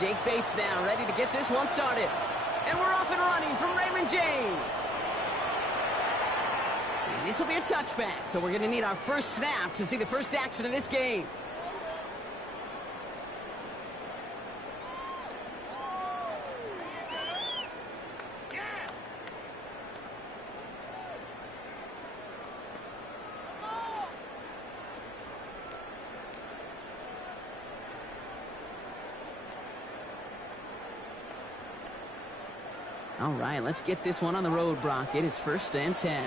Jake Bates now ready to get this one started. And we're off and running from Raymond James. And this will be a touchback, so we're going to need our first snap to see the first action of this game. All right, let's get this one on the road, Brock. It is 1st and 10.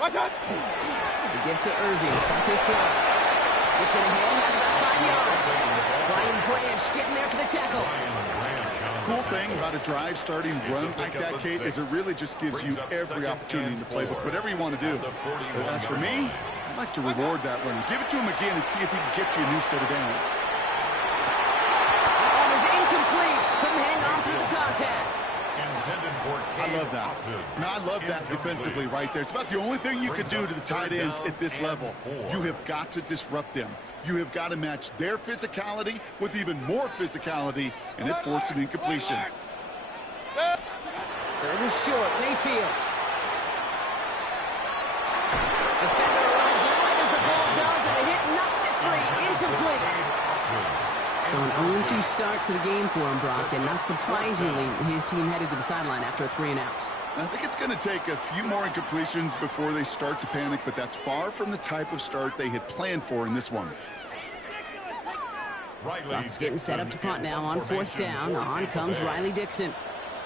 Watch out! The give to Irving, start this drive. Gets it ahead, has about 5 yards. Brian Branch getting there for the tackle. Cool thing about a drive starting run like that, Kate, is it really just gives you every opportunity in the playbook, whatever you want to do. But as for me, I'd like to reward that run. Give it to him again and see if he can get you a new set of downs. That one is incomplete. Couldn't hang on through the contest. I love that. I love that defensively right there. It's about the only thing you could do to the tight ends at this level. You have got to disrupt them. You have got to match their physicality with even more physicality, and it forced an incompletion. 3rd and short, Mayfield. Defender arrives right as the ball does, and the hit knocks it free. Incomplete. So an 0-2 start to the game for him, Brock, and not surprisingly, his team headed to the sideline after a 3-and-out. I think it's going to take a few more incompletions before they start to panic, but that's far from the type of start they had planned for in this one. Bucks getting set up to punt now on 4th down. On comes Riley Dixon.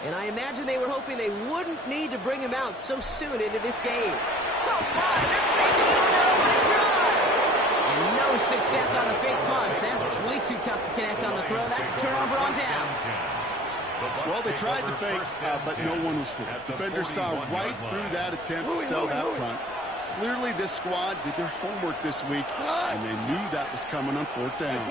And I imagine they were hoping they wouldn't need to bring him out so soon into this game. Oh my, they're making it on their opening drive! And no success on the fake punch. That was way too tough to connect on the throw. That's a turnover on downs. Well, they tried the fake, but no one was fooled. Defenders saw right through that attempt to sell that punt. Clearly, this squad did their homework this week, and they knew that was coming on 4th down.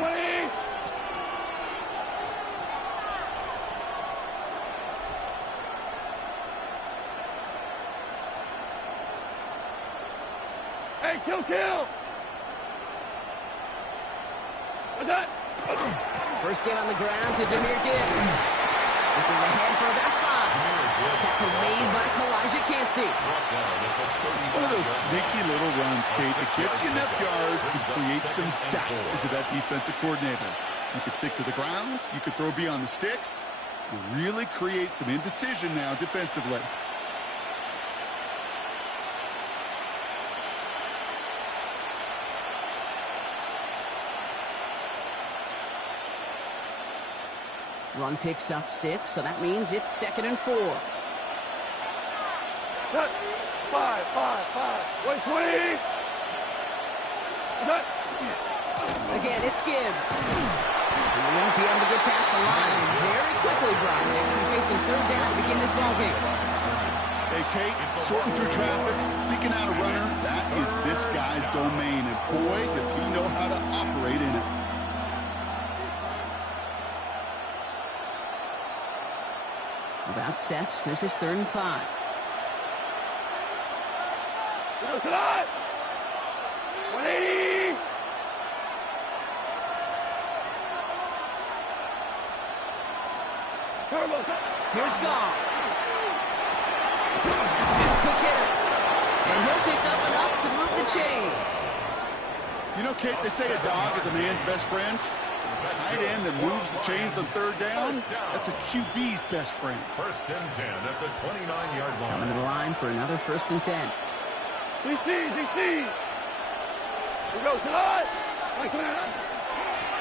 Hey, kill! What's that? First get on the ground to Jahmyr Gibbs. This is ahead for about 5. Tackle made by Kalijah Cansey. It's one of those sneaky little runs, Kate, that gets you enough yards to create some doubt into that defensive coordinator. You could stick to the ground. You could throw beyond the sticks. You really create some indecision now defensively. Run picks up 6, so that means it's 2nd and 4. 5. 120. Again, it's Gibbs. He won't be able to get past the line very quickly, Brian. They're going to be facing 3rd down to begin this ballgame. Hey, Kate, sorting through traffic, seeking out a runner, that is this guy's domain, and boy, does he know how to operate in it. About set. This is 3rd and 5. Go to that! 180! Here's Gall. That's a good quick hitter. And he'll pick up enough to move the chains. You know, Kate, they say a dog is a man's best friend. A tight end that moves the chains on 3rd down, that's a QB's best friend. 1st and 10 at the 29-yard line. Coming to the line for another 1st and 10. DC! We go to that!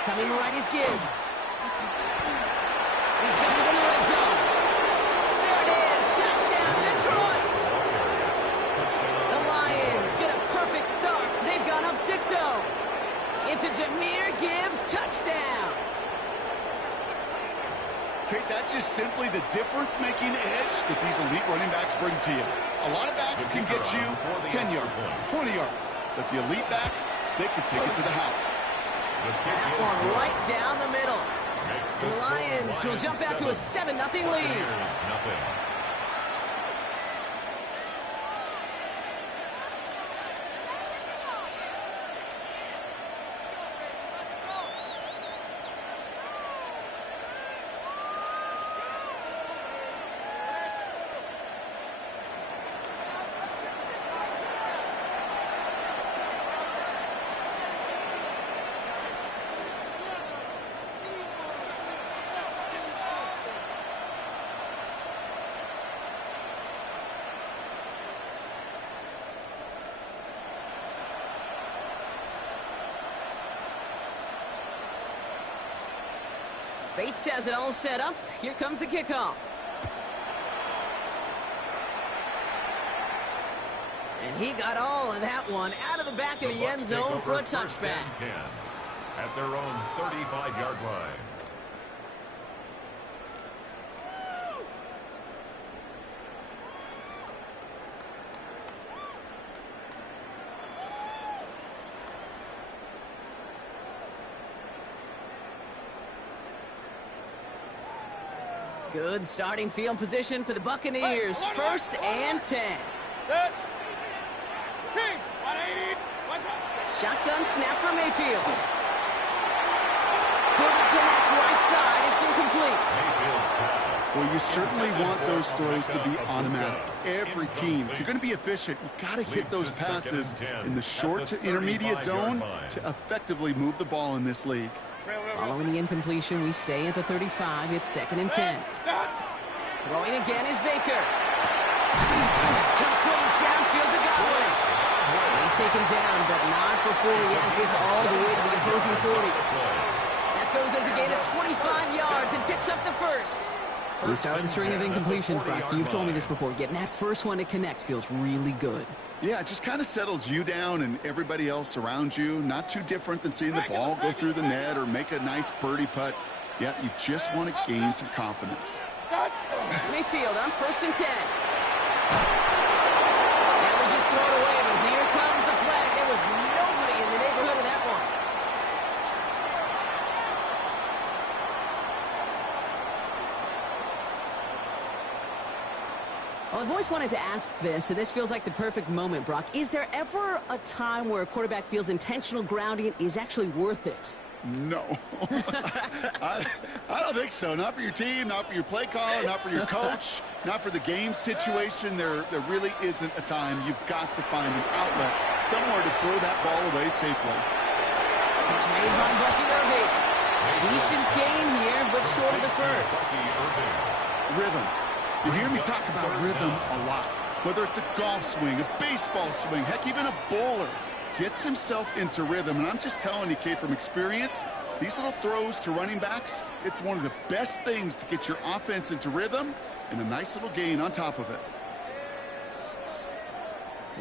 Coming right is Gibbs. He's got it in the red zone. There it is. Touchdown, Detroit. The Lions get a perfect start. They've gone up 6-0. It's a Jahmyr Gibbs touchdown. Kate, that's just simply the difference-making edge that these elite running backs bring to you. A lot of backs can get you 10 yards, 20 yards, but the elite backs, they can take it to the house. That one right down the middle. The Lions will jump out to a 7-0 lead. Bates has it all set up. Here comes the kickoff. And he got all of that one out of the back of the end zone for a touchback. At their own 35-yard line. Good starting field position for the Buccaneers. 1st and 10. Shotgun snap for Mayfield. Couldn't connect right side. It's incomplete. Well, you certainly want those throws to be automatic. Every team, if you're going to be efficient, you got to hit those passes in the short to intermediate zone to effectively move the ball in this league. Following the incompletion, we stay at the 35. It's 2nd and 10. Throwing again is Baker. It's complete downfield to Godwin. He's taken down, but not before he has this all the way to the opposing 40. That goes as a gain of 25 yards and picks up the first. We started the string of incompletions, Brock. You've told me this before. Getting that first one to connect feels really good. Yeah, it just kind of settles you down and everybody else around you. Not too different than seeing the ball go through the net or make a nice birdie putt. Yeah, you just want to gain some confidence. Mayfield on 1st and 10. Now they just throw it away, but here comes the flag. There was nobody in the neighborhood of that one. Well, I've always wanted to ask this, and this feels like the perfect moment, Brock. Is there ever a time where a quarterback feels intentional grounding is actually worth it? No. I don't think so. Not for your team, not for your play caller, not for your coach, not for the game situation. There really isn't a time. You've got to find an outlet, somewhere to throw that ball away safely. Catch made by Bucky Irving. Decent gain here, but short of the first. Rhythm. You hear me talk about rhythm a lot. Whether it's a golf swing, a baseball swing, heck, even a bowler gets himself into rhythm. And I'm just telling you, Kate, from experience, these little throws to running backs, it's one of the best things to get your offense into rhythm and a nice little gain on top of it.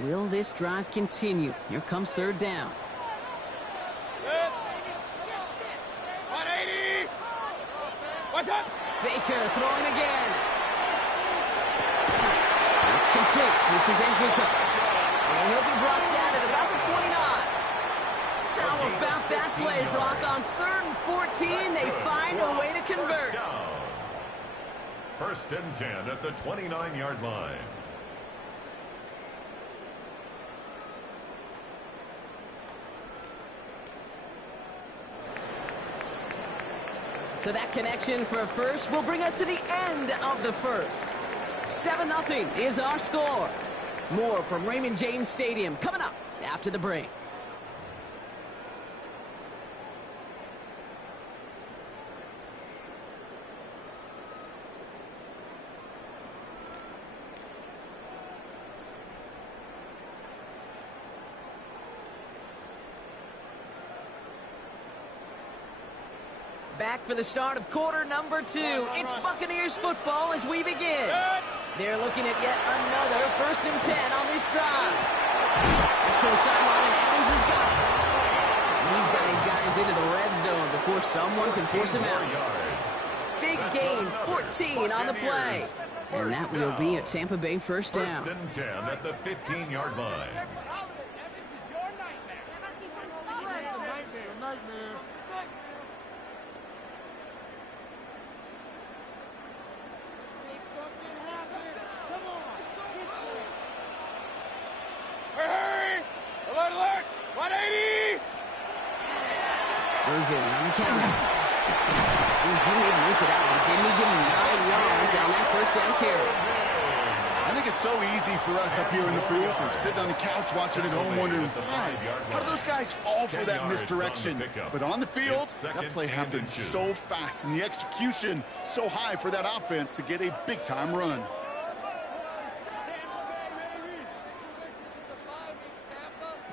Will this drive continue? Here comes 3rd down. 180. What's up? Baker throwing again. It's complete. This is Nguka. And he'll be brought down at about the 29. How about that play, Brock? On 3rd and 14, they find a way to convert. 1st and 10 at the 29-yard line. So that connection for a first will bring us to the end of the first. 7-0 is our score. More from Raymond James Stadium coming up after the break. Back for the start of quarter number 2. It's Buccaneers football as we begin. They're looking at yet another 1st and 10 on this drive. It's to the sideline, and Evans has got it. These guys into the red zone before someone can force him out. Big gain, 14 on the play. And that will be a Tampa Bay 1st down. 1st and 10 at the 15-yard line. Irving on the counter. He made most of that one. Didn't he give him 9 yards on that 1st down carry? I think it's so easy for us up here in the booth or sitting on the couch watching at home wondering, how do those guys fall for that misdirection? But on the field, that play happened so fast and the execution so high for that offense to get a big-time run.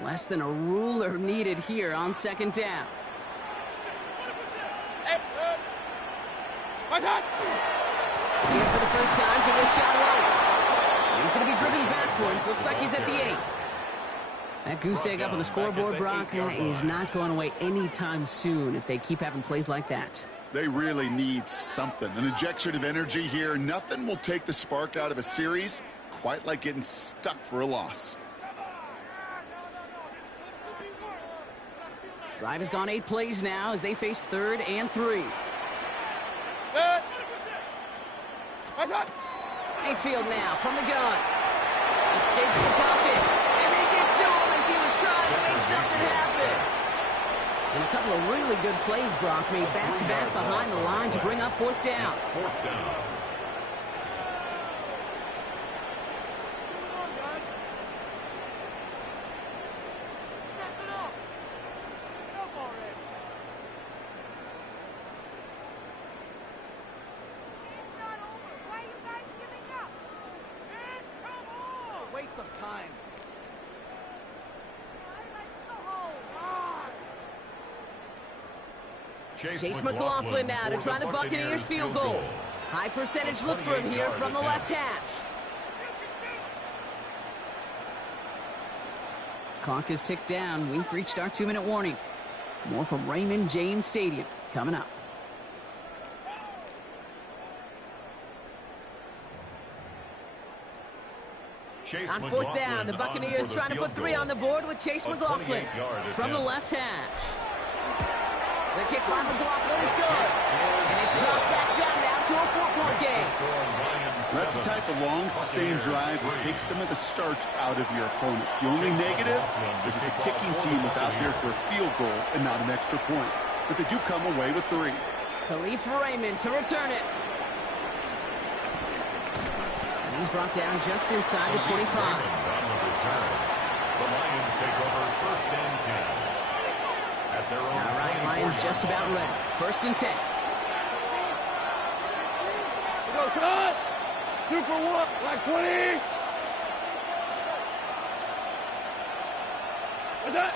Less than a ruler needed here on 2nd down. Here for the first time to this shot right. He's going to be driven backwards. Looks like he's at the 8. That goose egg up on the scoreboard, Brock, is not going away anytime soon if they keep having plays like that. They really need something. An injection of energy here. Nothing will take the spark out of a series quite like getting stuck for a loss. Drive has gone 8 plays now as they face 3rd and 3. Mayfield now from the gun. Escapes the pocket. And they get to him as he was trying to make something happen. And a couple of really good plays, Brock, made back-to-back behind the line to bring up 4th down. Fourth down. Waste of time. Chase McLaughlin now to try the Buccaneers field goal. High percentage look for him here from the left hash. Clock is ticked down. We've reached our 2-minute warning. More from Raymond James Stadium coming up. On 4th down, the Buccaneers trying to put 3 on the board with Chase McLaughlin from the left hash. The kick by McLaughlin is good. And it's dropped back down now to a 4-point game. That's the type of long, sustained drive that takes some of the starch out of your opponent. The only negative is if the kicking team was out there for a field goal and not an extra point. But they do come away with 3. Khalif Raymond to return it. And he's brought down just inside the 25. The Lions take over 1st and 10. At their own All right, Lions just about ready. 1st and 10. Go, son! 2 for 1, like 20! What's that?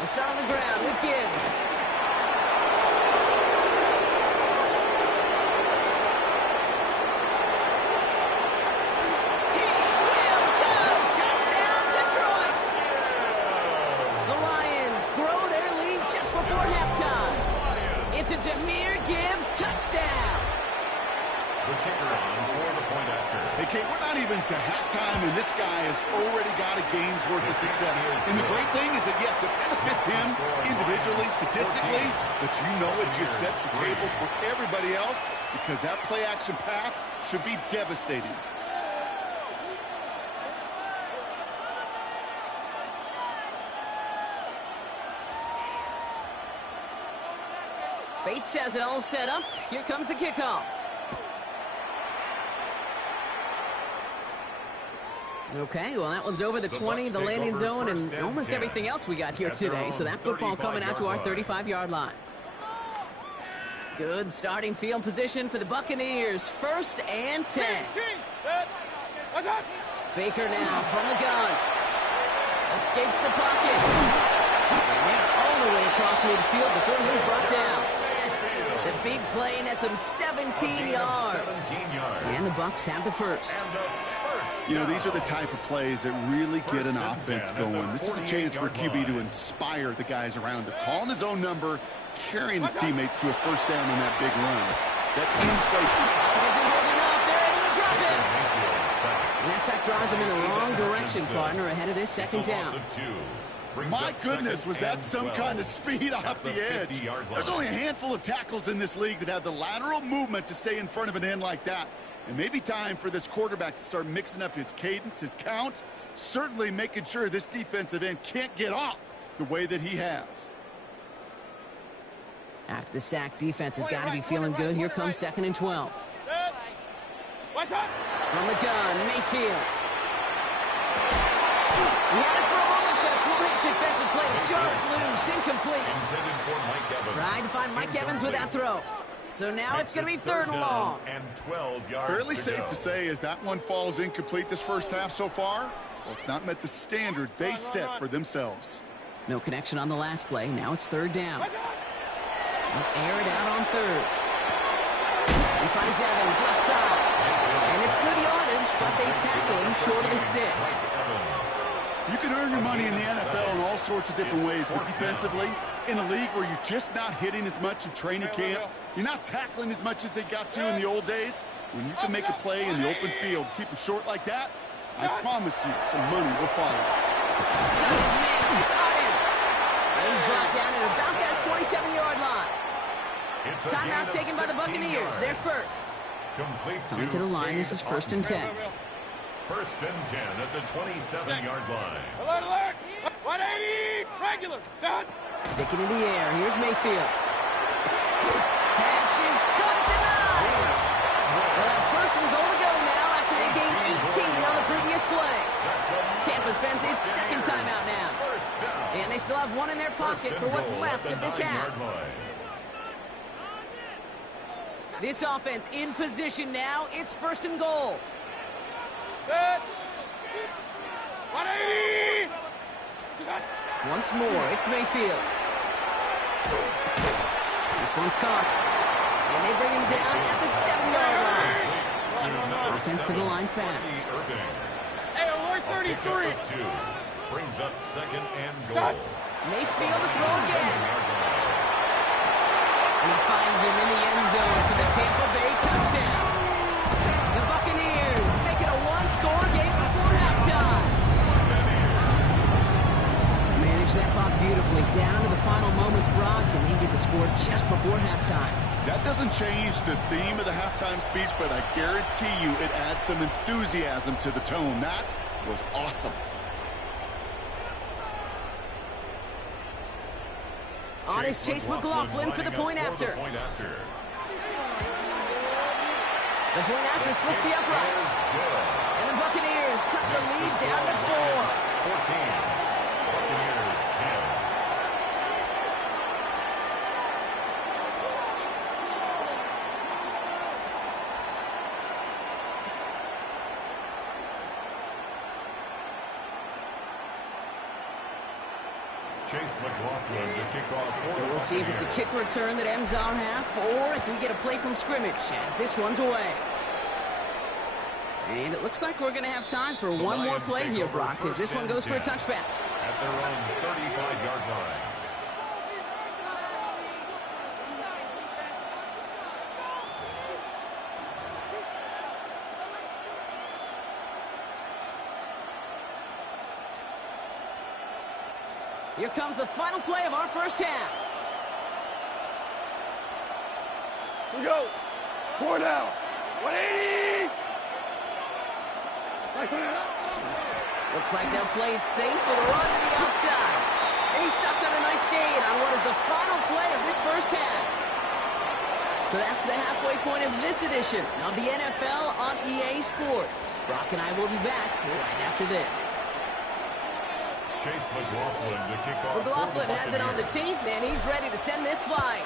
They start on the ground with Gibbs. He will go! Touchdown, Detroit! The Lions grow their lead just before halftime. It's a Jahmyr Gibbs touchdown. The kicker on for the point after. Hey, Kate, we're not even to halftime, and this guy has already got a game's worth of success. And the great thing is that, yes, it benefits him individually, statistically, but you know it just sets the table for everybody else because that play-action pass should be devastating. Bates has it all set up. Here comes the kickoff. Okay, well, that one's over the 20, the landing zone, and almost everything else we got here today. So that football coming out to our 35-yard line. Good starting field position for the Buccaneers. 1st and 10. Baker now from the gun. Escapes the pocket. And they're all the way across midfield before he's brought down. The big play nets him 17 yards. And the Bucs have the 1st. You know, these are the type of plays that really get an offense going. This is a chance for a QB to inspire the guys around him. Calling his own number, carrying his teammates to a 1st down on that big run. That inflates. And that sack drives him in the wrong direction, partner, ahead of this 2nd down. My goodness, was that some kind of speed off the edge? There's only a handful of tackles in this league that have the lateral movement to stay in front of an end like that. And maybe time for this quarterback to start mixing up his cadence, his count, certainly making sure this defensive end can't get off the way that he has. After the sack, defense has got to be feeling good. Here comes 2nd and 12. From the gun, Mayfield. He had it for a moment, but a great defensive play to jar it loose, incomplete. Trying to find Mike Evans with that throw. So now it's going to be 3rd and long. And 12 yards Fairly safe to say as that one falls incomplete this 1st half so far. Well, it's not met the standard they set for themselves. No connection on the last play. Now it's 3rd down. They'll air it out on 3rd. finds Evans, left side. And it's good yardage, but they tackle him short of the sticks. You can earn your money in the NFL in all sorts of different ways, but defensively, in a league where you're just not hitting as much in training camp, you're not tackling as much as they got to in the old days, when you can make a play in the open field, keep them short like that, I promise you some money will follow. His man gets on him. And he's brought down at about that 27-yard line. Timeout taken by the Buccaneers. They're first. Coming to the line, this is 1st and 10. 1st and 10 at the 27-yard line. Alert! 180! Regular! Done! Sticking in the air. Here's Mayfield. Pass is caught at the 9. First and goal to go now after they gained 18 on the previous play. Tampa spends its second timeout now. And they still have one in their pocket for what's left of this half. This offense in position now. It's 1st and goal. 180! Once more, it's Mayfield. This one's caught. And they bring him down at the 7-yard line. Offense to the line fast. Hey, alert 33! Brings up 2nd and goal. Mayfield to throw again. And he finds him in the end zone for the Tampa Bay touchdown. The Buccaneers make it a one-score game before halftime. Manage that clock beautifully down to the final moments, Brock, and they get the score just before halftime. That doesn't change the theme of the halftime speech, but I guarantee you it adds some enthusiasm to the tone. That was awesome. On is Chase McLaughlin for the point after. The point after splits the uprights. And the Buccaneers cut the lead down to 4. 14. Buccaneers 10. Chase McLaughlin to kick off. So we'll see if it's a kick return that ends our half, or if we get a play from scrimmage as this one's away. And it looks like we're going to have time for one more play here, Brock, as this one goes for a touchback. At their own 35-yard line. Here comes the final play of our first half. Here we go. 4 down. 180! Looks like they'll play it safe with a run to the outside. And he stopped on a nice gain on what is the final play of this first half. So that's the halfway point of this edition of the NFL on EA Sports. Brock and I will be back right after this. Chase McLaughlin to kick off. McLaughlin has it on the tee, and he's ready to send this flying.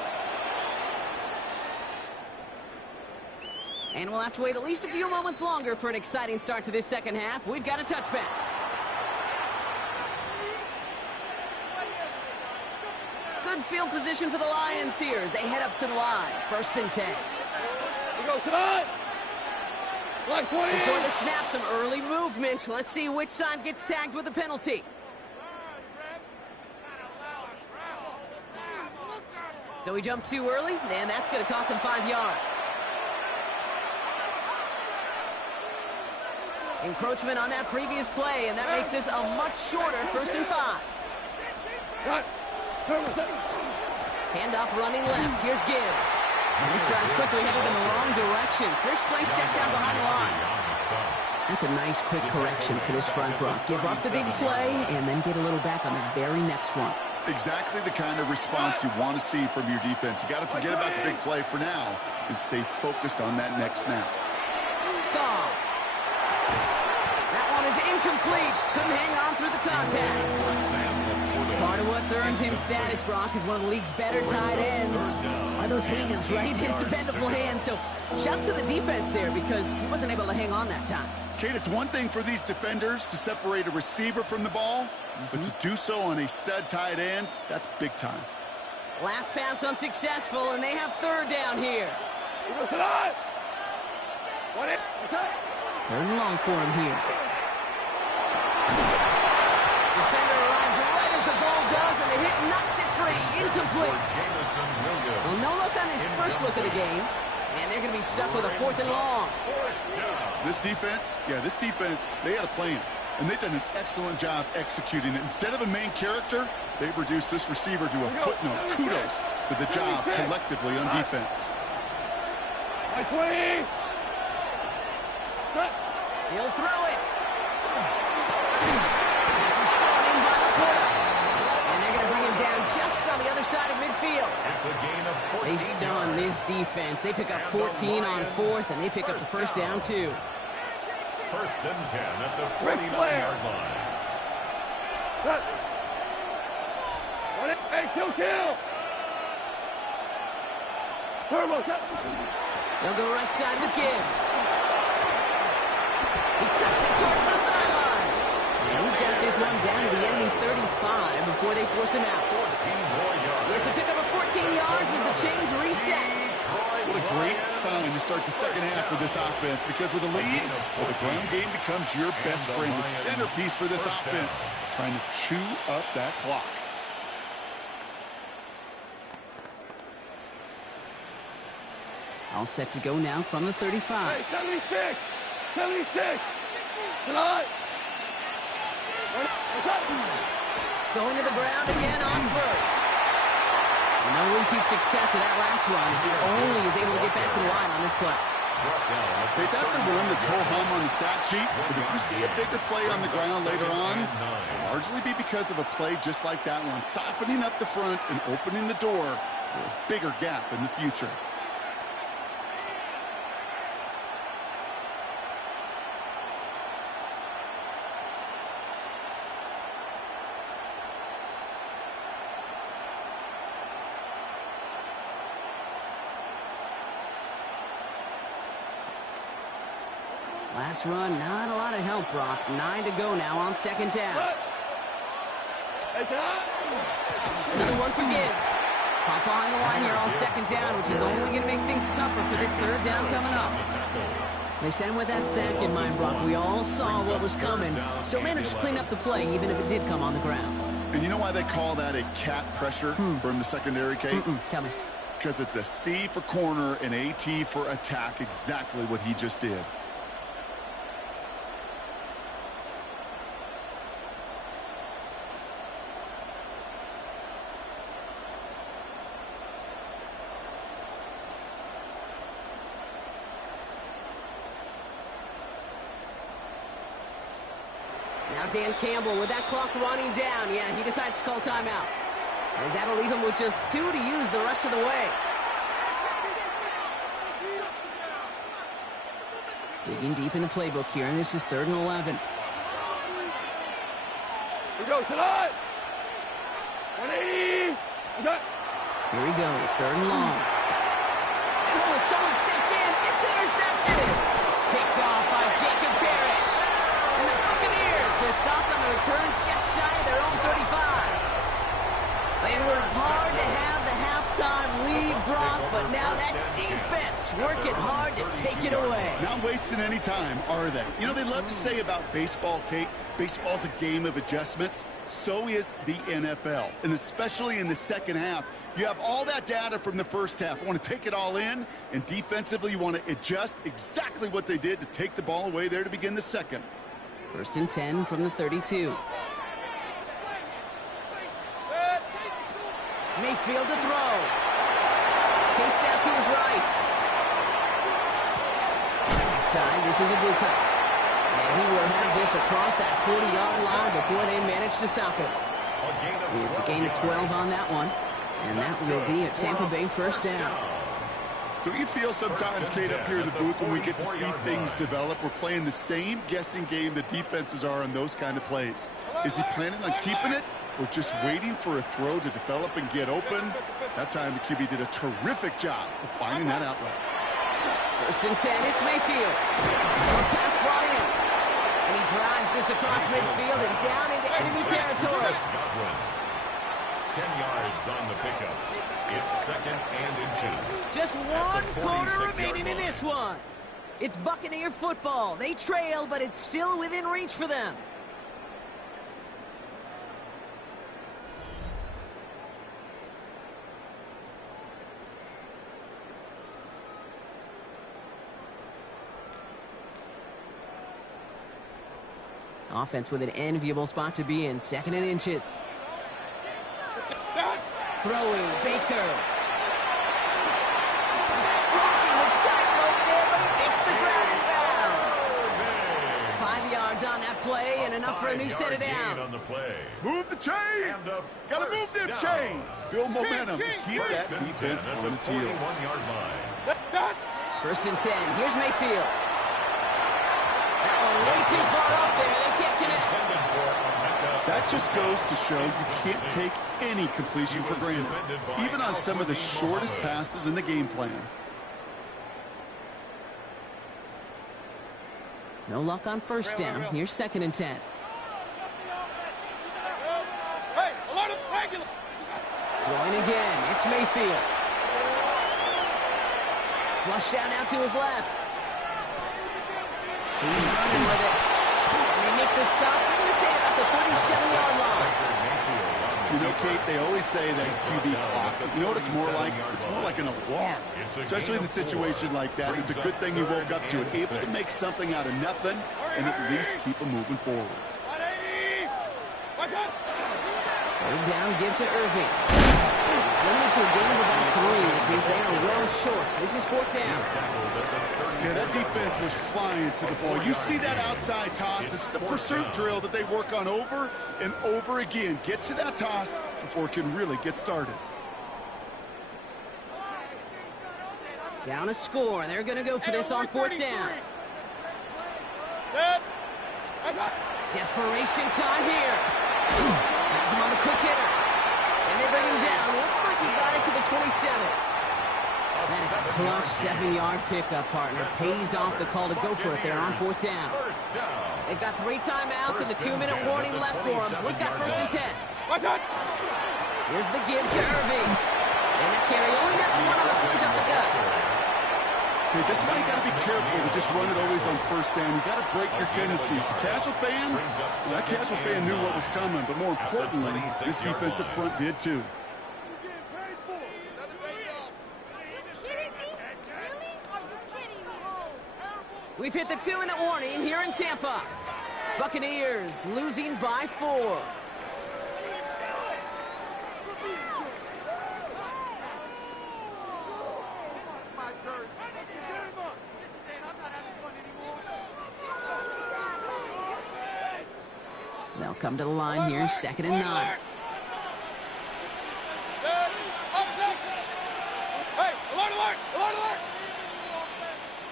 And we'll have to wait at least a few moments longer for an exciting start to this second half. We've got a touchback. Good field position for the Lions here as they head up to the line. 1st and 10. We go tonight. Like 20. Before the snap, some early movement. Let's see which side gets tagged with the penalty. So he jumped too early, and that's going to cost him 5 yards. Encroachment on that previous play, and that makes this a much shorter 1st and 5. Handoff running left. Here's Gibbs. And this drive's quickly headed in the wrong direction. First play set down behind the line. That's a nice quick correction for this front, Brock. Give up the big play, and then get a little back on the very next one. Exactly the kind of response you want to see from your defense. You got to forget about the big play for now and stay focused on that next snap. Ball. That one is incomplete. Couldn't hang on through the contact. Part of what's earned him status, Brock, is one of the league's better tight ends. Are those hands, right? His dependable hands. So shouts to the defense there because he wasn't able to hang on that time. Kate, it's one thing for these defenders to separate a receiver from the ball, but to do so on a stud tight end, that's big time. Last pass unsuccessful, and they have 3rd down here. Third and long for him here. Defender arrives right as the ball does, and the hit knocks it free. Incomplete. Well, no look on his first look of the game, and they're going to be stuck with a 4th and long. This defense, they had a plan, and they've done an excellent job executing it. Instead of a main character, they've reduced this receiver to a footnote. Kudos to the job collectively on defense. He'll throw it. This is brought in by Laporta. And they're going to bring him down just on the other side of midfield. It's a gain of 14 They stun this defense. They pick up 14 on 4th, and they pick up the first down, too. 1st and 10 at the 49-yard line. Hey, kill! They'll go right side with Gibbs. He cuts it towards the sideline. And he's got this one down to the enemy 35 before they force him out. 14 more yards. It's a pickup of 14 yards as the chains reset. What a great sign to start the second half for this offense, because with a lead, well, the ground game becomes your best friend, the centerpiece for this offense, trying to chew up that clock. All set to go now from the 35. Hey, 76! 76! Tonight! Going to the ground again on first. No repeat success of that last run as he only is able to get back to the line on this play. Hey, that's a run that's ho-hum on the stat sheet, but if you see a bigger play on the ground later on, it'll largely be because of a play just like that one, softening up the front and opening the door for a bigger gap in the future. Last run, not a lot of help, Brock. 9 to go now on 2nd down. Another one for Gibbs. Pop behind the line here on 2nd down, which is only going to make things tougher for this 3rd down coming up. They sent him with that sack in mind, Brock. We all saw what was coming, so managed to clean up the play, even if it did come on the ground. And you know why they call that a cat pressure from the secondary, Kate? Tell me. Because it's a C for corner and a T for attack, exactly what he just did. Now Dan Campbell with that clock running down. Yeah, he decides to call timeout, as that'll leave him with just 2 to use the rest of the way. Digging deep in the playbook here, and this is 3rd and 11. We go tonight. 180. Here he goes, 3rd and long. And oh, someone stepped in. It's intercepted. Picked off by Jacob Parrish. And the Buccaneers are stopped on the return just shy of their own 35. They worked hard to have the halftime lead, Brock, but now that defense working hard to take it away. Not wasting any time, are they? You know, they love to say about baseball, Kate, baseball's a game of adjustments. So is the NFL, and especially in the second half. You have all that data from the first half. You want to take it all in, and defensively you want to adjust exactly what they did to take the ball away there to begin the second. 1st and 10 from the 32. Mayfield to throw. Chased out to his right. Outside, this is a blue cut. And he will have this across that 40-yard line before they manage to stop it. It's a gain of 12 on that one. And that will be a Tampa Bay 1st down. Don't you feel sometimes, Kate, up here in the booth when we get to see things develop, we're playing the same guessing game the defenses are on those kind of plays? Is he planning on keeping it or just waiting for a throw to develop and get open? That time the QB did a terrific job of finding that outlet. 1st and 10, it's Mayfield. Pass brought in. And he drives this across midfield and down into enemy territory. 10 yards on the pickup. It's 2nd and inches. Just 1 quarter remaining in this one. It's Buccaneer football. They trail, but it's still within reach for them. Offense with an enviable spot to be in. 2nd and inches. Throwing, Baker. Walking the tightrope there, but he makes the ground and bounds. 5 yards on that play, and enough for a new set of downs. Move the chains. Gotta move them chains. Build momentum. Keep that defense on its heels. 1st and 10. Here's Mayfield. That one way too far up there. They can't connect. That just goes to show you can't take any completion for granted, even on some of the shortest passes in the game plan. No luck on 1st down. Here's 2nd and 10. Going again. It's Mayfield. Flush down out to his left. He's running with it. And they make the stop. I'm going to say about the 37-yard line. You know, Kate, they always say that QB clock. You know what it's more like? It's more like an alarm. Especially in a situation like that. It's a good thing you woke up to it. Able to make something out of nothing and at least keep them moving forward. 3rd down, give to Irving. He's limited to a gain of about 3, which means they are well short. This is 4th down. Yeah, that defense was flying to the ball. You see that outside toss. This is a pursuit drill that they work on over and over again. Get to that toss before it can really get started. Down a score. They're going to go for this on 4th down. Desperation time here. Has him on the quick hitter. And they bring him down. Looks like he got it to the 27. That is a clutch 7-yard pickup, partner. Pays off the call to go for it there on 4th down. They've got 3 timeouts and the 2-minute warning left for them. We've got 1st and 10. Here's the give to Irving. And that carry only gets 1 on the punch up the gut. Okay, this is why you got to be careful to just run it always on 1st down. You got to break your tendencies. The casual fan, well, that casual fan knew what was coming, but more importantly, this defensive front did too. We've hit the 2-minute warning here in Tampa. Buccaneers losing by 4. They'll come to the line here, 2nd and 9. Hey, alert, alert, alert, alert!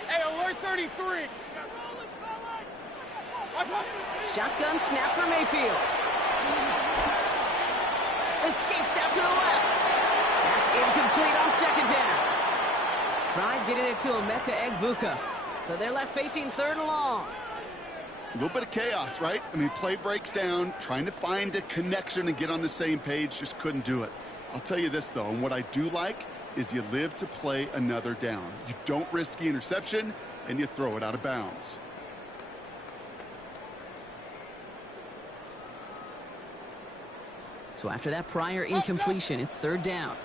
Hey, alert 33. Shotgun snap for Mayfield. Escapes out to the left. That's incomplete on 2nd down. Tried getting it to Emeka Egbuka. So they're left facing 3rd and long. A little bit of chaos, right? I mean, play breaks down, trying to find a connection and get on the same page, just couldn't do it. I'll tell you this, though, and what I do like is you live to play another down. You don't risk the interception, and you throw it out of bounds. So after that prior incompletion, it's 3rd down.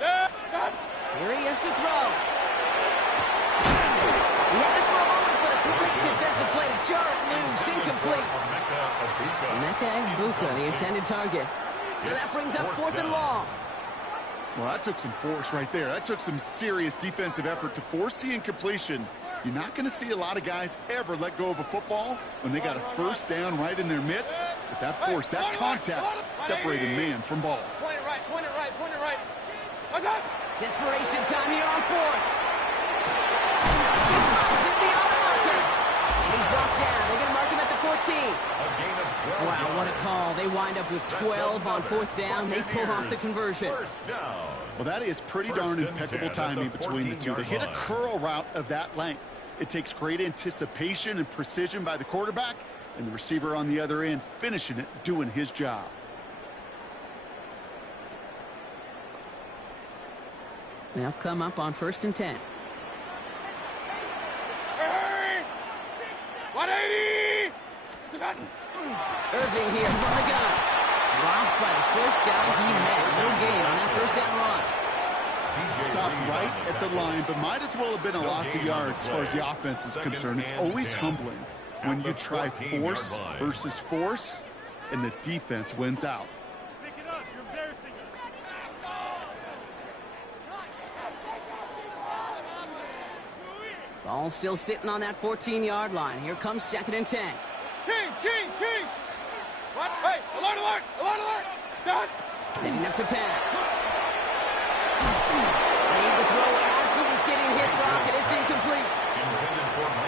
Here he is to throw. He had it for a moment, but a quick defensive play to jar it loose. Incomplete. Emeka Egbuka, the intended target. So that brings up 4th and long. Well, that took some force right there. That took some serious defensive effort to force the incompletion. You're not going to see a lot of guys ever let go of a football when they got a 1st down right in their midst. But that force, that contact, separated man from ball. Point it right, point it right, point it right. Desperation time here on 4th. Runs it beyond the marker. And he's brought down. They're going to mark him at the 14. Wow, what a call. They wind up with 12 on 4th down. They pull off the conversion. Well, that is pretty darn impeccable timing between the two. They hit a curl route of that length. It takes great anticipation and precision by the quarterback, and the receiver on the other end finishing it, doing his job. They'll come up on 1st and 10. Irving here from the gun. Dropped by the first guy he met. No gain on that first down run. Stopped right at the line, but might as well have been a loss of yards as far as the offense is concerned. It's always humbling when you try force versus force, and the defense wins out. Pick it up. You're embarrassing us. Ball still sitting on that 14-yard line. Here comes 2nd and 10. Kings! Watch, hey, alert! Done! Setting up to pass. Made the throw as he was getting hit, Brock, and it's incomplete.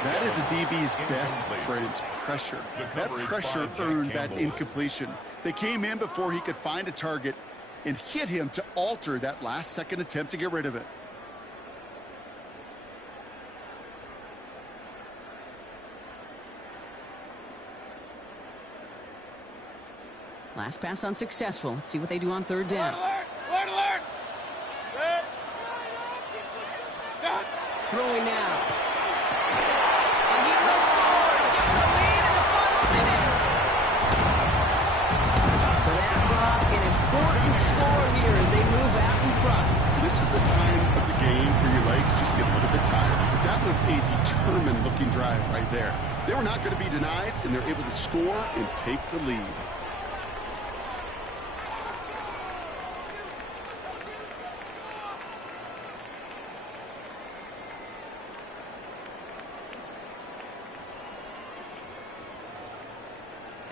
That is a DB's best friend, pressure. That pressure earned that incompletion. They came in before he could find a target and hit him to alter that last-second attempt to get rid of it. Last pass unsuccessful. Let's see what they do on 3rd down. Alert! Set. Done. Throwing now. And he will score. Give the lead in the final minutes. So that brought an important score here as they move out in front. This is the time of the game where your legs just get a little bit tired. But that was a determined-looking drive right there. They were not going to be denied, and they're able to score and take the lead.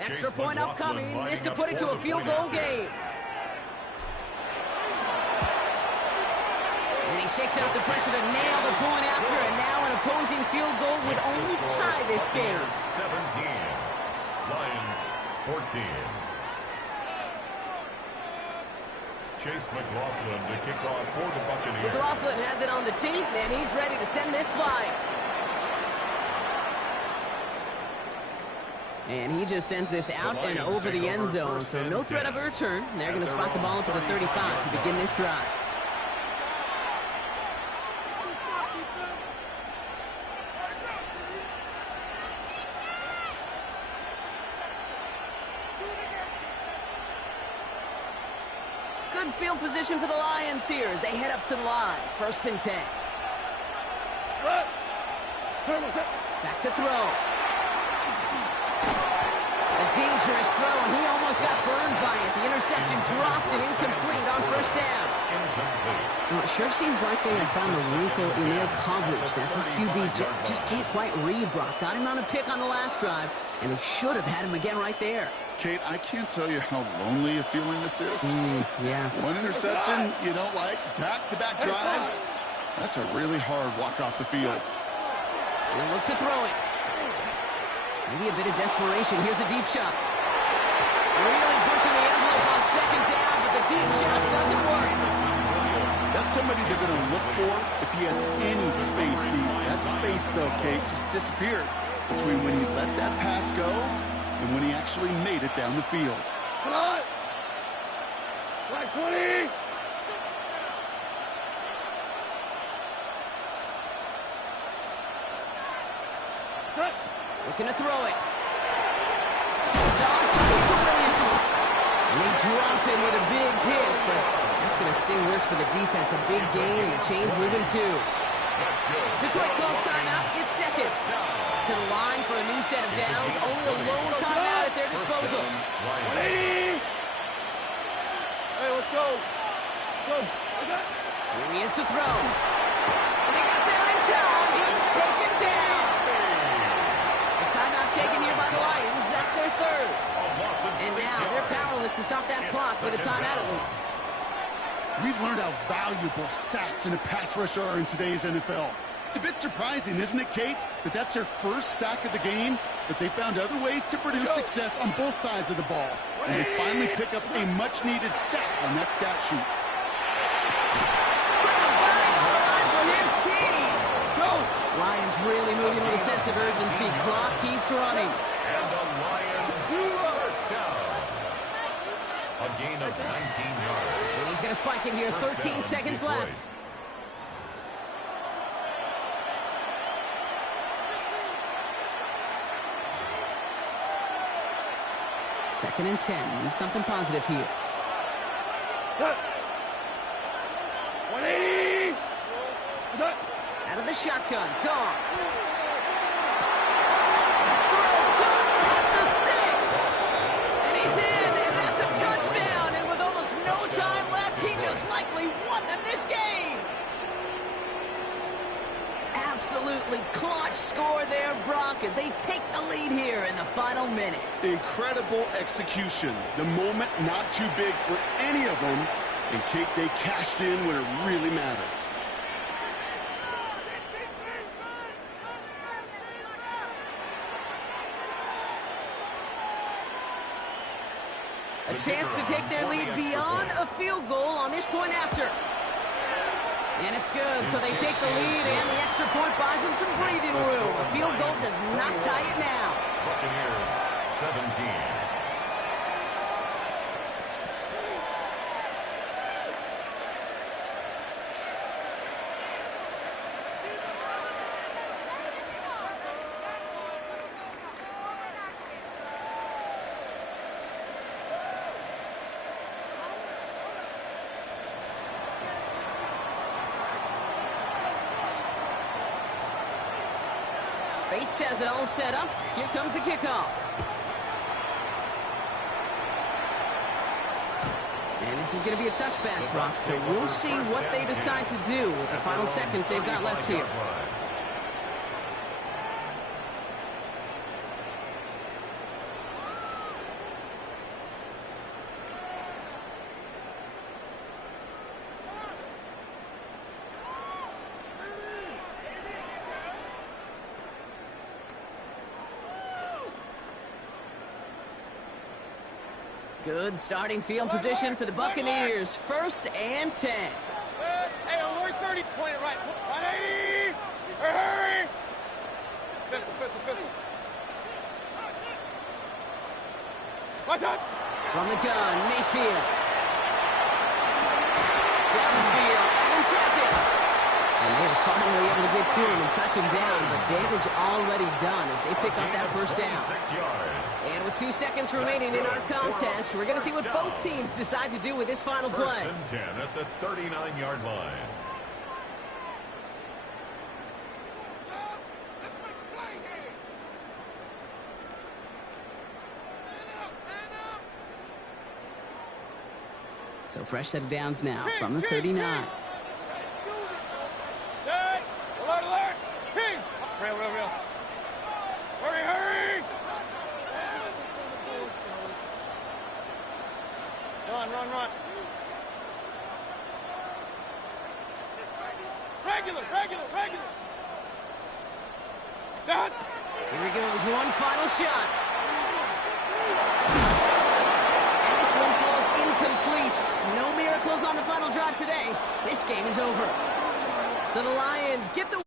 Extra point upcoming. This to put it to a field goal game. And he shakes out the pressure to nail the point after, and now an opposing field goal would only tie this game. 17. Lions 14. Chase McLaughlin to kick off for the Buccaneers. McLaughlin has it on the tee, and he's ready to send this flying. And he just sends this out and over the end zone, so no threat of a return. They're going to spot the ball up to the 35 to begin this drive. Good field position for the Lions here as they head up to the line. 1st and 10. Back to throw. A dangerous throw, and he almost got burned by it. The interception dropped and incomplete on 1st down. Well, it sure seems like they have found a wrinkle in their coverage that this QB just can't quite read, Brock. Got him on a pick on the last drive, and they should have had him again right there. Kate, I can't tell you how lonely a feeling this is. Yeah. One interception you don't like, back-to-back drives, that's a really hard walk off the field. They look to throw it. Maybe a bit of desperation. Here's a deep shot. Really pushing the envelope on 2nd down, but the deep shot doesn't work. That's somebody they're going to look for if he has any space deep. That space, though, Kate, just disappeared between when he let that pass go and when he actually made it down the field. Come on! Flag 20! Strut! Looking to throw it. It's on to Williams. And they drop him with a big hit, but that's going to sting worse for the defense. A big gain, and the chain's moving too. Detroit calls timeout. It's 2nd. To the line for a new set of downs. Only a lone timeout at their disposal. 180! Hey, let's go. Here he is to throw. And they got there in time. He's taken down. A timeout taken here by the Lions. That's their 3rd. And now they're powerless to stop that clock with a timeout at least. We've learned how valuable sacks and a pass rush are in today's NFL. It's a bit surprising, isn't it, Kate, that that's their first sack of the game, but they found other ways to produce success on both sides of the ball. And they finally pick up a much-needed sack on that stat sheet. Put the body on the line for his team. Go! Lions really moving with a sense of urgency. Clock keeps running. And the Lions first down. A gain of 19 yards. And he's going to spike it here. 13 seconds left. 2nd and 10. Need something positive here. 180. Out of the shotgun. Gone. Throw caught at the 6. And he's in, and that's a touchdown. And with almost no time left, he just likely won them this game. Absolutely clutch score there, Brock, as they take the lead here in the final minutes. Incredible execution. The moment not too big for any of them, and Kate, they cashed in when it really mattered. A chance to take their lead beyond a field goal on this point after. And it's good, so they take the lead, and the extra point buys them some breathing room. A field goal does not tie it now. Buccaneers 17. Bates has it all set up. Here comes the kickoff. And this is going to be a touchback, Brock, so we'll see what they decide to do with the final seconds they've got left here. Good starting field position for the Buccaneers. 1st and 10. Hey, alert 30. Point it right. 180. Hurry. Pistol. Watch out. From the gun, Mayfield. Down the field, Evans has it. And they are finally able to get to him and touch him down, but damage already done as they pick up that first down. And with 2 seconds remaining in our contest, we're going to see what both teams decide to do with this final play. 1st and 10 at the 39-yard line. So fresh set of downs now from the 39. Alert. King. Real. Hurry. Run. Regular. Stop. Here he goes, one final shot. And this one falls incomplete. No miracles on the final drive today. This game is over. So the Lions get the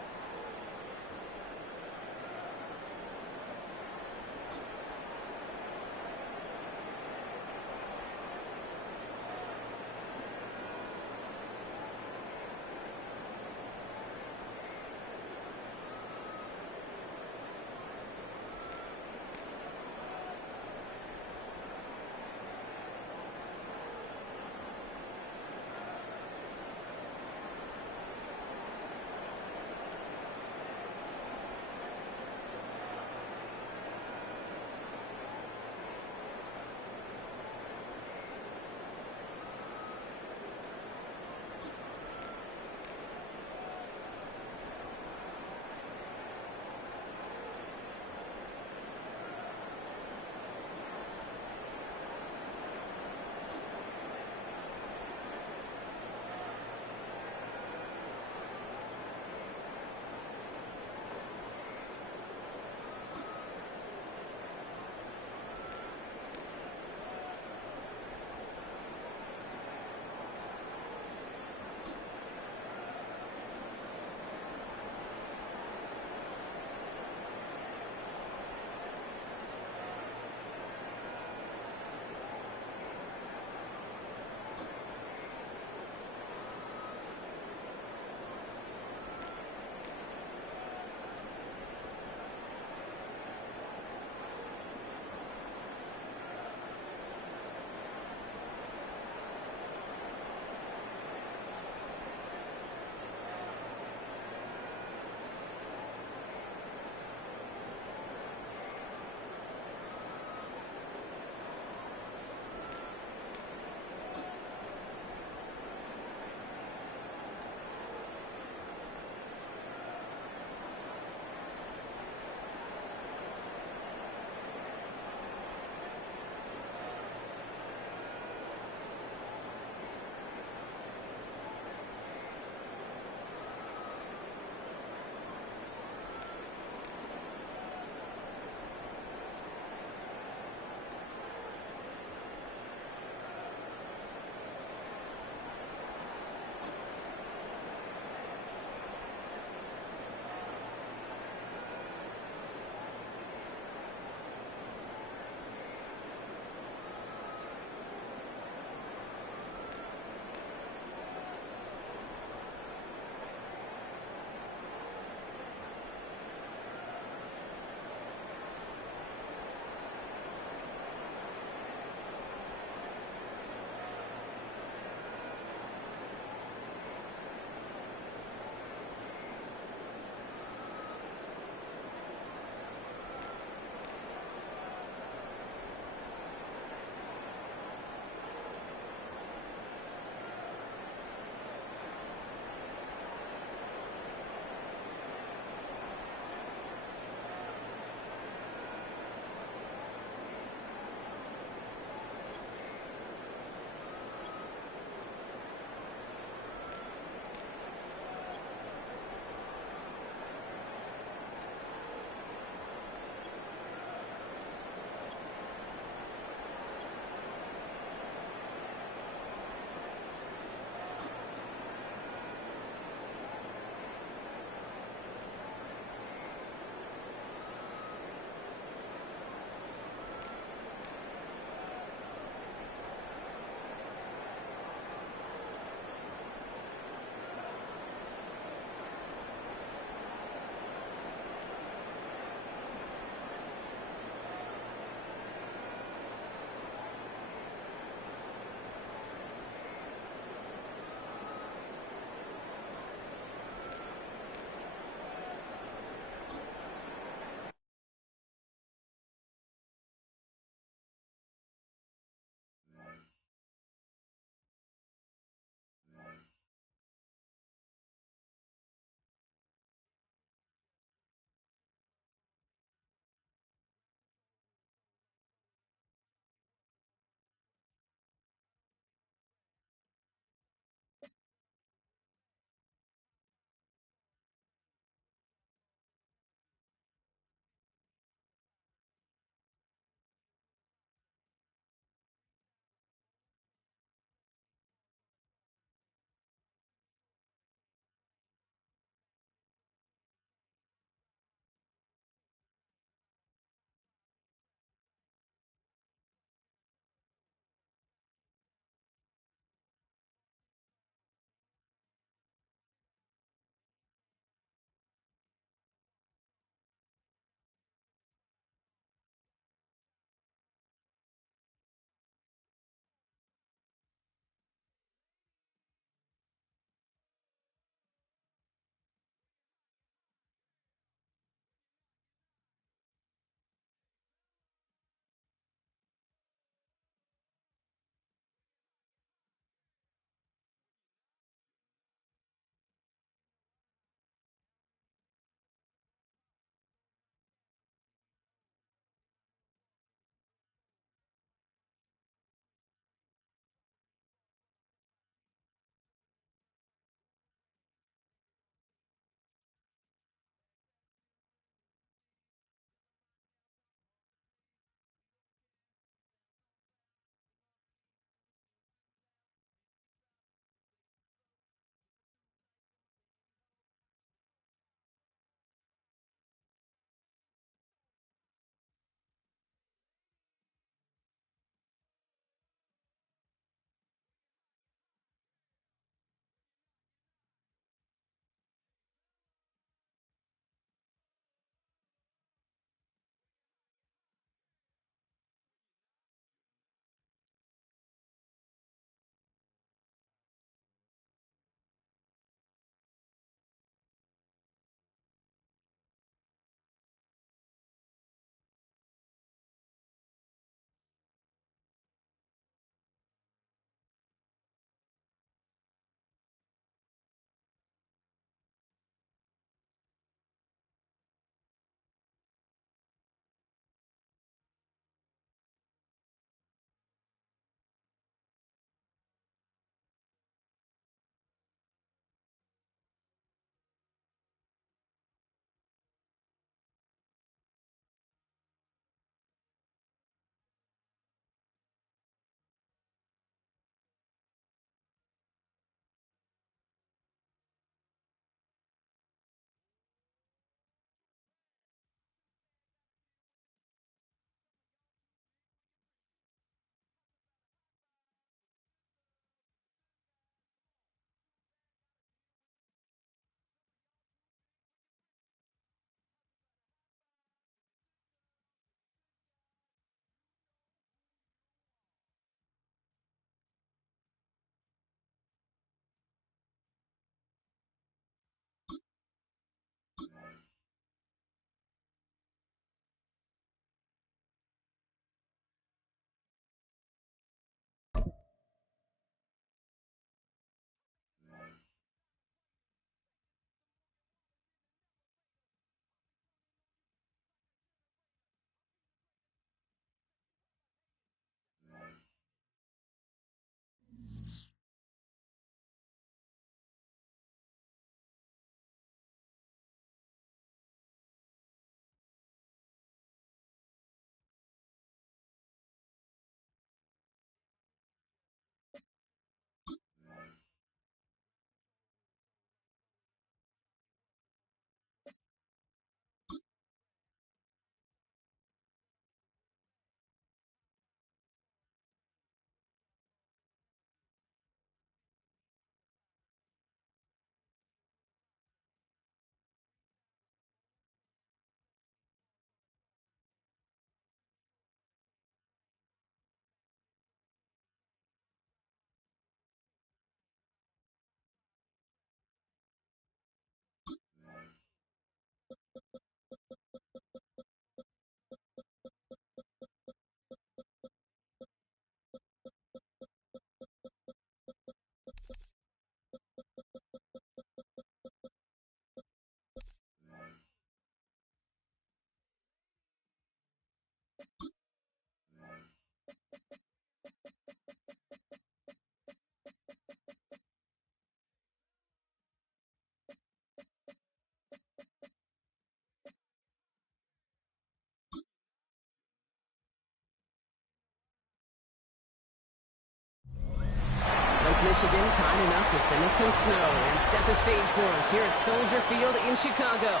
also been kind enough to send us some snow and set the stage for us here at Soldier Field in Chicago.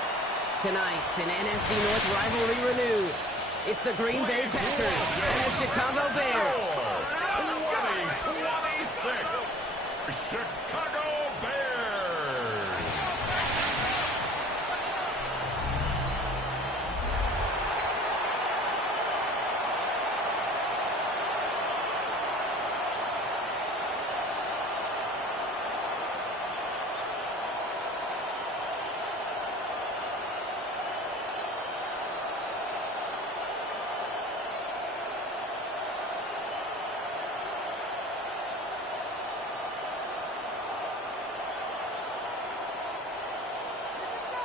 Tonight, an NFC North rivalry renewed. It's the Green Bay Packers and the Chicago Bears. 2026 Chicago Bears.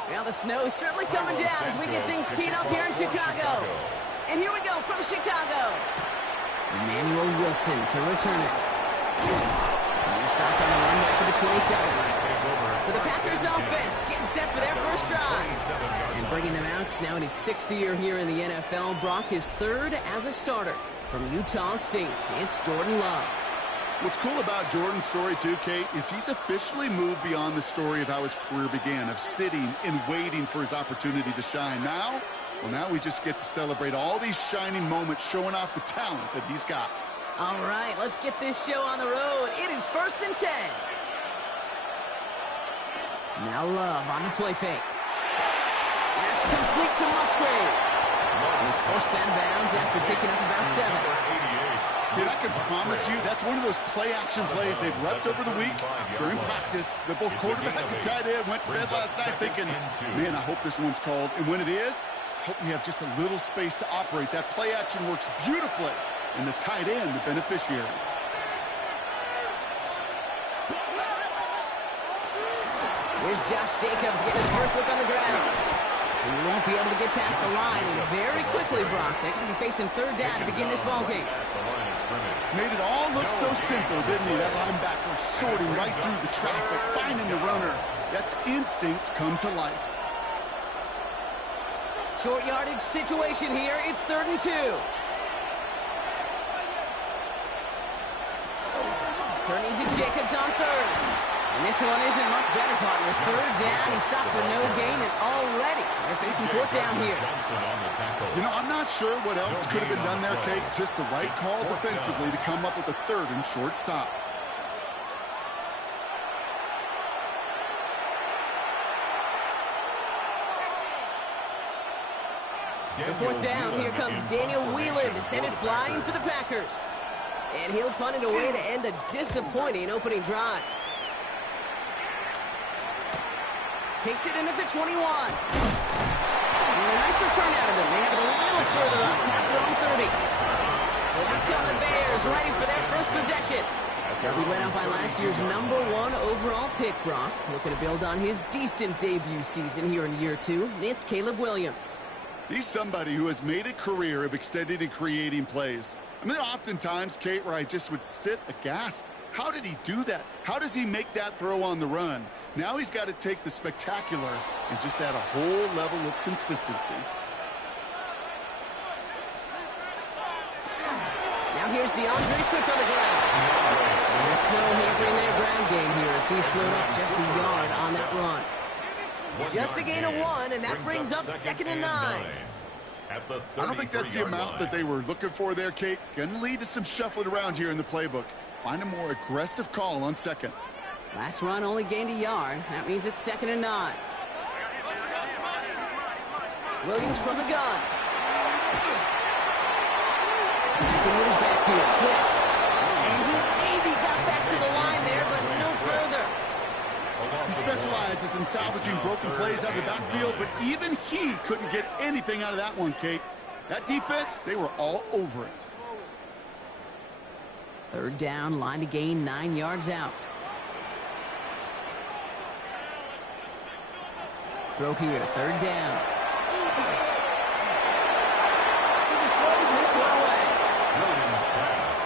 Well, the snow is certainly coming down as we get things teed up here in Chicago. And here we go from Chicago. Emmanuel Wilson to return it. He stopped on the run back for the 27. So the Packers offense getting set for their first drive. And bringing them out now in his 6th year here in the NFL. Brock his 3rd as a starter. From Utah State, it's Jordan Love. What's cool about Jordan's story, too, Kate, is he's officially moved beyond the story of how his career began, of sitting and waiting for his opportunity to shine. Now we just get to celebrate all these shining moments, showing off the talent that he's got. All right, let's get this show on the road. It is 1st and 10. Now Love on the play fake. That's complete to Musgrave. He's forced out of bounds after picking up about 7. Dude, I can promise you that's one of those play-action plays they've repped over the week. During practice, the both quarterback and tight end went to bed last night thinking, man, I hope this one's called. And when it is, I hope we have just a little space to operate. That play-action works beautifully, and the tight end, the beneficiary. Here's Josh Jacobs getting his first look on the ground. And he won't be able to get past the line, and very quickly, Brock, they're going to be facing 3rd down to begin this ballgame. Made it all look so simple, didn't he? That linebacker sorting right through the traffic, finding the runner. That's instincts come to life. Short yardage situation here. It's 3rd and 2. Turning to Jacobs on 3rd. And this one isn't much better, partner. 3rd down, he stopped for no gain, and already they're facing 4th down here. You know, I'm not sure what else could have been done there, Kate. Just the right call defensively to come up with a 3rd and short stop. So 4th down, here comes Daniel Whelan to send it flying for the Packers. And he'll punt it away to end a disappointing opening drive. Takes it in at the 21. And a nice return out of them. They have it a little further up past their own 30. So out come the Bears, ready for their first possession. They'll be led out by last year's #1 overall pick, Brock. Looking to build on his decent debut season here in year 2. It's Caleb Williams. He's somebody who has made a career of extending and creating plays. I mean, oftentimes, Kate, where I just would sit aghast. How did he do that? How does he make that throw on the run? Now he's got to take the spectacular and just add a whole level of consistency. Now here's DeAndre Swift on the ground. And the snow hampering their ground game here as he slowed up just a yard on that run. Just a gain of 1, and that brings up 2nd and 9. I don't think that's the amount that they were looking for there, Kate. Going to lead to some shuffling around here in the playbook. Find a more aggressive call on 2nd. Last run only gained a yard. That means it's 2nd and 9. Williams from the gun. Continues back here. Swift. And he maybe got back to the line there, but no further. He specializes in salvaging broken plays out of the backfield, but even he couldn't get anything out of that one, Kate. That defense, they were all over it. 3rd down, line to gain 9 yards out. Throw here, 3rd down. He just throws this one away. Williams pass.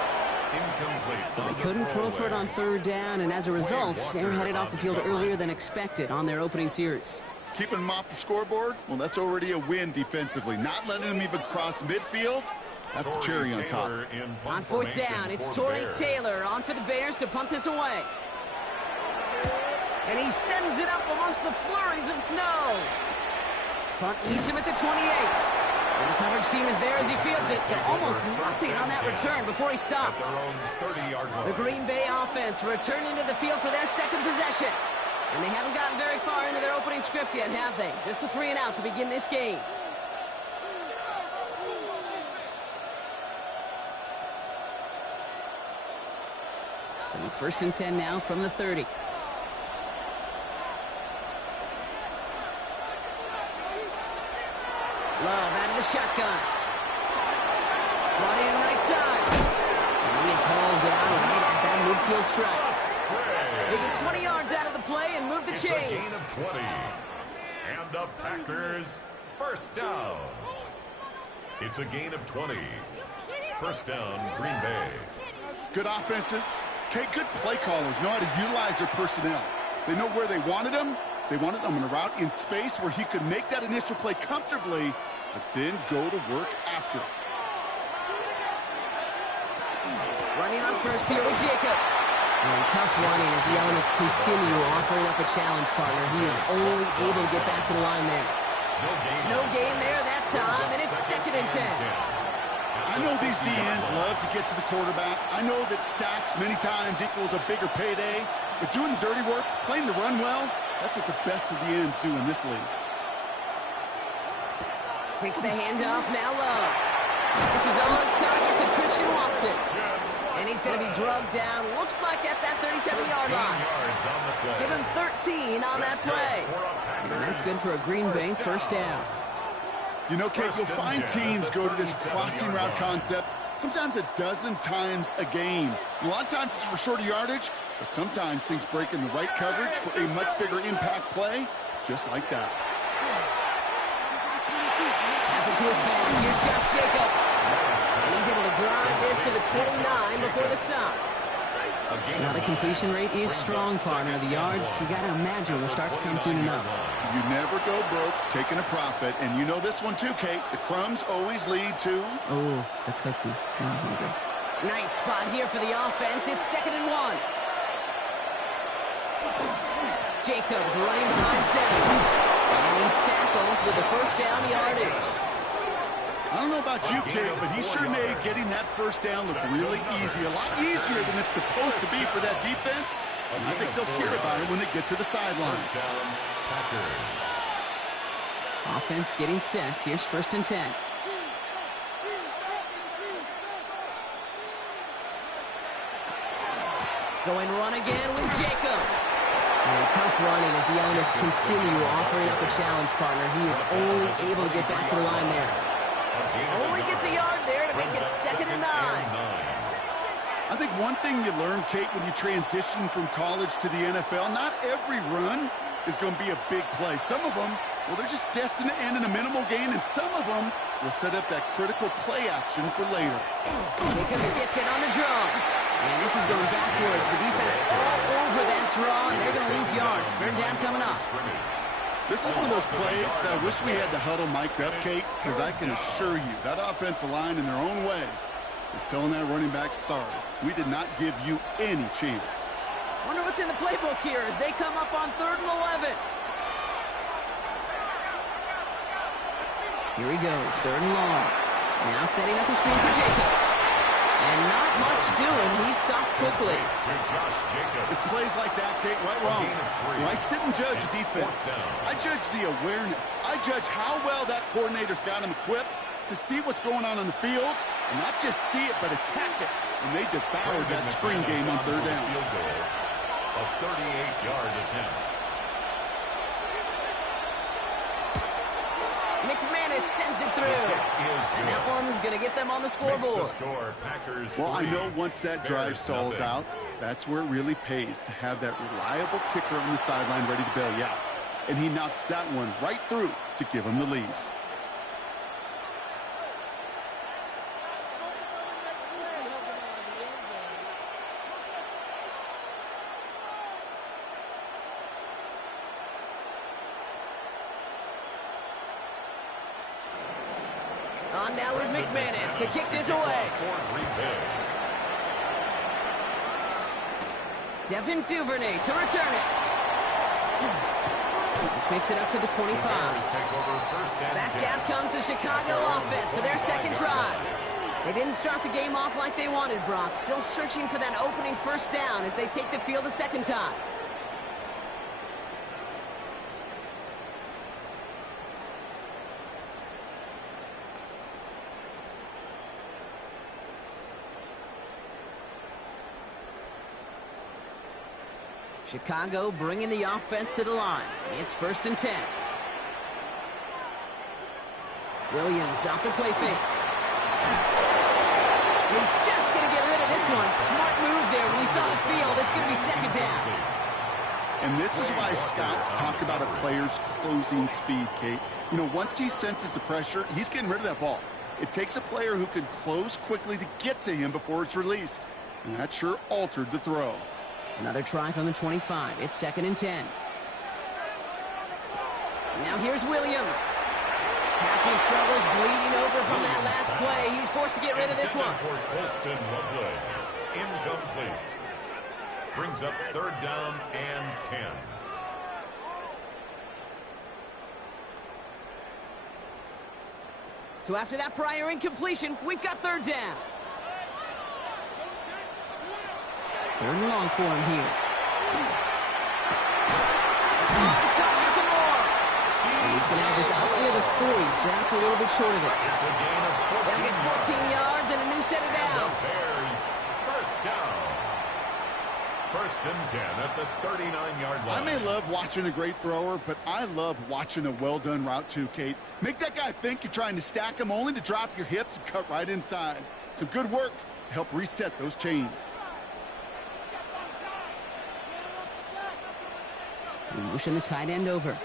Incomplete. So they couldn't throw for it on 3rd down, and as a result, they're headed off the field earlier than expected on their opening series. Keeping them off the scoreboard, well, that's already a win defensively. Not letting them even cross midfield, that's the cherry on top. On 4th down, it's Torrey Taylor on for the Bears to punt this away. And he sends it up amongst the flurries of snow. Punt meets him at the 28. And the coverage team is there as he fields it. So almost nothing on that return before he stopped. The Green Bay offense returning to the field for their second possession. And they haven't gotten very far into their opening script yet, have they? Just a 3 and out to begin this game. So 1st and 10 now from the 30. Love out of the shotgun. Brought in right side. And he is hauled down right at that midfield stripe. They get 20 yards out of the play and move the chains. It's a gain of 20. And the Packers, first down. It's a gain of 20. First down, Green Bay. Good offenses. Okay, good play callers know how to utilize their personnel. They know where they wanted them. They wanted him on a route in space where he could make that initial play comfortably, but then go to work after. Running on first here with Jacobs. And tough running as the elements continue offering up a challenge partner. He is only able to get back to the line there. No gain there that time, and it's 2nd and 10. I know these DNs love to get to the quarterback. I know that sacks many times equals a bigger payday, but doing the dirty work, playing the run well, that's what the best of the ends do in this league. Takes the handoff, now low. This is on target to Christian Watson. And he's going to be drugged down, looks like at that 37-yard line. Give him 13 on that play. And that's good for a Green Bay first down. You know, Kate, you'll find teams go to this crossing route concept sometimes a dozen times a game. And a lot of times it's for shorter yardage, but sometimes things break in the right coverage for a much bigger impact play, just like that. Pass it to his back. Here's Josh Jacobs. And he's able to drive this to the 29 before the stop. Now the completion rate is strong, partner. The yards, you got to imagine, will start to come soon enough. You never go broke taking a profit. And you know this one too, Kate. The crumbs always lead to... Oh, the cookie. I'm hungry. Nice spot here for the offense. It's 2nd and 1. Jacobs running behind center. And he's tackled with the first down yardage. I don't know about you, Kate, but he sure made getting that first down look really easy. A lot easier than it's supposed to be for that defense. And I think they'll hear about it when they get to the sidelines. Offense getting set. Here's 1st and 10. Going run again with Jacobs. And tough running as the elements continue offering up a challenge partner. He is only able to get back to the line there. Only gets a yard there to make it 2nd and 9. I think one thing you learn, Kate, when you transition from college to the NFL, not every run is going to be a big play. Some of them, well, they're just destined to end in a minimal gain, and some of them will set up that critical play action for later. Jacobs gets it on the draw. And this is going backwards. The defense all over that draw, and they're going to lose yards. 3rd down coming up. This is one of those plays that I wish we had the huddle mic'd up, Kate, because I can assure you that offensive line in their own way is telling that running back, sorry, we did not give you any chance. Wonder what's in the playbook here as they come up on 3rd and 11. Here he goes, 3rd and long. Now setting up his screen for Jacobs. And not much doing. He's stopped quickly. It's plays like that, Kate, right wrong. When I sit and judge a defense, I judge the awareness. I judge how well that coordinator's got him equipped to see what's going on the field, and not just see it, but attack it. And they devoured that screen game on 3rd down. A 38-yard attempt. McManus sends it through. And that one is going to get them on the scoreboard. Well, I know once that drive stalls out, that's where it really pays to have that reliable kicker on the sideline ready to bail you out. And he knocks that one right through to give him the lead. On now is McManus to kick this away. Devin Duvernay to return it. This makes it up to the 25. Back out comes the Chicago offense for their second drive. They didn't start the game off like they wanted, Brock. Still searching for that opening first down as they take the field a second time. Chicago bringing the offense to the line. It's 1st and 10. Williams off the play fake. He's just going to get rid of this one. Smart move there when he saw the field. It's going to be second down. And this is why scouts talk about a player's closing speed, Kate. You know, once he senses the pressure, he's getting rid of that ball. It takes a player who can close quickly to get to him before it's released. And that sure altered the throw. Another try from the 25. It's 2nd and 10. Now here's Williams. Passing struggles bleeding over from that last play. He's forced to get rid of this one. Incomplete. Brings up 3rd down and 10. So after that prior incompletion, we've got 3rd down. 3rd and long for him here. On target to Moore. And he's going to have this out near the 40, just a little bit short of it. They'll get 14 yards and a new set of downs. Bears, 1st down. 1st and 10 at the 39-yard line. I may love watching a great thrower, but I love watching a well-done route too, Kate. Make that guy think you're trying to stack him only to drop your hips and cut right inside. Some good work to help reset those chains. Motion the tight end over.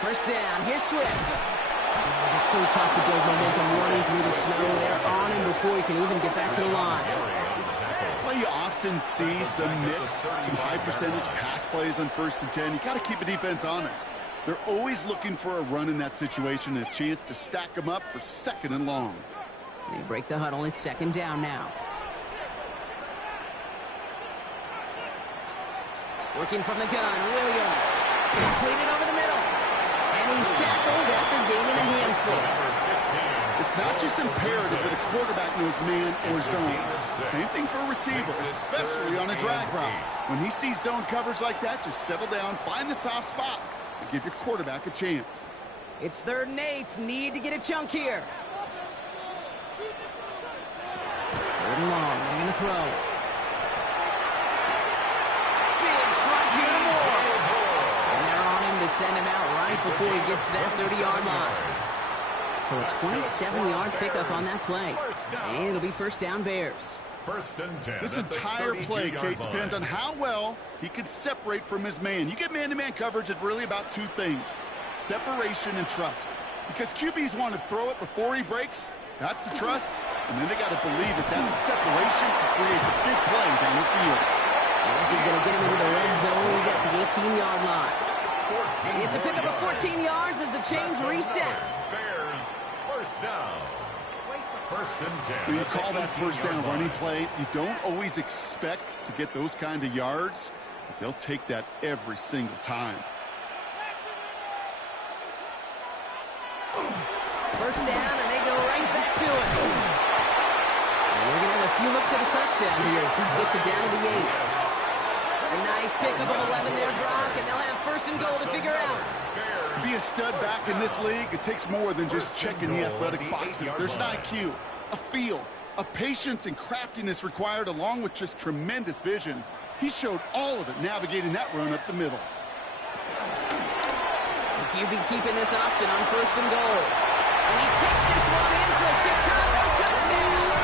1st down. Here's Swift. Oh, it's so tough to build momentum running through the snow. They're on him before he can even get back to the line. Well, you often see some mix, some high-percentage pass plays on 1st and 10. You got to keep a defense honest. They're always looking for a run in that situation, a chance to stack them up for 2nd and long. They break the huddle. It's 2nd down now. Working from the gun, Williams. Completed over the middle. And he's tackled after gaining a handful. It's not just imperative that a quarterback knows man or zone. Same thing for a receiver, especially on a drag route. When he sees zone coverage like that, just settle down, find the soft spot, and give your quarterback a chance. It's 3rd and 8. Need to get a chunk here. 3rd and long. They're going to throw. To send him out right before he gets to that 30-yard line. So a 27-yard pickup on that play. And it'll be 1st down Bears. 1st and 10. This entire play, Kate, depends on how well he can separate from his man. You get man-to-man coverage, it's really about 2 things. Separation and trust. Because QBs want to throw it before he breaks. That's the trust. And then they got to believe that that separation can create a big play down the field. And this is going to get him into the red zone. He's at the 18-yard line. It's a pickup of 14 yards as the chains reset. Bears, 1st down. 1st and 10. When you call that 1st down running play, you don't always expect to get those kind of yards, but they'll take that every single time. 1st down, and they go right back to it. And we're going to have a few looks at a touchdown here, so he gets it down to the 8. A nice pickup of 11 there, Brock, and they'll have 1st and goal to figure out. To be a stud back in this league, it takes more than just checking the athletic boxes. There's an IQ, a feel, a patience and craftiness required along with just tremendous vision. He showed all of it navigating that run up the middle. The QB keeping this option on 1st and goal. And he takes this one in for a Chicago touchdown.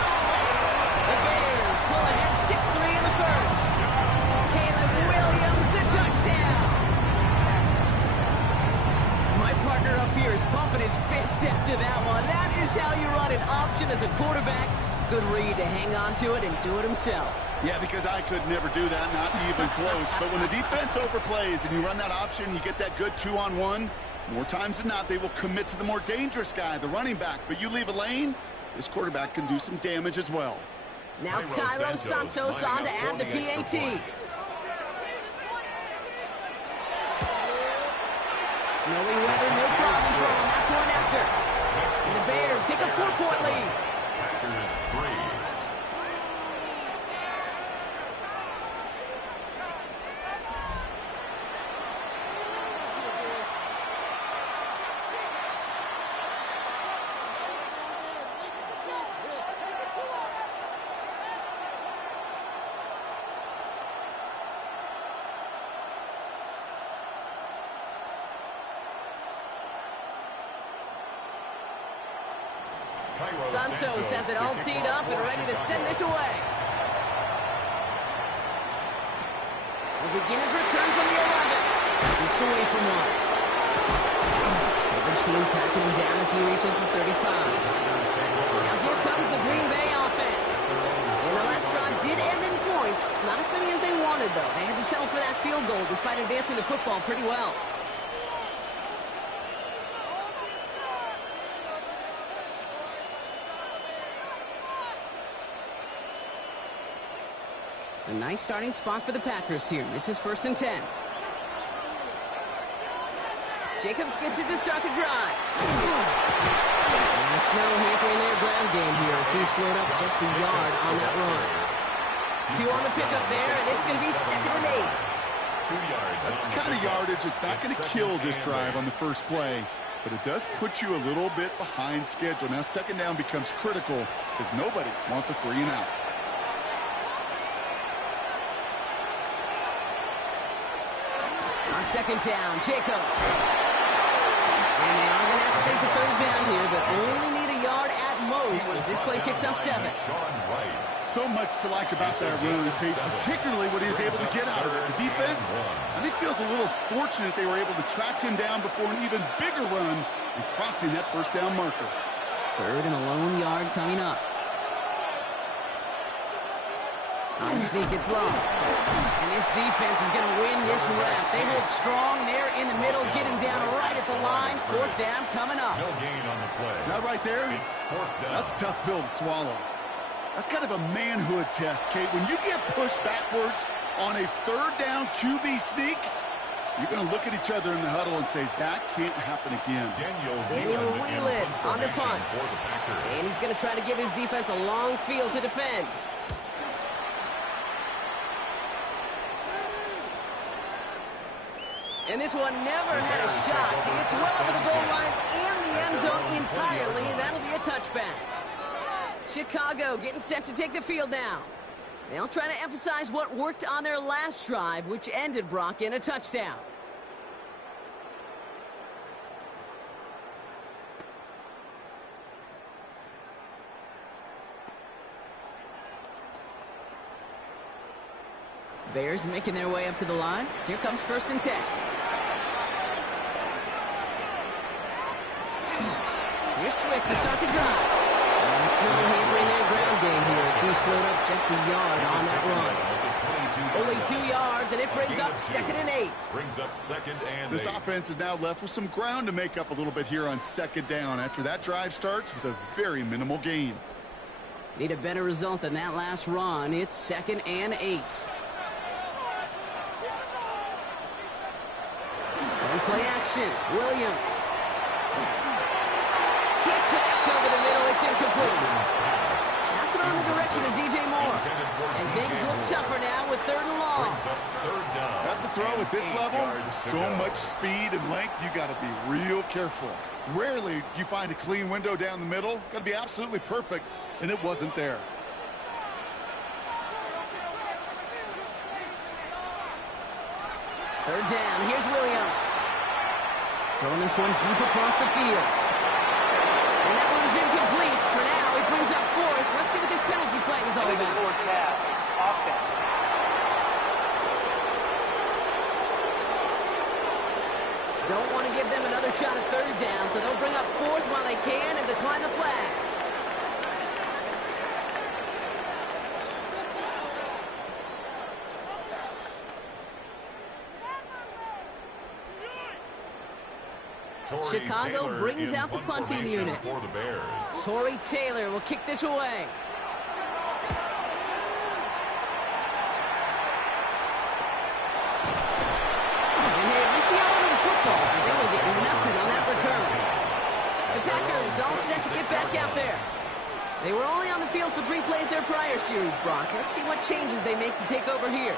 The Bears pull ahead 6-3 in the 1st. Williams, the touchdown. My partner up here is pumping his fist after that one. That is how you run an option as a quarterback. Good read to hang on to it and do it himself. Yeah, because I could never do that, not even close. But when the defense overplays and you run that option, you get that good 2-on-1, more times than not, they will commit to the more dangerous guy, the running back. But you leave a lane, this quarterback can do some damage as well. Now Cairo Santos on to add the PAT. Snowy weather, no problem for them. That point after. And the Bears take a 4-point lead. Packers 3. Santos has it all teed up and ready to send this away. Will begin his return from the 11. Shoots away from one. Coverage team tracking him down as he reaches the 35. Now here comes the Green Bay offense. And the last drive did end in points. Not as many as they wanted, though. They had to settle for that field goal despite advancing the football pretty well. A nice starting spot for the Packers here. This is 1st and 10. Jacobs gets it to start the drive. And the snow hampering their ground game here as he slowed up just a yard on that run. 2 on the pickup there, and it's going to be 2nd and 8. 2 yards. That's the kind of yardage it's not going to kill this drive on the first play, but it does put you a little bit behind schedule. Now 2nd down becomes critical because nobody wants a 3 and out. On 2nd down, Jacobs. And they are going to have to face a 3rd down here, but only need a yard at most as this play picks up 7. So much to like about that run, Pete, particularly what he was able to get out of it. The defense, I think, feels a little fortunate they were able to track him down before an even bigger run and crossing that 1st down marker. 3rd and a lone yard coming up. On the sneak, it's low. And this defense is going to win this rep. They hold strong there in the middle, get him down right at the line. 4th down coming up. No gain on the play. That right there, It's 4th down. that's a tough pill to swallow. That's kind of a manhood test, Kate. When you get pushed backwards on a 3rd down QB sneak, you're going to look at each other in the huddle and say, that can't happen again. Daniel Whelan on the punt. For the Packers. And he's going to try to give his defense a long field to defend. And this one never had a shot. It's well over the goal line and the end zone entirely, and that'll be a touchback. Chicago getting set to take the field now. They'll try to emphasize what worked on their last drive, which ended, Brock, in a touchdown. Bears making their way up to the line. Here comes 1st and 10. Here's Swift to start the drive. And the snow hampering their ground game here as he slowed up just a yard on that run. Only 2 yards, and it brings up 2nd and 8. Brings up 2nd and 8. This offense is now left with some ground to make up a little bit here on 2nd down after that drive starts with a very minimal gain. Need a better result than that last run. It's 2nd and 8. On play action, Williams. Can't connect over the middle, it's incomplete. Now throw in the direction of DJ Moore. And things look tougher now with 3rd and long. That's a throw at this level. With so much speed and length, you got to be real careful. Rarely do you find a clean window down the middle. Got to be absolutely perfect, and it wasn't there. Third down, here's Williams. Throwing this one deep across the field. And that one's incomplete. For now, it brings up 4th. Let's see what this penalty flag is all about. Don't want to give them another shot at 3rd down, so they'll bring up 4th while they can and decline the flag. Chicago brings out the punting unit. For the Bears. Torrey Taylor will kick this away. And hey, we see all over the football. They will get They were only on the field for 3 plays their prior series, Brock. Let's see what changes they make to take over here.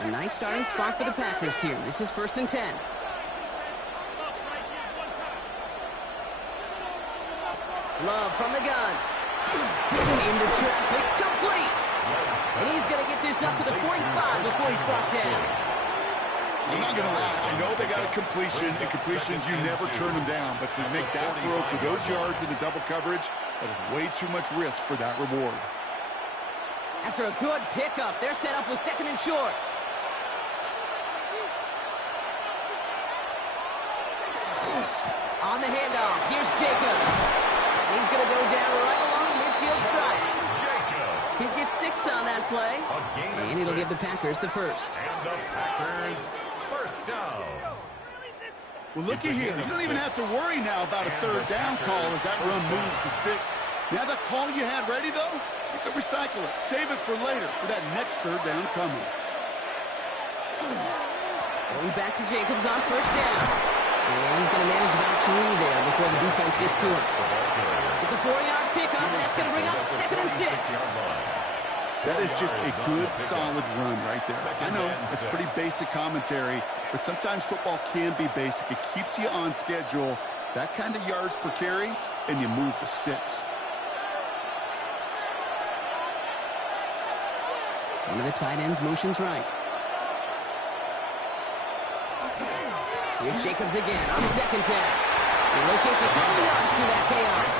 A nice starting spot for the Packers here. This is 1st and 10. Love from the gun. Into traffic, complete. And he's going to get this up to the 45 before he's brought down. I'm not going to lie. I know they got a completion, and completions, you never turn them down. But to make that throw for those yards in the double coverage, that is way too much risk for that reward. After a good pickup, they're set up with 2nd and short. On the handoff, here's Jacobs. He's going to go down right along the midfield stripe. He gets 6 on that play, and it'll give the Packers the first. And the Packers first down. Well, looky here. You don't even have to worry now about a 3rd down call as that run moves the sticks. Now that call you had ready, though, you can recycle it. Save it for later for that next 3rd down coming. Going back to Jacobs on 1st down. And he's going to manage about 3 there before the defense gets to him. It's a 4-yard pickup, and that's going to bring up 2nd and 6. That is just a good, solid run right there. I know, it's pretty basic commentary, but sometimes football can be basic. It keeps you on schedule, that kind of yards per carry, and you move the sticks. One of the tight ends motions right. Here's Jacobs again on 2nd down. He locates a couple yards through that chaos.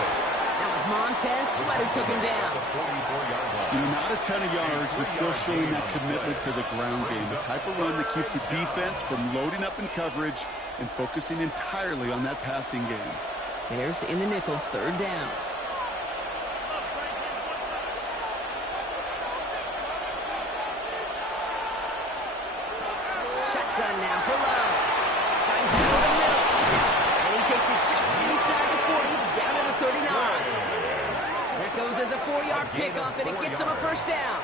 That was Montez Sweat who took him down. You know, not a ton of yards, but still showing that commitment to the ground game. The type of run that keeps the defense from loading up in coverage and focusing entirely on that passing game. Bears in the nickel, 3rd down. Shotgun now for Love. Finds it over the middle. And he takes it just inside the 40, down to the 39. That goes as a 4-yard pickup, and it gets him a 1st down.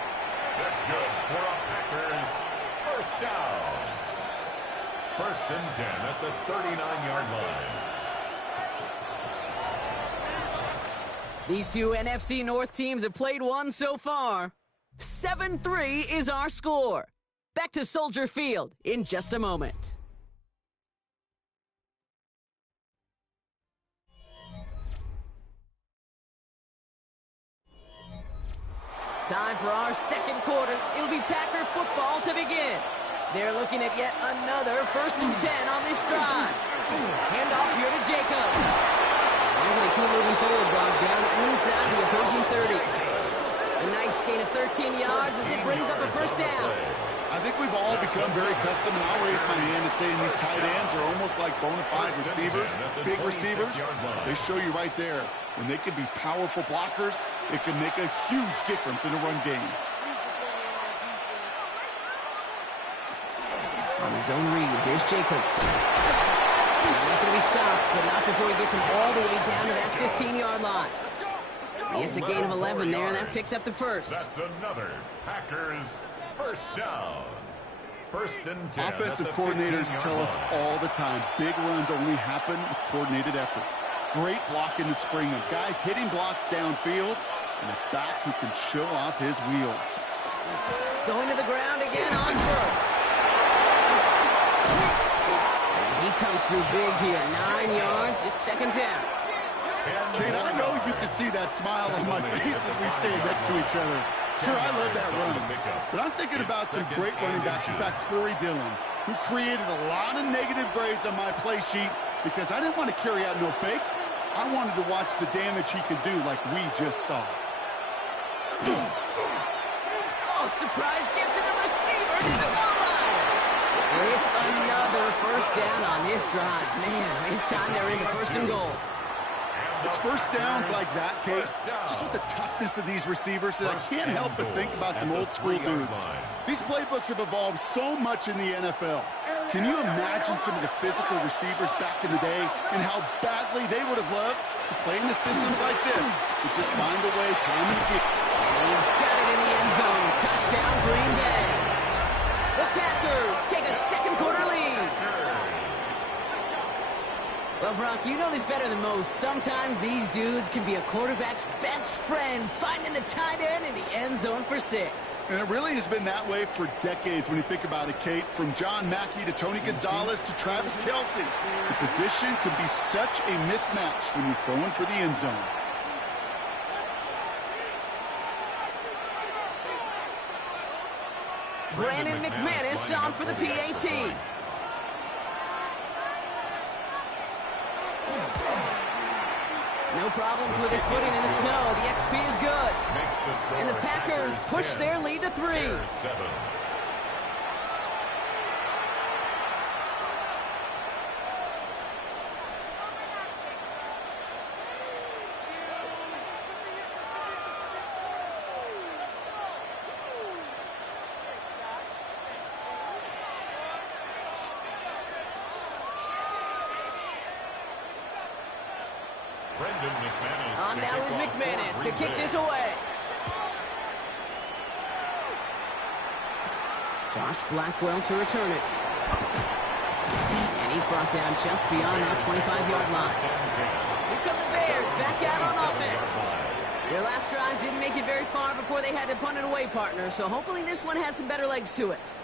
That's good for a Packers first down. 1st and 10 at the 39-yard line. These 2 NFC North teams have played one so far. 7-3 is our score. Back to Soldier Field in just a moment. Time for our 2nd quarter. It'll be Packer football to begin. They're looking at yet another 1st and 10 on this drive. Handoff here to Jacobs. They're going to keep moving forward, Brock, down inside the opposing 30. A nice gain of 13 yards as it brings up a 1st down. I think we've all become very accustomed, and I'll raise my hand and saying these tight ends are almost like bona fide receivers, big receivers. They show you right there. When they can be powerful blockers, it can make a huge difference in a run game. On his own read, here's Jacobs. He's going to be stopped, but not before he gets him all the way down to that 15-yard line. He gets a gain of 11 there, and that picks up the 1st. That's another Packers first down. 1st and 10. Offensive coordinators tell us all the time, big runs only happen with coordinated efforts. Great blocking to spring them. Guys hitting blocks downfield, and a back who can show off his wheels. Going to the ground again on 1st. And he comes through big here. 9 yards. It's 2nd down. Kate, I know you can see that smile on my face as we stand next to each other. Sure, I love that run. But I'm thinking about some great running backs. In fact, Corey Dillon, who created a lot of negative grades on my play sheet because I didn't want to carry out no fake. I wanted to watch the damage he could do like we just saw. Oh, surprise gift to the receiver to the goal line. And it's another 1st down on this drive. Man, this time they're into 1st and goal. It's 1st downs like that, Kate, just with the toughness of these receivers, that I can't help but think about some old school dudes. These playbooks have evolved so much in the NFL. Can you imagine some of the physical receivers back in the day and how badly they would have loved to play in the systems like this? But just find a way, time and again. He's got it in the end zone. Touchdown, Green Bay. Packers take a second quarter lead. Well, Brock, you know this better than most. Sometimes these dudes can be a quarterback's best friend, finding the tight end in the end zone for 6. And it really has been that way for decades when you think about it, Kate. From John Mackey to Tony Gonzalez to Travis Kelce. The position can be such a mismatch when you're throwing for the end zone. Brandon McManus on for the PAT. No problems with his footing in the snow. The XP is good. And the Packers push their lead to 3. On now is McManus to kick this away. Josh Blackwell to return it. And he's brought down just beyond that 25-yard line. Here come the Bears back out on offense. Their last drive didn't make it very far before they had to punt it away, partner, so hopefully this one has some better legs to it.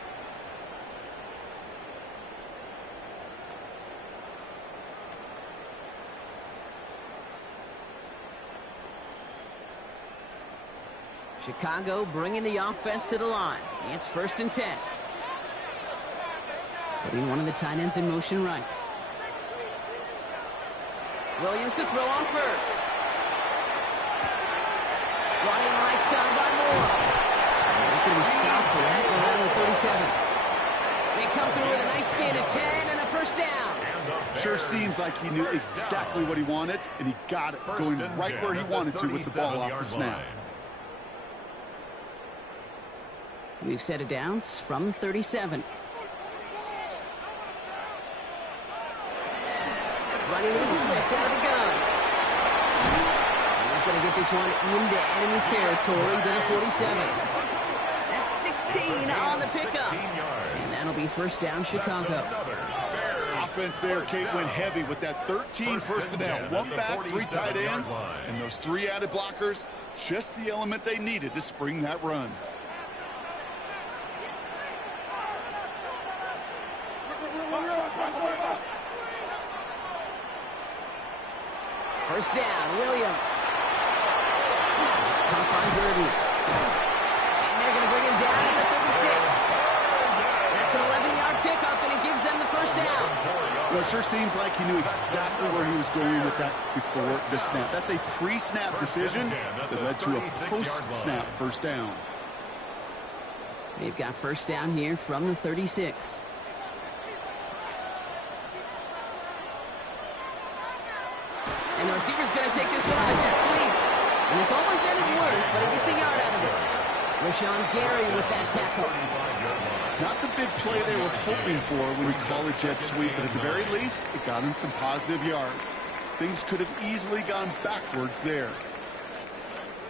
Chicago bringing the offense to the line. It's 1st and 10. Putting one of the tight ends in motion right. Williams to throw on first. Running right side by Moore. And it's going to be stopped right around the 37. They come through with a nice gain of 10 and a 1st down. Sure seems like he knew exactly what he wanted, and he got it going right where he wanted to with the ball off the snap. We've set it downs from 37. Running with Swift out of the gun. He's going to get this one into enemy territory to the 47. That's 16 on the pickup. And that'll be 1st down, Chicago. Offense there, Kate, went heavy with that 13 personnel. 1 back, 3 tight ends, and those 3 added blockers. Just the element they needed to spring that run. First down, Williams. It's caught by Burden. And they're going to bring him down to the 36. That's an 11-yard pickup, and it gives them the 1st down. Well, it sure seems like he knew exactly where he was going with that before the snap. That's a pre-snap decision that led to a post-snap 1st down. They've got 1st down here from the 36. And the receiver's going to take this one on the jet sweep. And it's almost ended worse, but he gets a yard out of it. Rashawn Gary with that tackle. Not the big play they were hoping for when we call a jet sweep, but at the very least, it got him some positive yards. Things could have easily gone backwards there.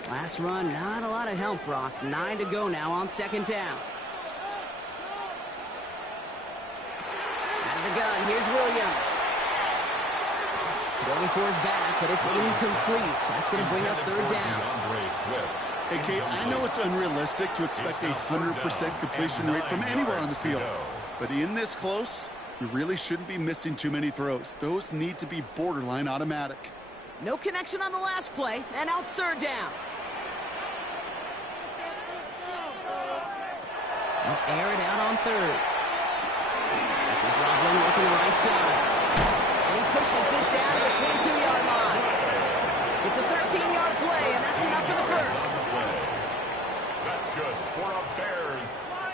Last run, not a lot of help, Brock. 9 to go now on 2nd down. Out of the gun, here's Williams. Going for his back, but it's incomplete. That's going to bring up 3rd down. Hey, Kate, I know it's unrealistic to expect a 100% completion rate from anywhere on the field. But in this close, you really shouldn't be missing too many throws. Those need to be borderline automatic. No connection on the last play, and now it's 3rd down. They'll air it out on 3rd. This is Loveland working the right side. And he pushes this down to the 22-yard line. It's a 13-yard play, and that's enough for the 1st. That's good for a Bears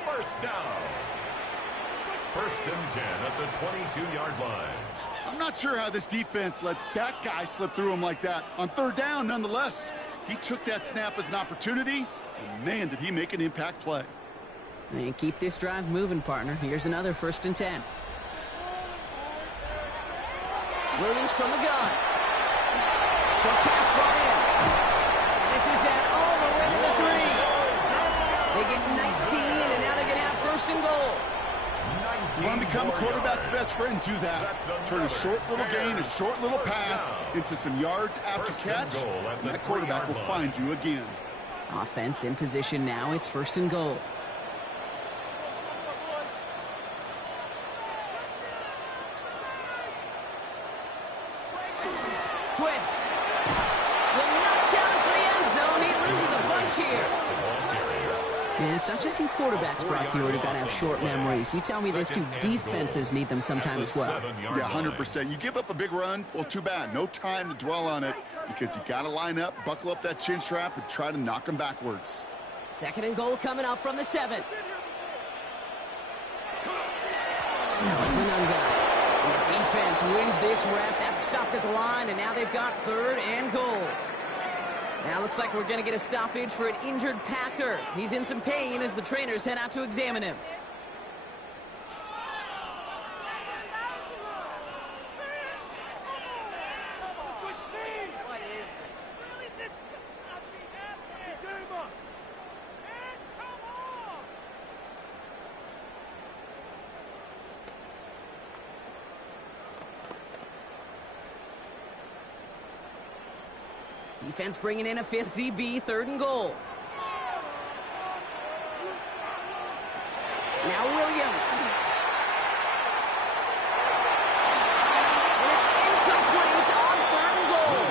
1st down. 1st and 10 at the 22-yard line. I'm not sure how this defense let that guy slip through him like that. On 3rd down, nonetheless, he took that snap as an opportunity, and man, did he make an impact play. And keep this drive moving, partner. Here's another 1st and 10. Williams from the gun. Short pass brought in. And this is down all the way to the 3. They get 19, and now they're going to have 1st and goal. quarterback's best friend do that. Turn a short little gain, a short little pass into some yards after catch, and that quarterback will find you again. Offense in position now. It's 1st and goal. Swift will not challenge for the end zone. He loses a bunch here. And it's not just you quarterbacks, Brock, here who got to have short memories. You tell me these two defenses need them sometime as well. Yeah, 100%. You give up a big run, well, too bad. No time to dwell on it because you got to line up, buckle up that chin strap, and try to knock them backwards. 2nd and goal coming up from the 7. Now it's Manunga. The defense wins this rep. That's stopped at the line, and now they've got 3rd and goal. Now looks like we're going to get a stoppage for an injured Packer. He's in some pain as the trainers head out to examine him. Defense bringing in a 5th DB, 3rd and goal. Now Williams. And it's incomplete on 3rd and goal.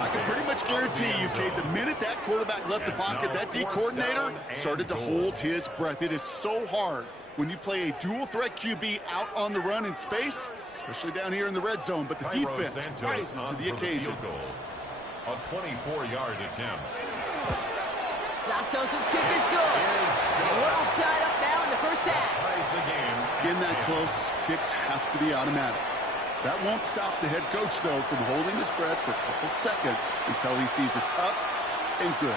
I can pretty much guarantee you, Kate, the minute that quarterback left the pocket, that D coordinator started to hold his breath. It is so hard when you play a dual threat QB out on the run in space, especially down here in the red zone, but the defense rises to the occasion. A 24-yard attempt. Santos' kick is good. And we're all tied up now in the first half. Getting that close, kicks have to be automatic. That won't stop the head coach, though, from holding his breath for a couple seconds until he sees it's up and good.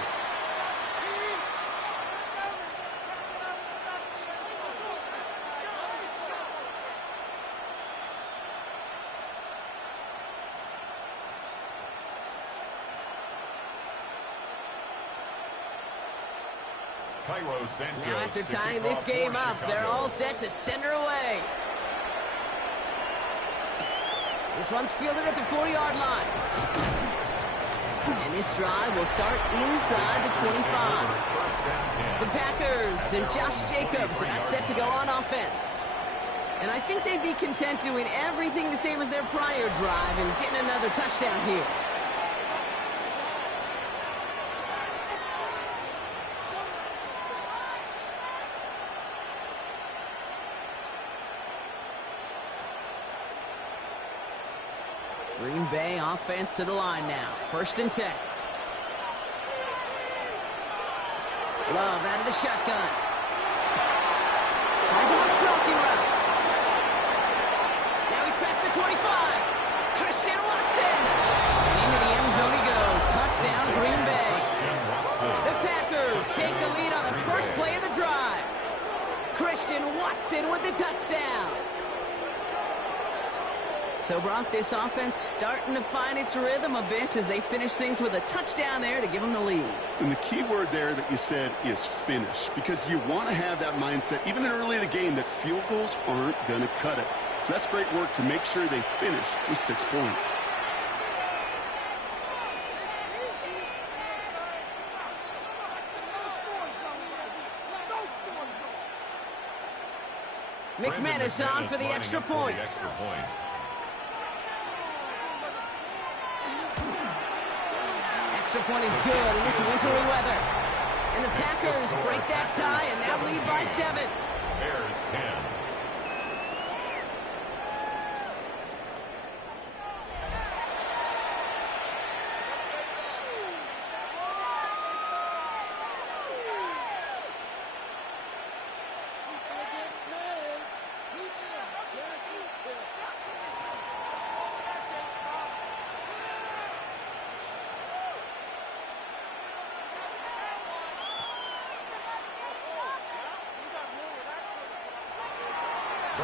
Now after tying this game up, they're all set to send her away. This one's fielded at the 40-yard line. And this drive will start inside the 25. The Packers and Josh Jacobs are set to go on offense. And I think they'd be content doing everything the same as their prior drive and getting another touchdown here. Green Bay offense to the line now. 1st and 10. Love out of the shotgun. Finds him on the crossing route. Now he's past the 25. Christian Watson. And into the end zone he goes. Touchdown, Green Bay. The Packers take the lead on the first play of the drive. Christian Watson with the touchdown. So, Brock, this offense starting to find its rhythm a bit as they finish things with a touchdown there to give them the lead. And the key word there that you said is finish, because you want to have that mindset, even early in the game, that field goals aren't going to cut it. So that's great work to make sure they finish with 6 points. McManus on for the extra point. Extra point is good in this wintry weather. And the Packers break that tie and now lead by 7. Bears 10.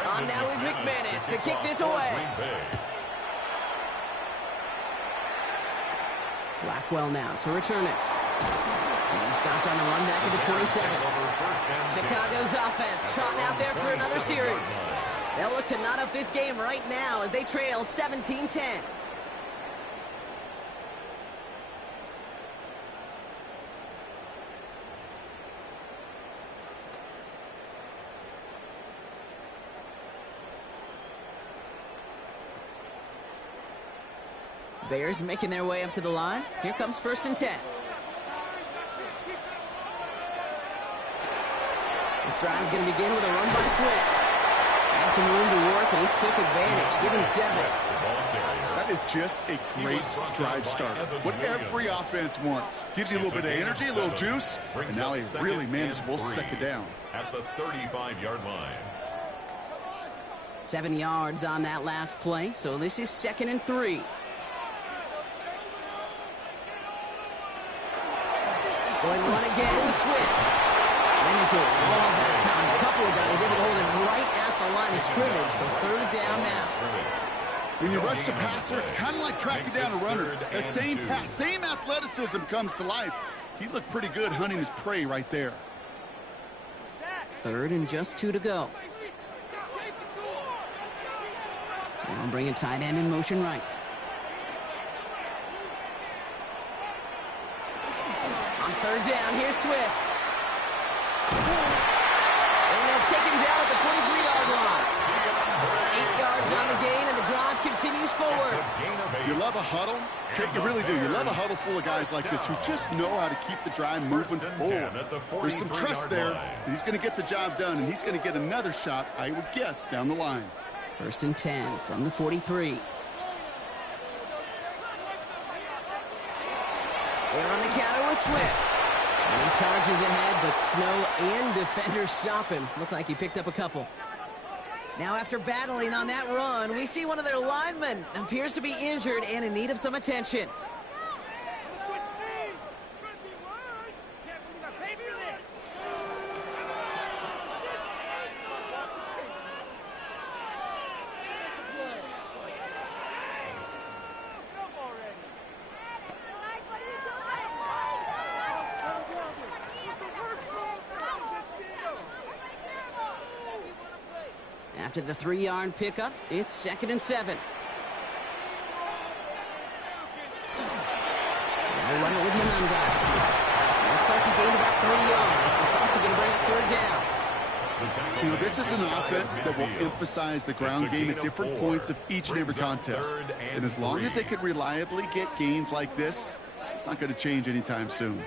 On now is McManus to kick this away. Blackwell now to return it. He stopped on the run back at the 27. Chicago's offense trotting out there for another series. They'll look to knot up this game right now as they trail 17-10. Bears making their way up to the line. Here comes 1st and 10. This drive is going to begin with a run by Swift. Had some room to work, and he took advantage, giving 7. That is just a great drive starter. What every offense wants. Gives you a little bit of energy, a little juice, and now a really manageable second down. At the 35-yard line. 7 yards on that last play, so this is 2nd and 3. Going to run again with Swift. Ran into it all that time. A couple of guys able to hold it right at the line of scrimmage, so 3rd down now. When you rush the passer, it's kind of like tracking down a runner. That same pass, same athleticism comes to life. He looked pretty good hunting his prey right there. 3rd and just 2 to go. Now bring a tight end in motion right. On 3rd down, here's Swift. And they'll take him down at the 43-yard line. 8 yards on the gain, and the drive continues forward. You love a huddle? You really do. You love a huddle full of guys like this who just know how to keep the drive moving forward. There's some trust there. He's going to get the job done, and he's going to get another shot, I would guess, down the line. 1st and 10 from the 43. They're on the counter with Swift. And he charges ahead, but Snow and defenders stop him. Looked like he picked up a couple. Now, after battling on that run, we see one of their linemen appears to be injured and in need of some attention. After the 3-yard pickup, it's 2nd and 7. They'll run it with Menunga. Looks like he gained about 3 yards. It's also going to bring up 3rd down. You know, this is an offense that will emphasize the ground game at different points of each and every contest. And as long as they can reliably get gains like this, it's not going to change anytime soon.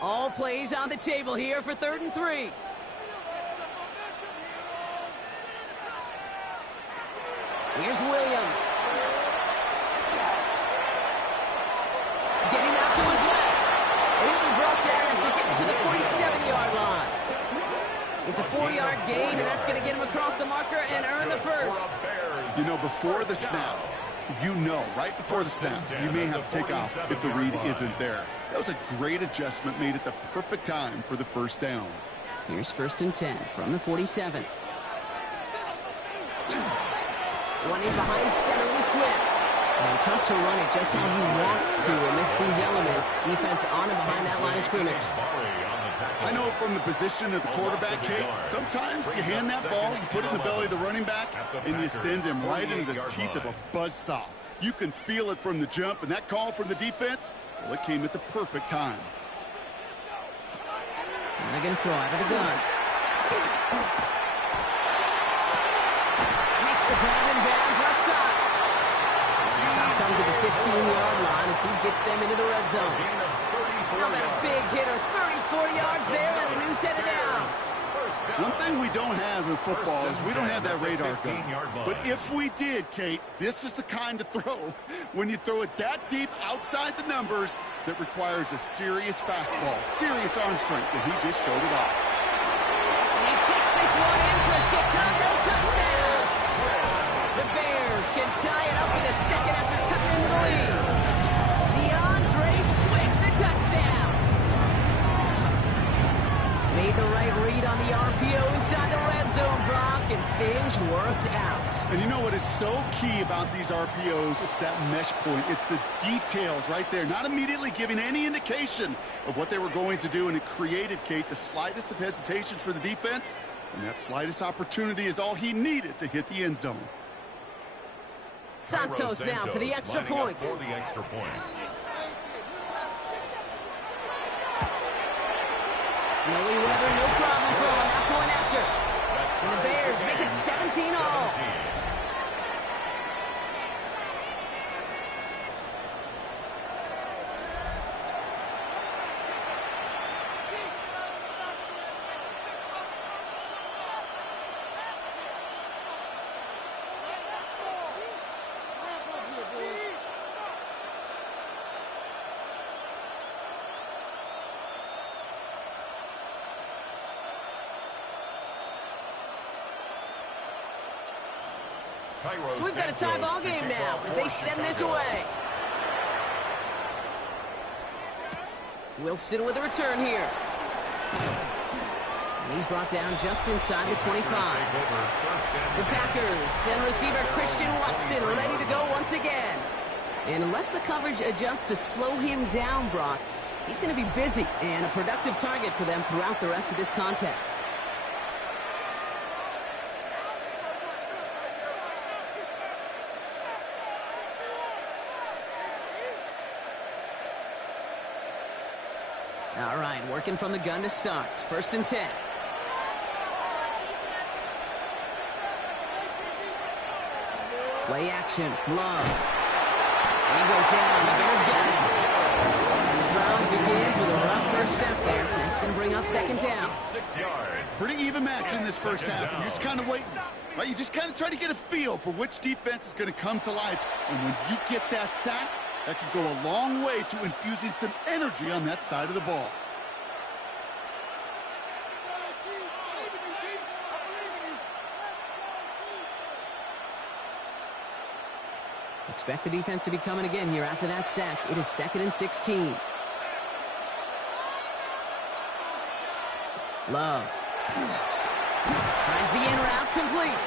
All plays on the table here for 3rd and 3. Here's Williams. Getting out to his left. And he'll be brought down after getting to the 47-yard line. It's a 4-yard gain, and that's going to get him across the marker and earn the 1st. You know, before the snap, right before the snap, you may have to take off if the read isn't there. That was a great adjustment made at the perfect time for the 1st down. Here's 1st and 10 from the 47. Running behind center with Swift. And tough to run it just how he wants to amidst these elements. Defense on and behind that line of scrimmage. I know from the position of the quarterback, Kate, sometimes you hand that ball, you put it in the belly of the running back, and you send him right into the teeth of a buzzsaw. You can feel it from the jump, and that call from the defense, well, it came at the perfect time. And they're going to throw out of the gun. Makes the grab and bounds left side. Stop comes at the 15-yard line as he gets them into the red zone. How about a big hitter, 34 yards there and a new set of downs. One thing we don't have in football is we don't have that radar gun. But if we did, Kate, this is the kind of throw, when you throw it that deep outside the numbers, that requires a serious fastball, serious arm strength, and he just showed it off. And he takes this one in for a Chicago touchdown. The Bears can tie it up in a second after cutting into the lead. DeAndre Swift, the touchdown. Made the right read on the RPO inside the red zone, Brock, and things worked out. And you know what is so key about these RPOs? It's that mesh point. It's the details right there. Not immediately giving any indication of what they were going to do, and it created, Kate, the slightest of hesitations for the defense, and that slightest opportunity is all he needed to hit the end zone. Santos now for the extra point. For the extra point. Snowy weather, no problem for him. That point after. And the Bears make it 17 all. So we've got a tie ball game now as they send this away. Wilson with a return here. And he's brought down just inside the 25. The Packers send receiver Christian Watson ready to go once again. And unless the coverage adjusts to slow him down, Brock, he's going to be busy and a productive target for them throughout the rest of this contest. All right, working from the gun to start. 1st and 10. Play action. Love. And he goes down. The Bears get him. And the drive begins with a rough first step there. That's going to bring up 2nd down. 6 yards. Pretty even match in this first half, and you're just kind of waiting. Right? You just kind of try to get a feel for which defense is going to come to life. And when you get that sack, that could go a long way to infusing some energy on that side of the ball. Expect the defense to be coming again here after that sack. It is 2nd and 16. Love. Finds the in route complete.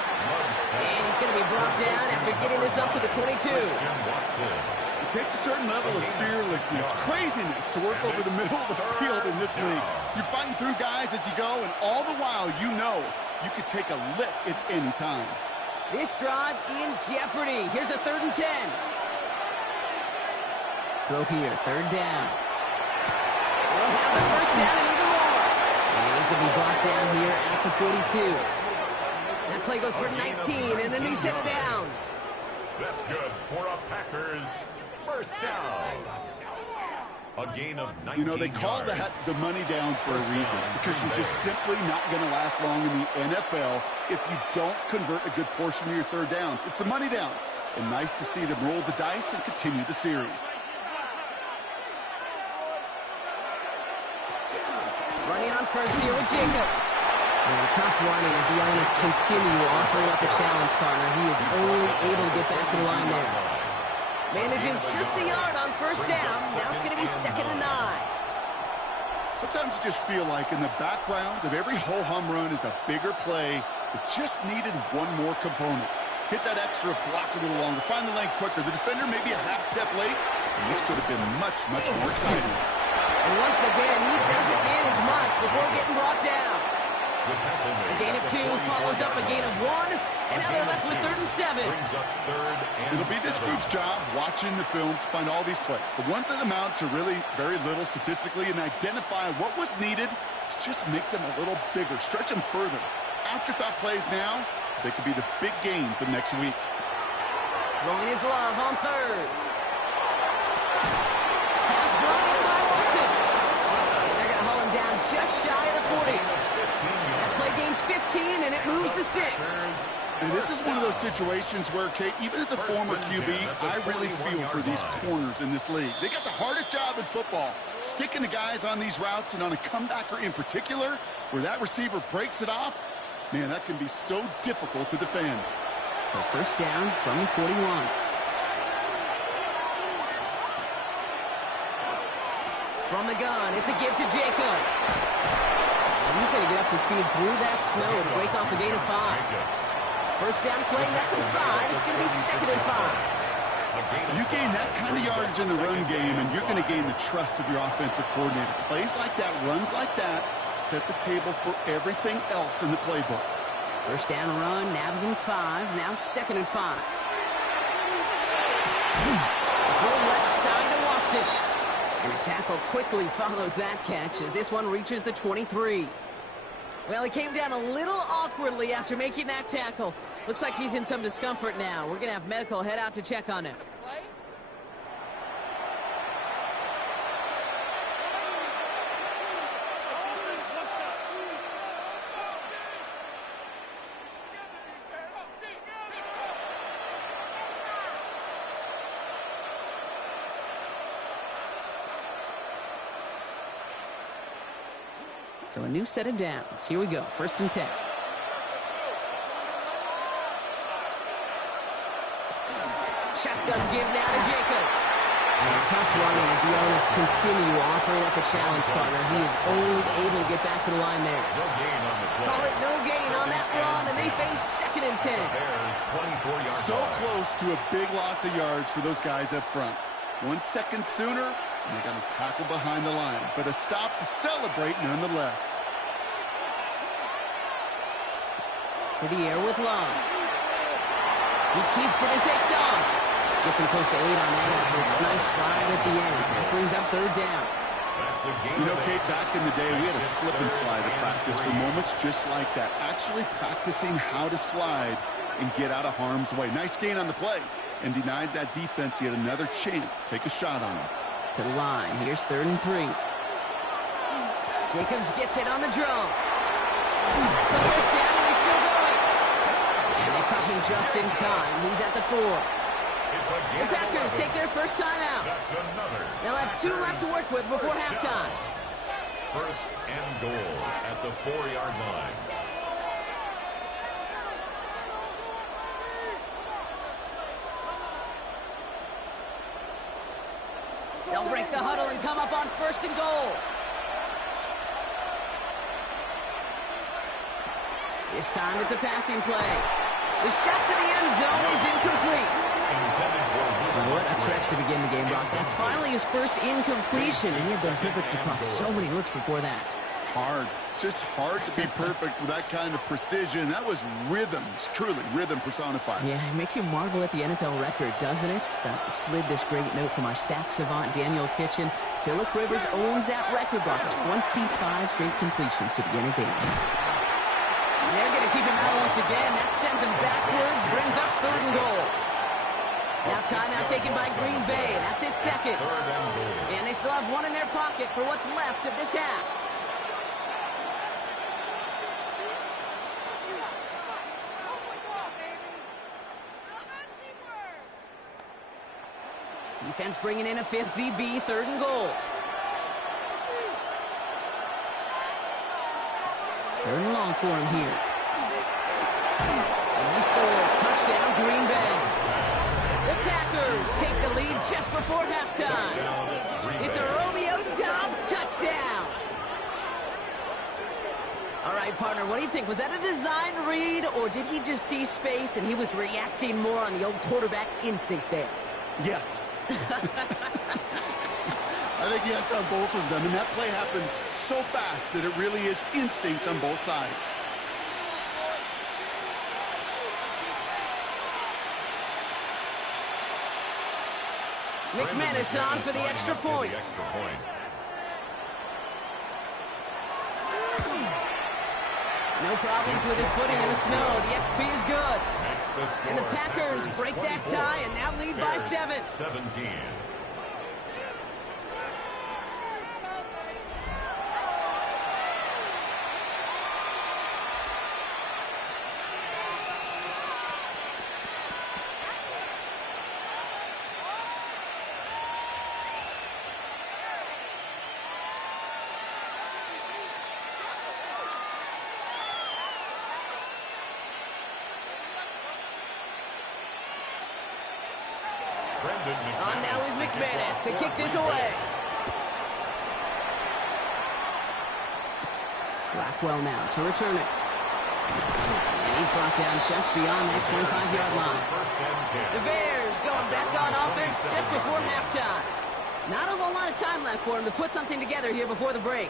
And he's going to be brought down after getting this up to the 22. It takes a certain level of fearlessness, craziness to work over the middle of the field in this league. You're fighting through guys as you go, and all the while you know you could take a lick at any time. This drive in jeopardy. Here's a 3rd and 10. Throw here, 3rd down. We'll have the 1st down and even more. And he's going to be brought down here at the 42. That play goes for 19 and a new set of downs. That's good for a Packers 1st down. A gain of 19 You know, they call that the money down for a reason, because you're just simply not going to last long in the NFL if you don't convert a good portion of your 3rd downs. It's the money down. And nice to see them roll the dice and continue the series. Running on first here with Jacobs. And tough running as the elements continue offering up a challenge partner. He is only able to get back to the line there. Manages just a yard on 1st down. Now it's going to be 2nd and 9. Sometimes you just feel like in the background of every ho-hum run is a bigger play that just needed one more component. Hit that extra block a little longer, find the lane quicker. The defender may be a half step late, and this could have been much, much more exciting. And once again, he doesn't manage much before getting brought down. A gain of 2 follows up a gain of 1, and now they're left with 3rd and 7. It'll be this group's job watching the film to find all these plays, the ones that amount to really very little statistically, and identify what was needed to just make them a little bigger, stretch them further. Afterthought plays now, they could be the big gains of next week. Throwing his Love on 3rd. Pass blocked by Watson. And they're going to haul him down just shy of the 40. That play gains 15, and it moves the sticks. And this is one of those situations where, Kate, even as a former QB, I really feel for these corners in this league. They got the hardest job in football, sticking the guys on these routes, and on a comebacker in particular, where that receiver breaks it off. Man, that can be so difficult to defend. So 1st down from the 41. From the gun, it's a give to Jacobs. And he's going to get up to speed through that snow to break off a gain of 5. First down play, that's him 5. It's going to be 2nd and 5. You gain that kind of yardage in the run game, and you're going to gain the trust of your offensive coordinator. Plays like that, runs like that, set the table for everything else in the playbook. First down run, nabs him 5. Now 2nd and 5. Throw left side to Watson. And a tackle quickly follows that catch as this one reaches the 23. Well, he came down a little awkwardly after making that tackle. Looks like he's in some discomfort now. We're going to have medical head out to check on him. So a new set of downs. Here we go. 1st and 10. Shotgun give now to Jacobs. And tough running as the elements continue offering up a challenge partner. He is only able to get back to the line there. No gain on the play. Call it no gain on that run, and they face 2nd and 10. Bears 24-yard So line. close to a big loss of yards for those guys up front. 1 second sooner, and they got to tackle behind the line. But a stop to celebrate nonetheless. To the air with Long. He keeps it and takes off. Gets him close to 8 on that after its nice slide at the end. That brings up 3rd down. That's a gain You know, of 8. Kate, back in the day, we had a slip and slide at practice for moments just like that. Actually practicing how to slide and get out of harm's way. Nice gain on the play. And denied that defense yet another chance to take a shot on him. To the line. Here's 3rd and 3. Jacobs gets it on the draw. That's the 1st down, and he's still going. And they stop him just in time. He's at the 4. It's a gain The of Packers 11. take their first time out. That's another. They'll have 2 left to work with before First halftime. down. 1st and goal at the 4-yard line. They'll break the huddle and come up on 1st and goal. This time it's a passing play. The shot to the end zone is incomplete. What a stretch to begin the game, Brock. That finally his first incompletion. He had been perfect across so many looks before that. Hard. It's just hard to be perfect with that kind of precision. That was rhythm. It's truly rhythm personified. Yeah, it makes you marvel at the NFL record, doesn't it? Slid this great note from our stats savant, Daniel Kitchen. Phillip Rivers owns that record, Brock. 25 straight completions to begin a game. And they're going to keep him out once again. That sends him backwards, brings up 3rd and goal. Now timeout taken by Green Bay. That's it, 2nd. And they still have 1 in their pocket for what's left of this half. Defense bringing in a 5th DB, 3rd and goal. 3rd and long for him here. And he scores. Touchdown, Green Bay. The Packers take the lead just before halftime. It's a Romeo Doubs touchdown. All right, partner, what do you think? Was that a design read, or did he just see space and he was reacting more on the old quarterback instinct there? Yes. I think yes on both of them, and that play happens so fast that it really is instincts on both sides. McManus on for the extra point. No problems with his footing in the snow. The XP is good. And the Packers break that tie and now lead by 7. 17. On now is McManus to kick this away. Blackwell now to return it. And he's brought down just beyond that 25-yard line. The Bears going back on offense just before halftime. Not a whole lot of time left for him to put something together here before the break.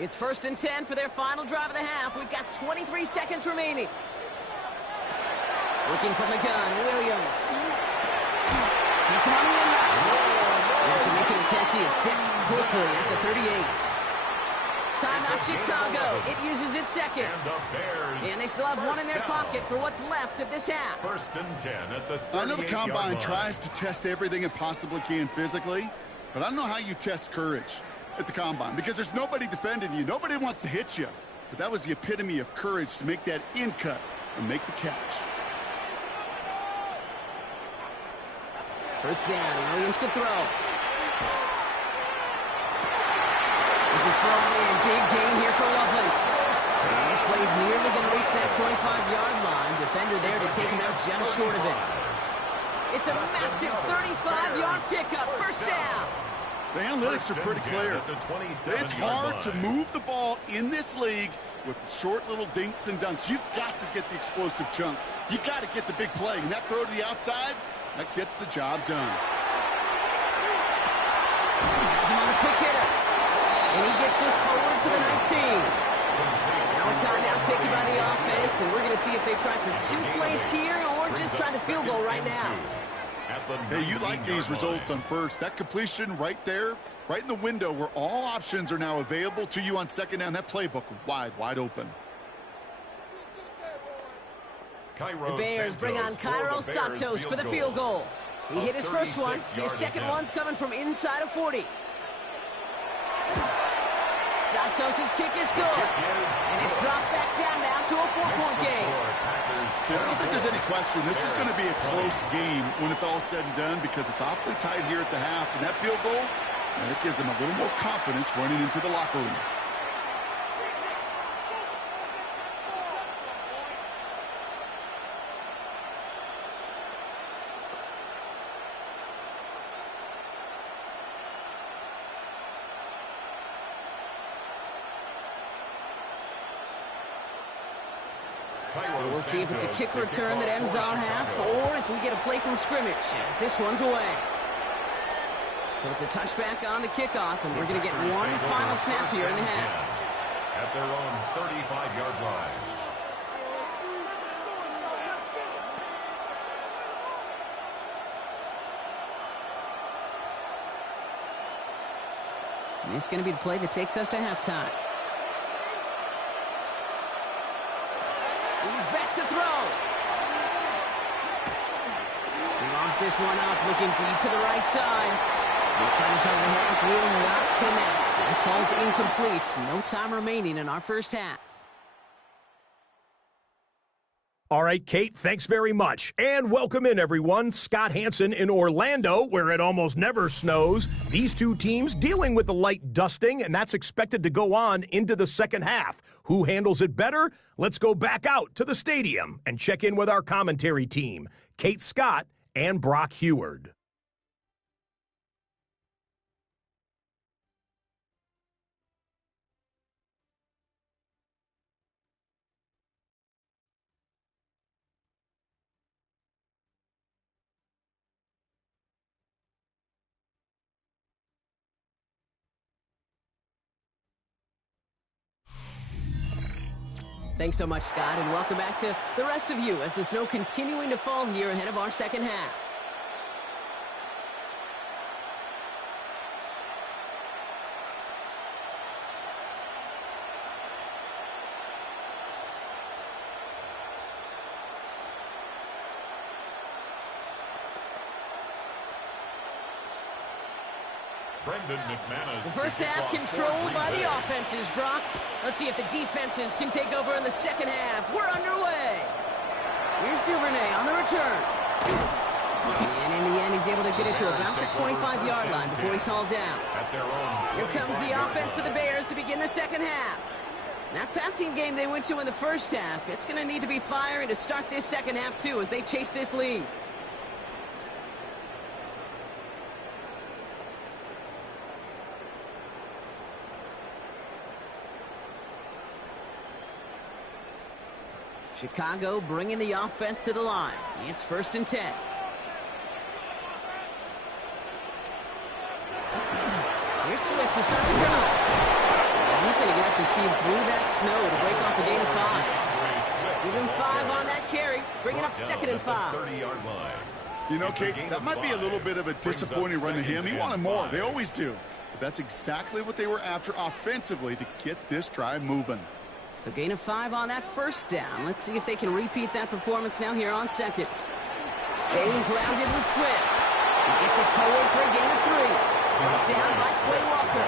It's 1st and 10 for their final drive of the half. We've got 23 seconds remaining. Looking from the gun, Williams. That's him on the end route. After making the catch, he is decked quickly at the 38. Timeout Chicago. It uses its seconds. And they still have one in their pocket for what's left of this half. 1st and 10 at the 38-yard line. I know the Combine tries to test everything it possibly can physically, but I don't know how you test courage at the Combine, because there's nobody defending you. Nobody wants to hit you. But that was the epitome of courage to make that in cut and make the catch. First down, Williams to throw. This is brought in. Big gain here for Loveland. And this play is nearly going to reach that 25-yard line. Defender there to take him out just short of it. It's a massive 35-yard pickup. First down. The analytics are pretty clear. It's hard to move the ball in this league with short little dinks and dunks. You've got to get the explosive chunk. You got to get the big play. And that throw to the outside, that gets the job done. Has him on a quick hitter. And he gets this forward to the 19. Now a timeout taken by the offense, and we're going to see if they try for 2 plays here or just try the field goal right now. Hey, you like these results on first. That completion right there, right in the window where all options are now available to you on second down. That playbook wide open. The Bears bring on Cairo Santos for the field goal. He hit his first one. His second one's coming from inside of 40. Santos' kick is good. And it's dropped back down now to a 4-point game. I don't think there's any question. This is going to be a close game when it's all said and done, because it's awfully tight here at the half. And that field goal, it gives them a little more confidence running into the locker room. So we'll see if it's a kick return that ends our half, or if we get a play from scrimmage, as this one's away. So it's a touchback on the kickoff, and we're going to get one final snap here in the half. At their own 35-yard line. And this is going to be the play that takes us to halftime. He's back to throw. He launches this one up, looking deep to the right side. This final shot of the half will not connect. That falls incomplete. No time remaining in our first half. All right, Kate, thanks very much. And welcome in, everyone. Scott Hansen in Orlando, where it almost never snows. These two teams dealing with a light dusting, and that's expected to go on into the second half. Who handles it better? Let's go back out to the stadium and check in with our commentary team, Kate Scott and Brock Heward. Thanks so much, Scott, and welcome back to the rest of you as the snow continuing to fall here ahead of our second half. The first half controlled by the offenses, Brock. Let's see if the defenses can take over in the second half. We're underway. Here's Duvernay on the return. And in the end, he's able to get it to about the 25-yard line before he's hauled down. Here comes the offense for the Bears to begin the second half. That passing game they went to in the first half, it's going to need to be firing to start this second half, too, as they chase this lead. Chicago bringing the offense to the line. It's 1st and 10. Here's Swift to start the drive. And he's going to get up to speed through that snow to break off a gain of 5. Give him 5 on that carry. Bring it up 2nd and 5. 30-yard line. You know, Kate, that might be a little bit of a disappointing run to him. He wanted more. They always do. But that's exactly what they were after offensively to get this drive moving. So gain of 5 on that first down. Let's see if they can repeat that performance now here on 2nd. Staying grounded with Swift. He gets it forward for a gain of 3. Brought down by Quay Walker.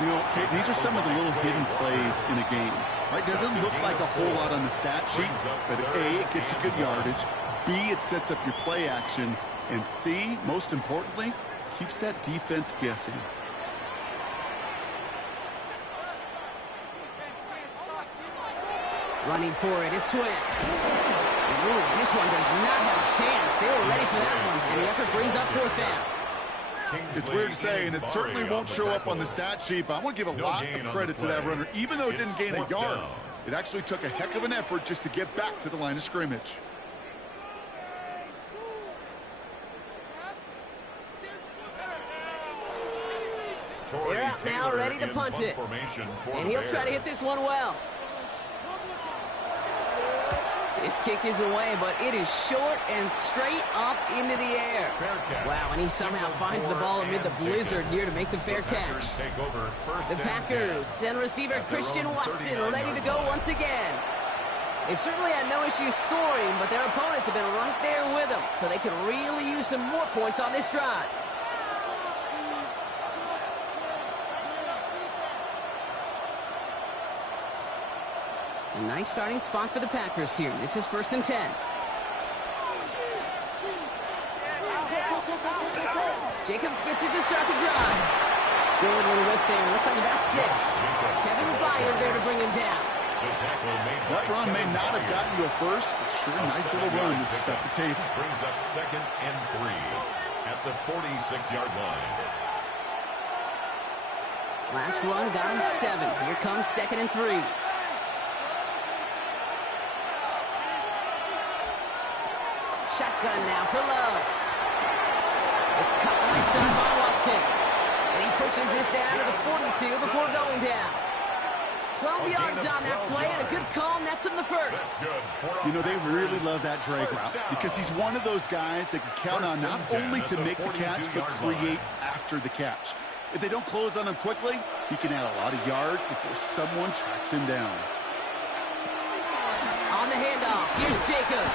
You know, Kate, these are some of the little hidden plays in a game. Right? Doesn't look like a whole lot on the stat sheet, but A, it gets you good yardage. B, it sets up your play action. And C, most importantly, keeps that defense guessing. Running for it, it's Swift. And ooh, this one does not have a chance. They were ready for that one, and the effort brings up 4th down. It's weird to say, and it certainly won't show up on the stat sheet, but I want to give a lot of credit to that runner. Even though it didn't gain a yard, it actually took a heck of an effort just to get back to the line of scrimmage. They're out now, ready to punt it. And he'll try to hit this one well. This kick is away, but it is short and straight up into the air. Wow, and he somehow finds the ball amid the blizzard here to make the fair catch. The Packers send receiver Christian Watson ready to go once again. They've certainly had no issues scoring, but their opponents have been right there with them, so they could really use some more points on this drive. A nice starting spot for the Packers here. This is 1st and 10. Jacobs gets it to start the drive. Good little whip there. Looks like about 6. Kevin Byard there to bring him down. That run may not have gotten you a first, but sure, nice little run to set the table. Brings up 2nd and 3 at the 46-yard line. Last run got him 7. Here comes 2nd and 3. Shotgun now for Love. It's cut right side by Watson. And he pushes this down to the 42 before going down. 12 yards on that play, and a good call nets him the first. You know, they really love that drag route because he's one of those guys that can count on not only to make the catch, but create after the catch. If they don't close on him quickly, he can add a lot of yards before someone tracks him down. On the handoff, here's Jacobs.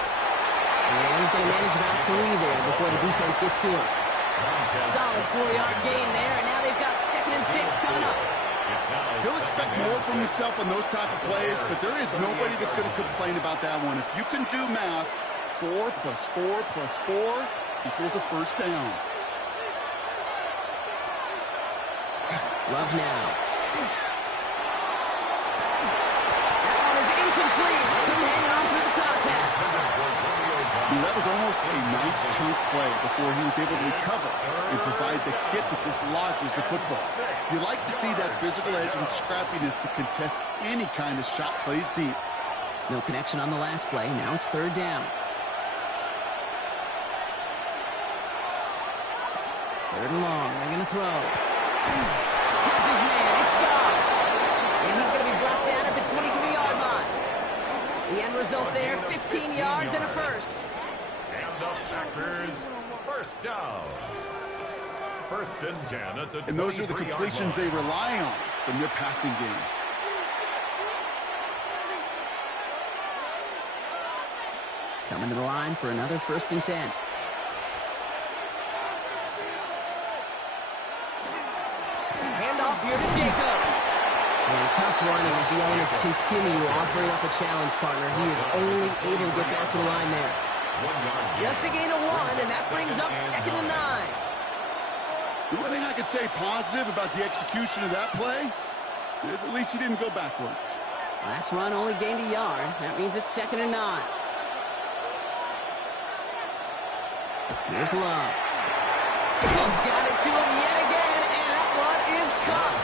And he's going to manage about 3 there before the defense gets to him. Solid 4-yard gain there, and now they've got 2nd and 6 coming up. He'll expect more from himself on those type of plays, but there is nobody that's going to complain about that one. If you can do math, 4 plus 4 plus 4 equals a first down. Love now. That one is incomplete. Couldn't hang on through the contact. That was almost a nice chunk play before he was able to recover and provide the hit that dislodges the football. You like to see that physical edge and scrappiness to contest any kind of shot plays deep. No connection on the last play. Now it's 3rd down. 3rd and long. They're going to throw. Has his man. It's Dobbs. And he's going to be brought down at the 23-yard line. The end result there, 15 yards and a first. And the Packers, first down. 1st and 10 at the 23-yard line. And those are the completions they rely on from their passing game. Coming to the line for another 1st and 10. Handoff here to Jacobs. And tough running as the elements continue offering up a challenge partner. He is only able to get back to the line there. Just a gain of 1, and that brings up 2nd and 9. The one thing I could say positive about the execution of that play, At least he didn't go backwards. Last run only gained a yard. That means it's 2nd and 9. Here's Love. He's got it to him yet again, and that one is caught.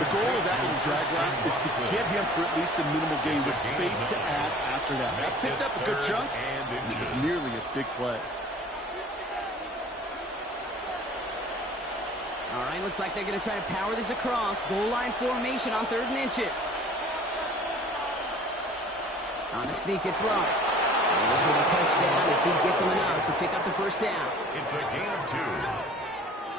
The goal of that little drag route is to get him for at least a minimal gain with space to add after that. That picked up a good chunk, and it was nearly a big play. All right, looks like they're going to try to power this across. Goal line formation on 3rd and inches. On the sneak, it's Love. And this will be a touchdown as he gets him enough to pick up the 1st down. It's a gain of 2.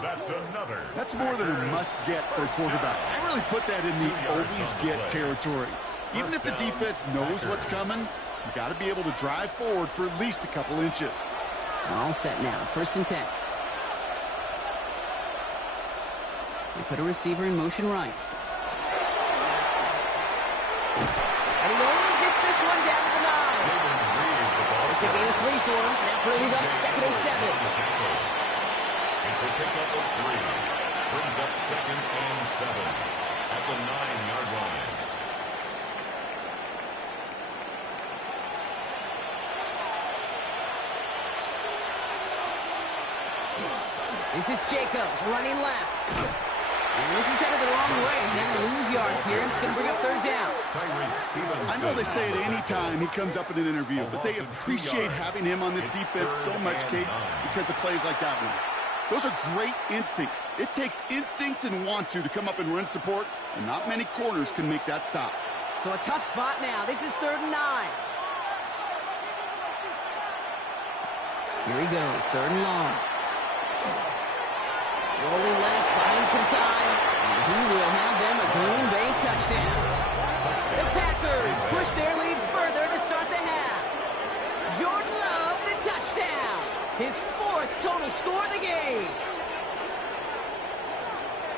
That's another. That's more than a must-get for a quarterback. I really put that in the always-get territory. Even if the defense knows what's coming, you got to be able to drive forward for at least a couple inches. All set now, 1st and 10. They put a receiver in motion right. And he only gets this one down to the 9. It's a gain of 3 for him. That brings up 2nd and 7. It's a pickup of 3. Brings up 2nd and 7 at the 9-yard line. This is Jacobs running left. And this is headed the wrong way. They're going to lose yards here. It's going to bring up 3rd down. I know they say it any time he comes up in an interview, but they appreciate having him on this defense so much, Kate, because of plays like that one. Those are great instincts. It takes instincts and want to come up and run support, and not many corners can make that stop. So a tough spot now. This is 3rd and 9. Here he goes, 3rd and long. Rolling left, buying some time, and he will have them a Green Bay touchdown. The Packers push their lead further to start the half. Jordan Love, the touchdown. His 4th total score of the game.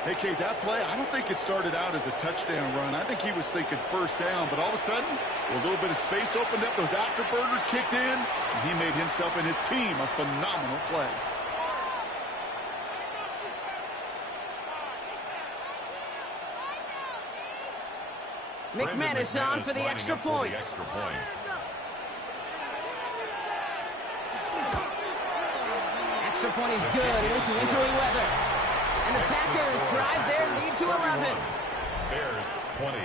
Hey, Kate, that play, I don't think it started out as a touchdown run. I think he was thinking 1st down, but all of a sudden, a little bit of space opened up, those afterburners kicked in, and he made himself and his team a phenomenal play. McManus on for the extra point. Extra point is good in this wintry weather. And the Packers drive their lead to 11. Bears 20.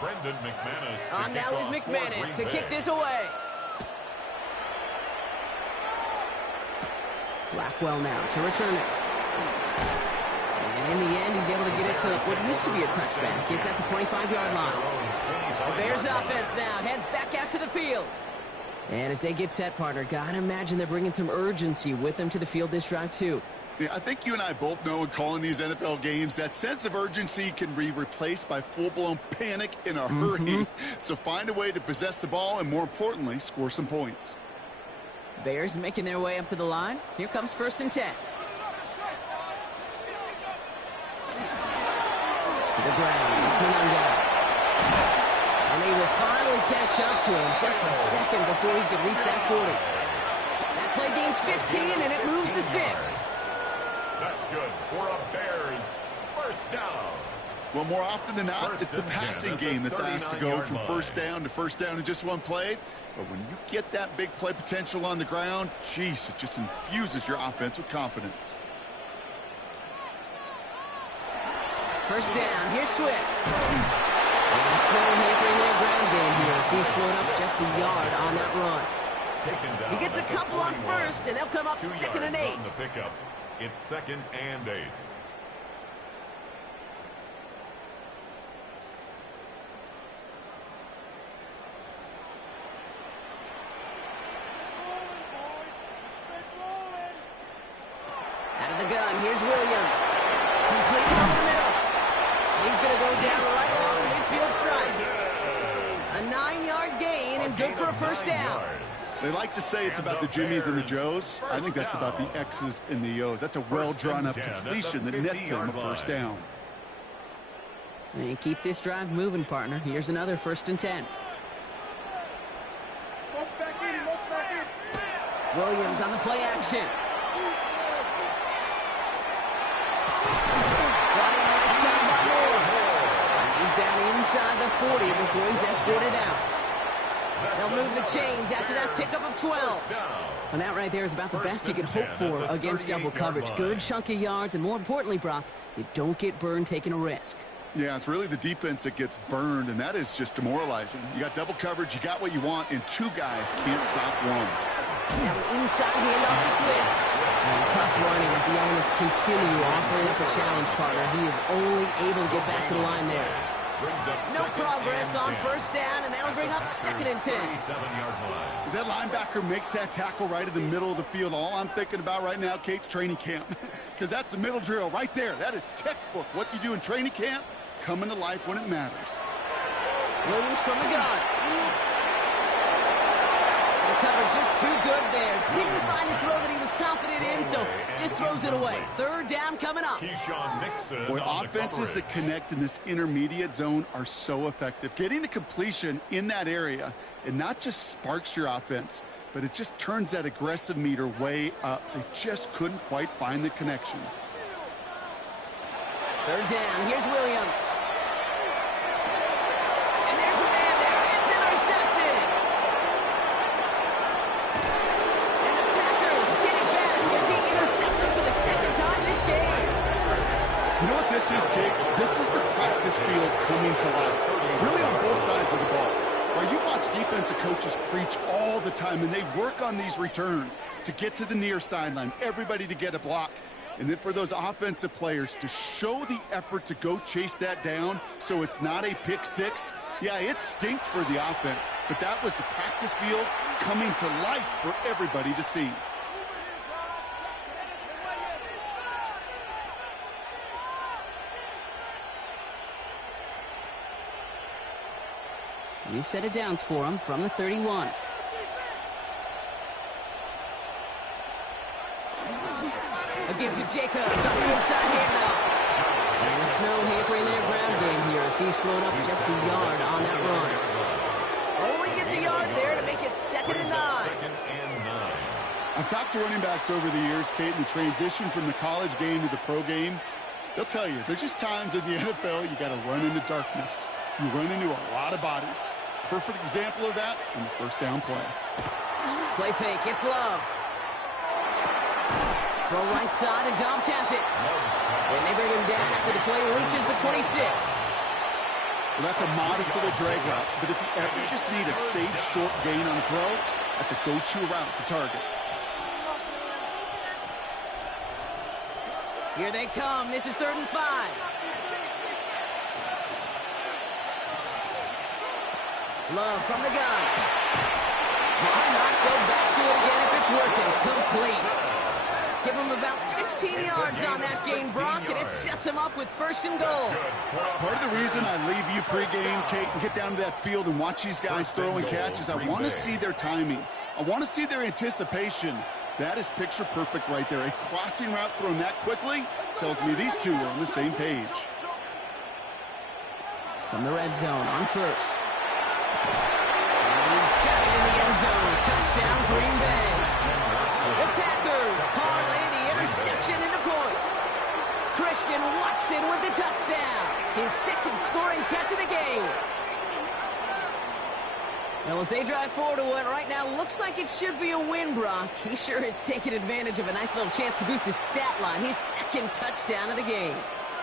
Brendan McManus. On now is McManus to kick this away. Blackwell now to return it. And in the end, he's able to get it to what used to be a touchback. It's at the 25-yard line. The Bears offense now heads back out to the field. And as they get set, partner, gotta imagine they're bringing some urgency with them to the field this drive, too. Yeah, I think you and I both know in calling these NFL games that sense of urgency can be replaced by full-blown panic in a hurry. So find a way to possess the ball and, more importantly, score some points. Bears making their way up to the line. Here comes 1st and 10. To the ground. It's Monanga. And they will finally catch up to him just a second before he could reach that 40. That play gains 15, and it moves the sticks. That's good for a Bears 1st down. Well, more often than not, it's the passing game that's asked to go from 1st down to 1st down in just one play. But when you get that big play potential on the ground, geez, it just infuses your offense with confidence. 1st down. Here's Swift. And Snow hampering their ground game here as he slowed up just a yard on that run. He gets a couple on 1st, and they'll come up 2nd and 8. On the pickup. It's 2nd and 8. Out of the gun, here's Williams. Completely over the middle. He's going to go down right along the midfield stripe. A 9-yard gain and good for a first down. They like to say it's about the Jimmies and the Joes. I think that's about the X's and the O's. That's a well-drawn-up completion that nets them a first down. And keep this drive moving, partner. Here's another 1st and 10. Williams on the play action. Running right side by Moore. He's down inside the 40 before he's escorted out. They'll move the chains after that pickup of 12. Well, that right there is about the best you can hope for against double coverage. Good chunk of yards, and more importantly, Brock, you don't get burned taking a risk. Yeah, it's really the defense that gets burned, and that is just demoralizing. You got double coverage, you got what you want, and 2 guys can't stop one. Now inside handoff to Swift. And tough running as the elements continue offering up a challenge, partner. He is only able to get back to the line there. No progress on 1st down, and that'll bring up 2nd and 10. As that linebacker makes that tackle right in the middle of the field, all I'm thinking about right now, Kate's training camp. Because that's the middle drill right there. That is textbook. What you do in training camp, coming to life when it matters. Williams from the gun. The cover just too good there. Didn't find a throw that he was confident in, so just throws it away. 3rd down coming up. Boy, offenses that connect in this intermediate zone are so effective. Getting the completion in that area, it not just sparks your offense, but it just turns that aggressive meter way up. They just couldn't quite find the connection. 3rd down. Here's Williams. And there's a man there. It's intercepted. And the Packers get it back as he intercepts him for the 2nd time this game. You know what this is, Kate? This is the practice field coming to life. Really on both sides of the ball. You watch defensive coaches preach all the time, and they work on these returns to get to the near sideline, everybody to get a block. And then for those offensive players to show the effort to go chase that down so it's not a pick 6, yeah, it stinks for the offense. But that was the practice field coming to life for everybody to see. New set of downs for him from the 31. A give to Jacobs on the inside handoff. And the snow hampering their ground game here as he slowed up just a yard on that run. Only gets a yard there to make it 2nd and 9. I've talked to running backs over the years, Kate, in the transition from the college game to the pro game. They'll tell you, there's just times in the NFL you got to run into darkness. You run into a lot of bodies. Perfect example of that on the 1st down play. Play fake, it's Love. Throw right side, and Dobbs has it. And they bring him down after the play reaches the 26. Well, that's a modest little drag route, but if you ever just need a safe, short gain on a throw, that's a go-to route to target. Here they come. This is 3rd and 5. Love from the gun. Why not go back to it again if it's working? Complete. Give him about 16 yards on that gain, Brock, and it sets him up with 1st and goal. Part of the reason I leave you pregame, Kate, and get down to that field and watch these guys throw and catch is I want to see their timing. I want to see their anticipation. That is picture perfect right there. A crossing route thrown that quickly tells me these two are on the same page. From the red zone on 1st. He's got it in the end zone. Touchdown, Green Bay. The Packers parlay the interception into points. Christian Watson with the touchdown. His 2nd scoring catch of the game. Well, as they drive forward to what right now looks like it should be a win, Brock. He sure has taken advantage of a nice little chance to boost his stat line. His 2nd touchdown of the game.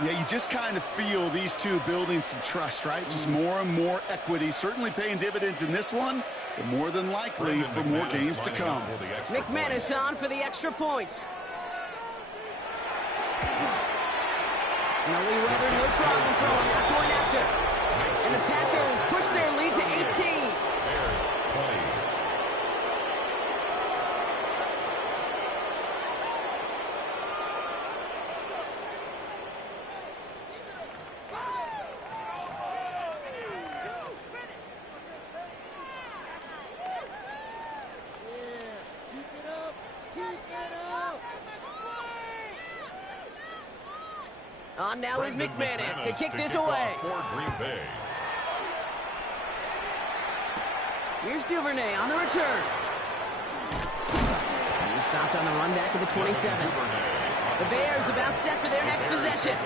Yeah, you just kind of feel these two building some trust, right? Just more and more equity. Certainly paying dividends in this one, but more than likely for more games to come. McManus on for the extra point. Snowy weather, no problem throwing that point after. And the Packers push their lead to 18. On now is McManus to kick this away. For Green Bay. Here's Duvernay on the return. He's stopped on the run back of the 27. The Bears about set for their next possession.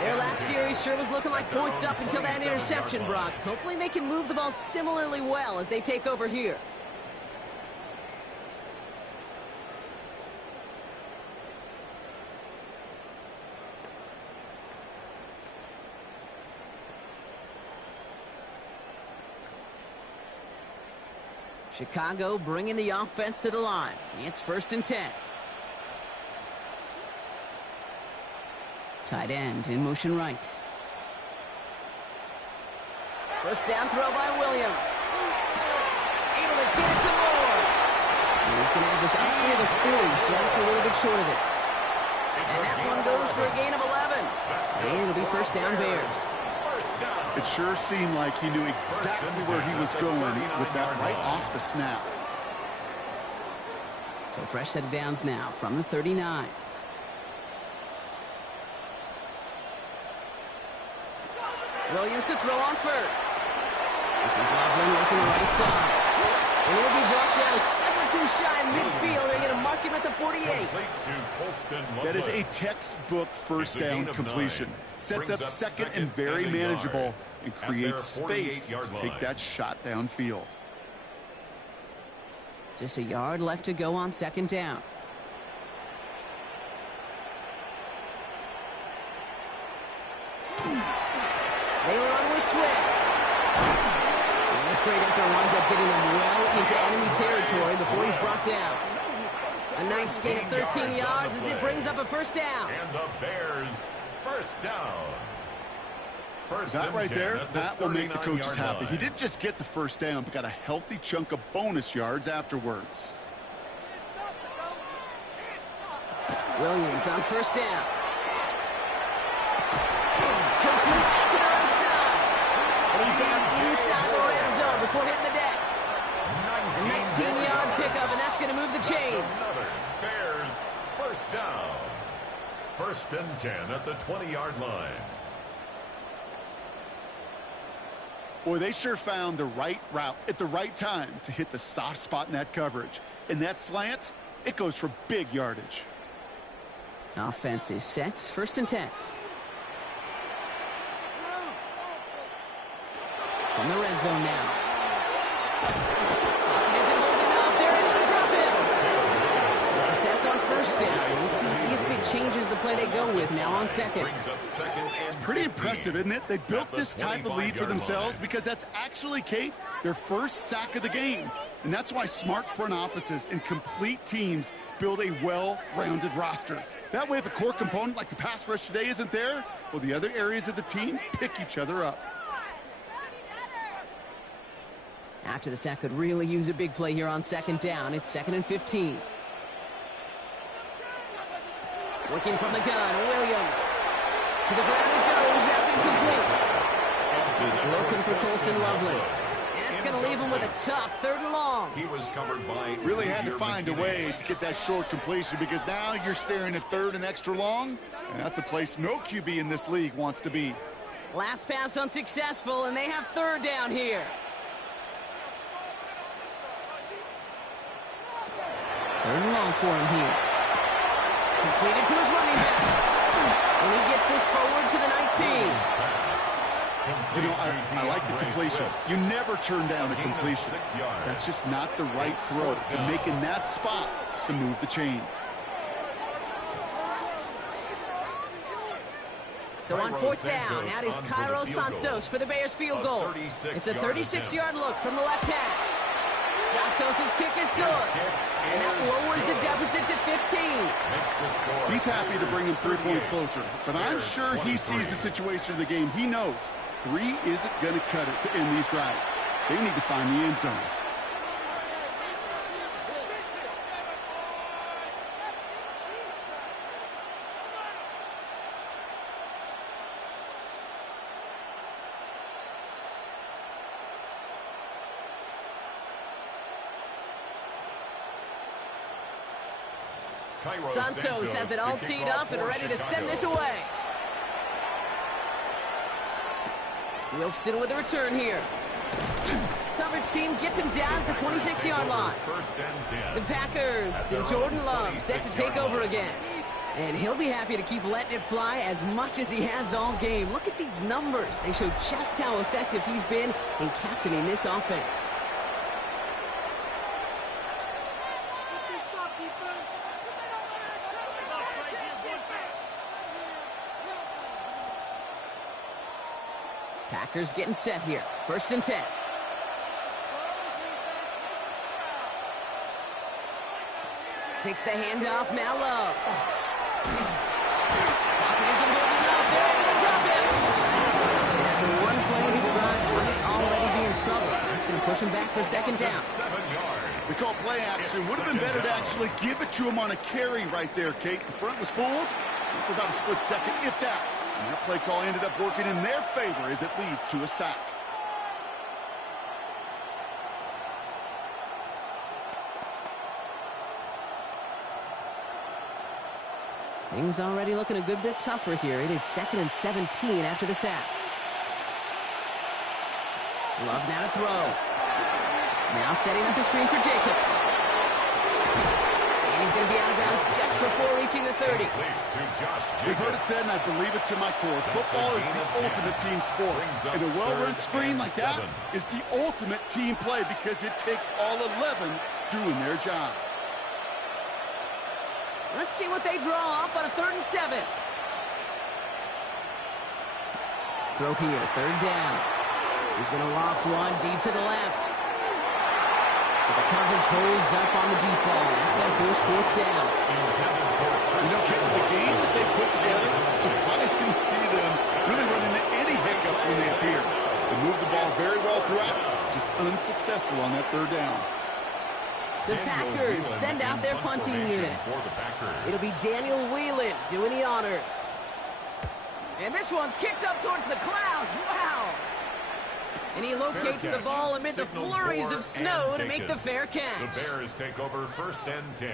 Their last series sure was looking like points up until that interception, Brock. Hopefully they can move the ball similarly well as they take over here. Chicago bringing the offense to the line. It's 1st and 10. Tight end in motion right. First down throw by Williams. Able to get it to Moore. And he's going to have this up near the 40, just a little bit short of it. And that one goes for a gain of 11. And it'll be first down Bears. It sure seemed like he knew exactly where he was going with that right off the snap. So fresh set of downs now from the 39. Williams to throw on first. This is Loveland working the right side. And he'll be brought down a step or two shy of midfield. They're going to mark him at the 48. That is a textbook first down completion. Sets up second and very manageable and creates space to take that shot downfield. Just a yard left to go on second down. They run with Swift. And this great effort winds up getting them well into enemy territory before he's brought down. A nice gain of 13 yards as it brings up a first down. And the Bears first down. That right there, that will make the coaches happy. He didn't just get the first down, but got a healthy chunk of bonus yards afterwards. Williams on first down. Complete to the right side. And he's down inside the red zone before hitting the deck. A 19-yard pickup, and that's going to move the chains. Bears first down. 1st and 10 at the 20-yard line. Boy, they sure found the right route at the right time to hit the soft spot in that coverage. And that slant, it goes for big yardage. Offense is set. 1st and 10. From the red zone now. Isn't holding up. They're able to drop him. It's a sack on first down. We'll see if it changes the play they go with now on second. It's pretty impressive, isn't it? They built this type of lead for themselves because that's actually, Kate, their first sack of the game. And that's why smart front offices and complete teams build a well-rounded roster. That way, if a core component like the pass rush today isn't there, well, the other areas of the team pick each other up. After the sack could really use a big play here on second down. It's 2nd and 15. Working from the gun, Williams. To the ground it goes. That's incomplete. He's looking for Colston Loveland. And that's going to leave him with a tough 3rd and long. He was covered by really had to find a way to get that short completion because now you're staring at 3rd and extra long. And that's a place no QB in this league wants to be. Last pass unsuccessful, and they have 3rd down here. 3rd and long for him here. Completed to his running back. And he gets this forward to the 19. You know, I like the completion. You never turn down a completion. That's just not the right throw to make in that spot to move the chains. So on 4th down, out is Cairo Santos for the Bears field goal. It's a 36-yard look from the left hash. Santos' kick is good. And that lowers the deficit to 15. He's happy to bring him 3 points closer. But I'm sure he sees the situation of the game. He knows 3 isn't going to cut it to end these drives. They need to find the end zone. Santos has it all teed up and ready to send this away. Wilson with a return here. Coverage team gets him down at the 26-yard line. First and 10. The Packers and Jordan Love set to take over again. And he'll be happy to keep letting it fly as much as he has all game. Look at these numbers. They show just how effective he's been in captaining this offense. Packers getting set here. First and 10. Takes the handoff, now Love. Pocket isn't holding up. They're able to drop it. And after one play of his drive, might already be in trouble. That's going to push him back for second down. 7 yards. They call play action. Would have been better to actually give it to him on a carry right there, Kate. The front was fooled for about a split second, if that. And that play call ended up working in their favor as it leads to a sack. Things already looking a good bit tougher here. It is 2nd and 17 after the sack. Love now to throw. Now setting up the screen for Jacobs. And he's going to be out of bounds just before reaching the 30. We've heard it said, and I believe it to my core, football is the ultimate team sport. And a well-run screen like that is the ultimate team play because it takes all 11 doing their job. Let's see what they draw up on a 3rd and 7. Throw here, 3rd down. He's going to loft one deep to the left. So the coverage holds up on the deep ball. That's going to force 4th down. You know, Kate, with the game that they put together, surprised going to see them really run into any hiccups when they appear. They move the ball very well throughout, just unsuccessful on that 3rd down. The Packers send out their punting unit. It'll be Daniel Whelan doing the honors. And this one's kicked up towards the clouds. Wow! And he locates the ball amid the flurries of snow to make the fair catch. The Bears take over 1st and 10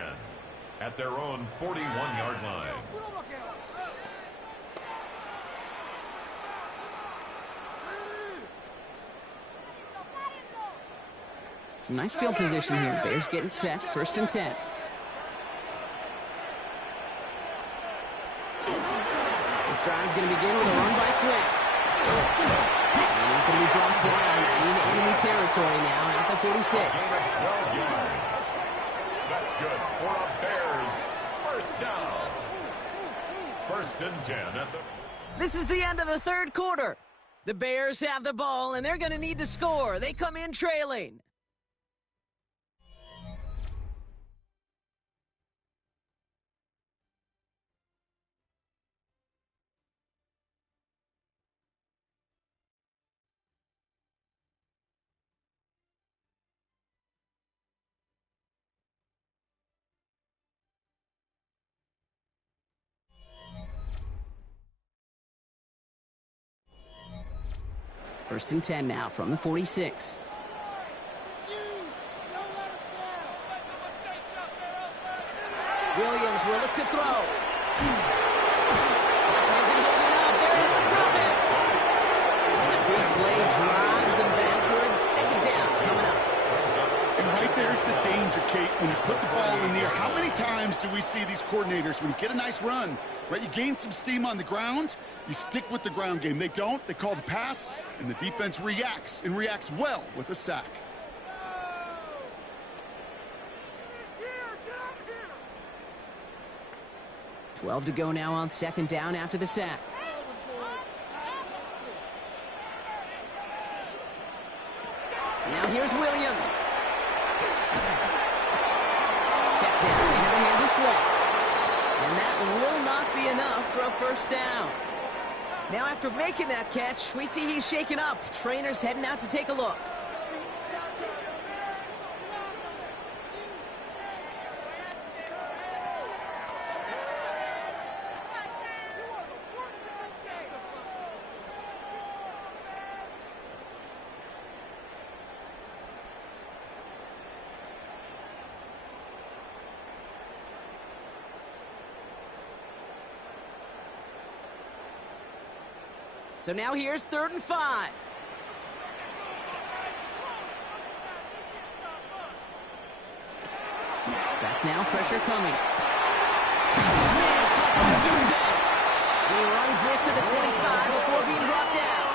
at their own 41-yard line. Some nice field position here. Bears getting set. 1st and 10. This drive's going to begin with a run by Swift. And he's going to be brought down in enemy territory now at the 46. 12 yards. That's good for a Bears 1st down. 1st and 10 at the... This is the end of the 3rd quarter. The Bears have the ball, and they're going to need to score. They come in trailing. First and 10 now from the 46. Williams will look to throw. Isn't holding up. They're able to drop it. And a big play drives them backwards. 2nd down coming up. And right there's the danger, Kate, when you put the ball in the air. How many times do we see these coordinators, when you get a nice run, right, you gain some steam on the ground, you stick with the ground game. They don't. They call the pass, and the defense reacts, and reacts well with a sack. $12 to go now on 2nd down after the sack. Now here's Williams. Check down into the hands of Swift. And that will not be enough for a 1st down. Now after making that catch, we see he's shaken up. Trainer's heading out to take a look. So now here's 3rd and 5. now, pressure coming. Man, caught by Dute. And he runs this to the 25 before being brought down.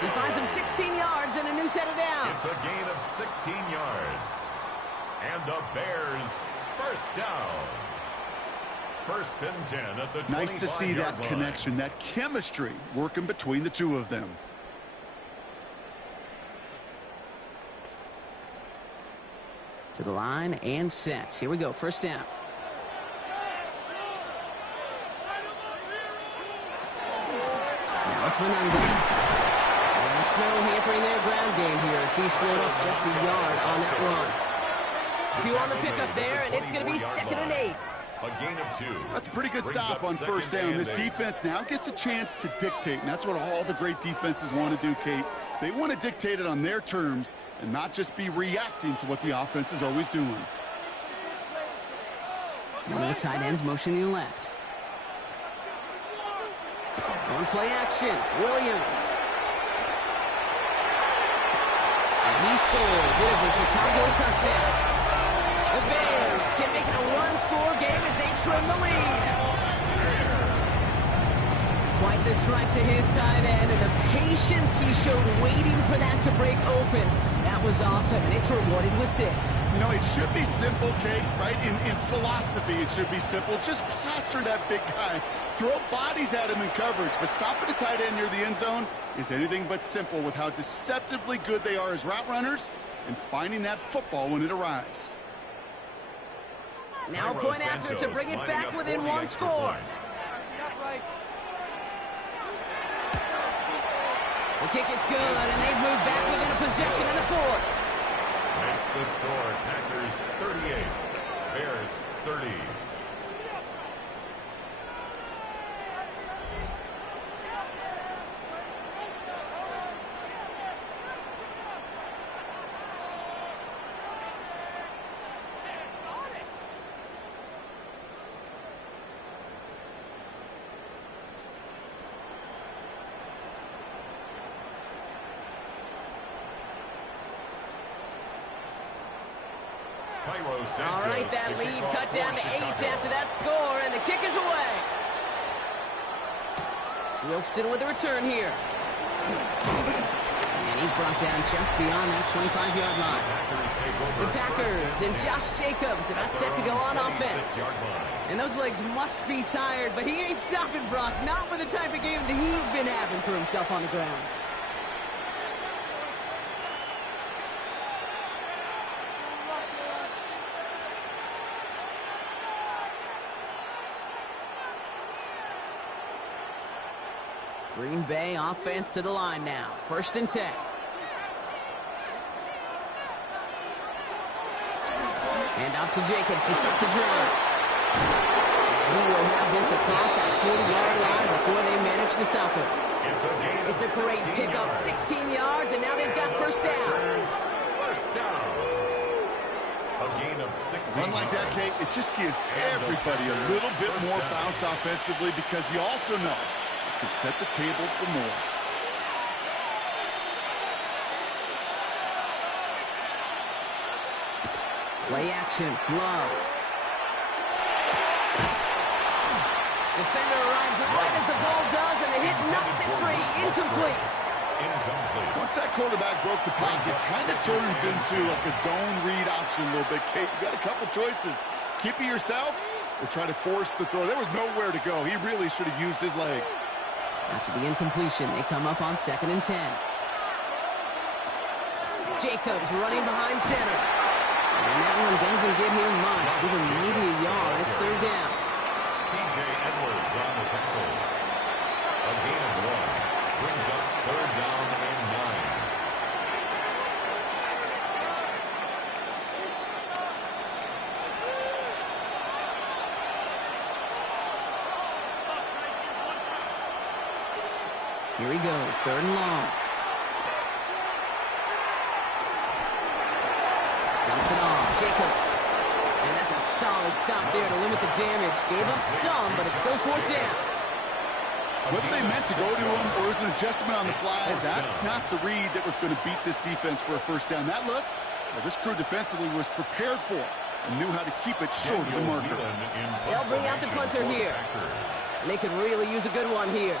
He finds him 16 yards and a new set of downs. It's a gain of 16 yards. And the Bears first down. First and 10 at the 25-yard line. Nice to see that connection, that chemistry working between the two of them. To the line and set. Here we go, first down. Now it's Menunga. And the snow hampering their ground game here as he slowed up just a yard on that run. 2 on the pickup there, and it's going to be 2nd and 8. A gain of 2. That's a pretty good stop on first down. This defense now gets a chance to dictate, and that's what all the great defenses want to do, Kate. They want to dictate it on their terms and not just be reacting to what the offense is always doing. One of the tight ends motioning left. On play action, Williams. And he scores. It is a Chicago touchdown. The Bears can make it a one-score game as they trim the lead. Quite the strike to his tight end, and the patience he showed waiting for that to break open. That was awesome, and it's rewarded with 6. You know, it should be simple, Kate, right? In philosophy, it should be simple. Just plaster that big guy. Throw bodies at him in coverage, but stopping a tight end near the end zone is anything but simple with how deceptively good they are as route runners and finding that football when it arrives. Now a point after to bring it back within 1 score. The kick is good, and they've moved back within a possession in the 4th. Makes the score Packers 38, Bears 30. All right, that lead cut down to 8 after that score, and the kick is away. Wilson with a return here. And he's brought down just beyond that 25-yard line. The Packers and Josh Jacobs about set to go on offense. And those legs must be tired, but he ain't stopping, Brock. Not with the type of game that he's been having for himself on the ground. Green Bay offense to the line now. 1st and 10. And off to Jacobs to start the drive. And he will have this across that 40-yard line before they manage to stop it. It's a great pickup, 16 yards, and now they've got first down. First down. A gain of 16. Run like that, Kate, it just gives everybody a little bit more bounce offensively because you also know could set the table for more. Play action, Love. Defender arrives right as the ball does, and the hit knocks it free. Incomplete. Once that quarterback broke the pocket, it kind of turns into like a zone read option a little bit. Kate, you got a couple choices. Keep it yourself or try to force the throw. There was nowhere to go. He really should have used his legs. After the incompletion, they come up on 2nd and 10. Jacobs running behind center. And that one doesn't give him much. Give him maybe a yard. It's 3rd down. T.J. Edwards on the tackle. A gain of 1. Brings up 3rd down and 9. Here he goes, 3rd and long. Dumps it off, Jacobs. And that's a solid stop there to limit the damage. Gave up some, but it's still 4th down. Whether they meant to go to him or it was an adjustment on the fly, that's not the read that was going to beat this defense for a first down. That look, well, this crew defensively was prepared for. and knew how to keep it short of the marker. They'll bring out the punter here. And they could really use a good one here.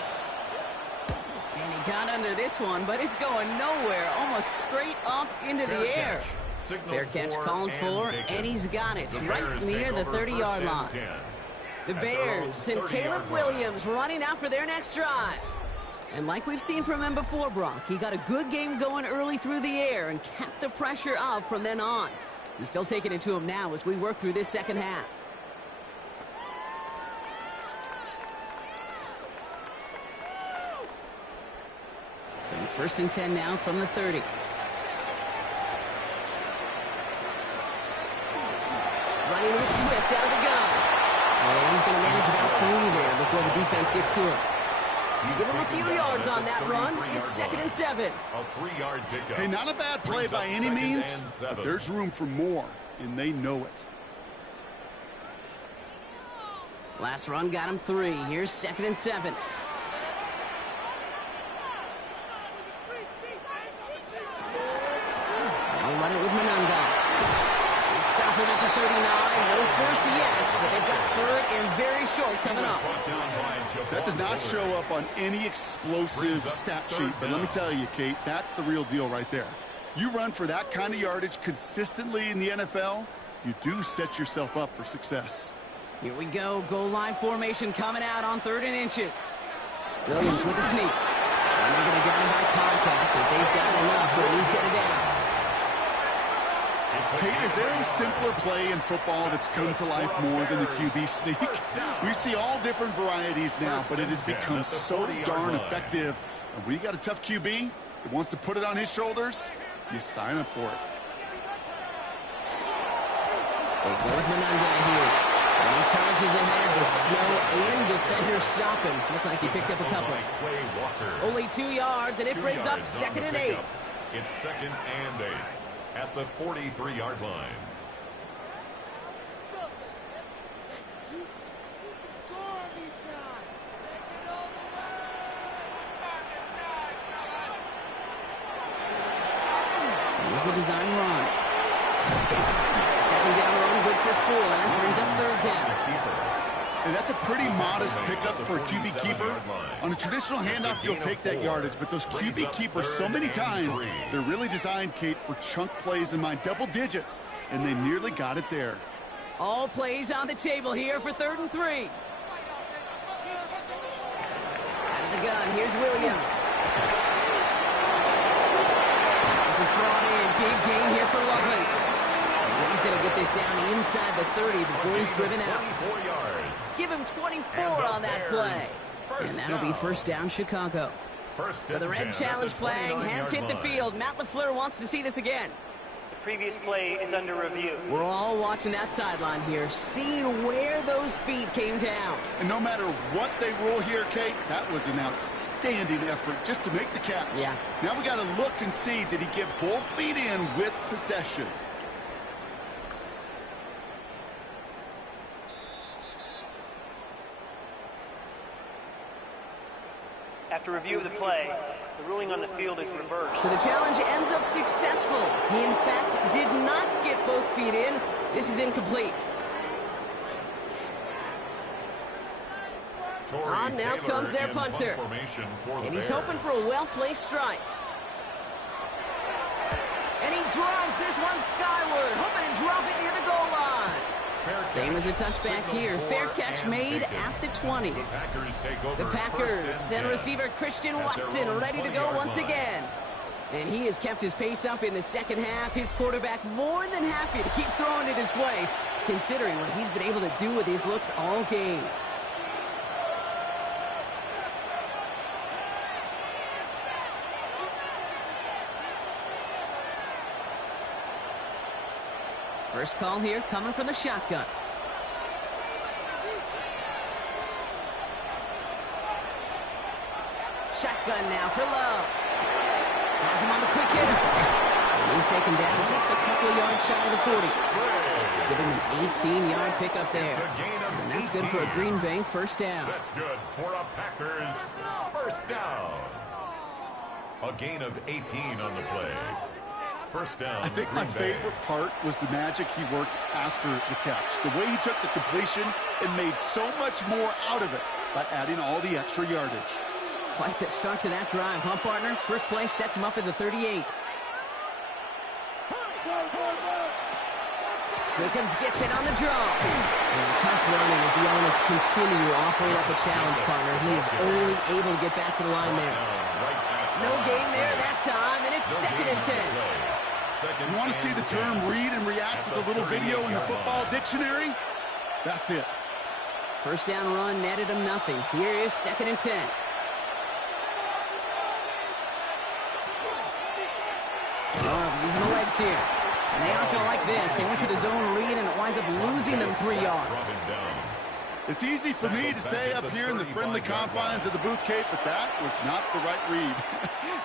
And he got under this one, but it's going nowhere, almost straight up into the air. Fair catch called for, and he's got it right near the 30-yard line. The Bears and Caleb Williams running out for their next drive. And like we've seen from him before, Brock, he got a good game going early through the air and kept the pressure up from then on. He's still taking it to him now as we work through this second half. So 1st and 10 now from the 30. Running with Swift out of the gun. And he's going to manage about 3 there before the defense gets to him. Give him a few yards on that run. It's 2nd and 7. A 3-yard pickup. Hey, not a bad play by any means, but there's room for more, and they know it. Last run got him 3. Here's 2nd and 7. They'll run it with Monanga. They stop him at the 39. No first yet, but they've got 3rd and very short coming up. That does not show up on any explosive stat sheet, but let me tell you, Kate, that's the real deal right there. You run for that kind of yardage consistently in the NFL, you do set yourself up for success. Here we go. Goal line formation coming out on 3rd and inches. Williams with the sneak. And they're going to down by contact as they've got enough for a new set of downs. Kate, is there a simpler play in football that's come to life more than the QB sneak? We see all different varieties now, but it has become so darn effective. And when you got a tough QB that wants to put it on his shoulders, you sign up for it. They go with Monanga here. And he charges ahead with snow and defenders stopping. Looked like he picked up a couple. Only 2 yards, and it brings up 2nd and 8. It's 2nd and 8 at the 43-yard line. Here's a design run. 2nd down run, good for 4. Brings up 3rd down. And that's a pretty modest pickup for a QB keeper. On a traditional handoff, you'll take that yardage, but those QB keepers, so many times, they're really designed, Kate, for chunk plays in mind, double digits, and they nearly got it there. All plays on the table here for 3rd and 3. Out of the gun, here's Williams. This is brought in, big game here for Loveland. He's going to get this down inside the 30 before he's driven out. Give him 24 on that play. And that'll be 1st down, Chicago. So the red challenge flag has hit the field. Matt LaFleur wants to see this again. The previous play is under review. We're all watching that sideline here, seeing where those feet came down. And no matter what they rule here, Kate, that was an outstanding effort just to make the catch. Yeah. Now we got to look and see, did he get both feet in with possession? After review of the play, the ruling on the field is reversed. So the challenge ends up successful. He, in fact, did not get both feet in. This is incomplete. On now comes their punter. And he's hoping for a well-placed strike. And he drives this one skyward, hoping to drop it near the goal line. Same as a touchback here. Fair catch made at the 20. The Packers and receiver Christian Watson ready to go once again. And he has kept his pace up in the second half. His quarterback more than happy to keep throwing it his way, considering what he's been able to do with his looks all game. First call here coming from the shotgun. Shotgun now for Love. Has him on the quick hitter. And he's taken down just a couple of yards shy of the 40. Give him an 18-yard pickup there. And that's good for a Green Bay 1st down. That's good for a Packers 1st down. A gain of 18 on the play. First down. I think my favorite part was the magic he worked after the catch. The way he took the completion and made so much more out of it by adding all the extra yardage. Quite the start to that drive, huh, partner? First play sets him up at the 38. Jacobs gets it on the draw. And tough running as the elements continue offering up a challenge, partner. He is only able to get back to the line there. No gain there that time, and it's 2nd and 10. You want to see the term read and react with a little video in the football dictionary? That's it. First down run netted him nothing. Here is 2nd and 10. Oh, using the legs here. And they aren't going to like this. They went to the zone read, and it winds up losing them 3 yards. It's easy for me to say up here in the friendly confines of the booth, Kate, but that was not the right read.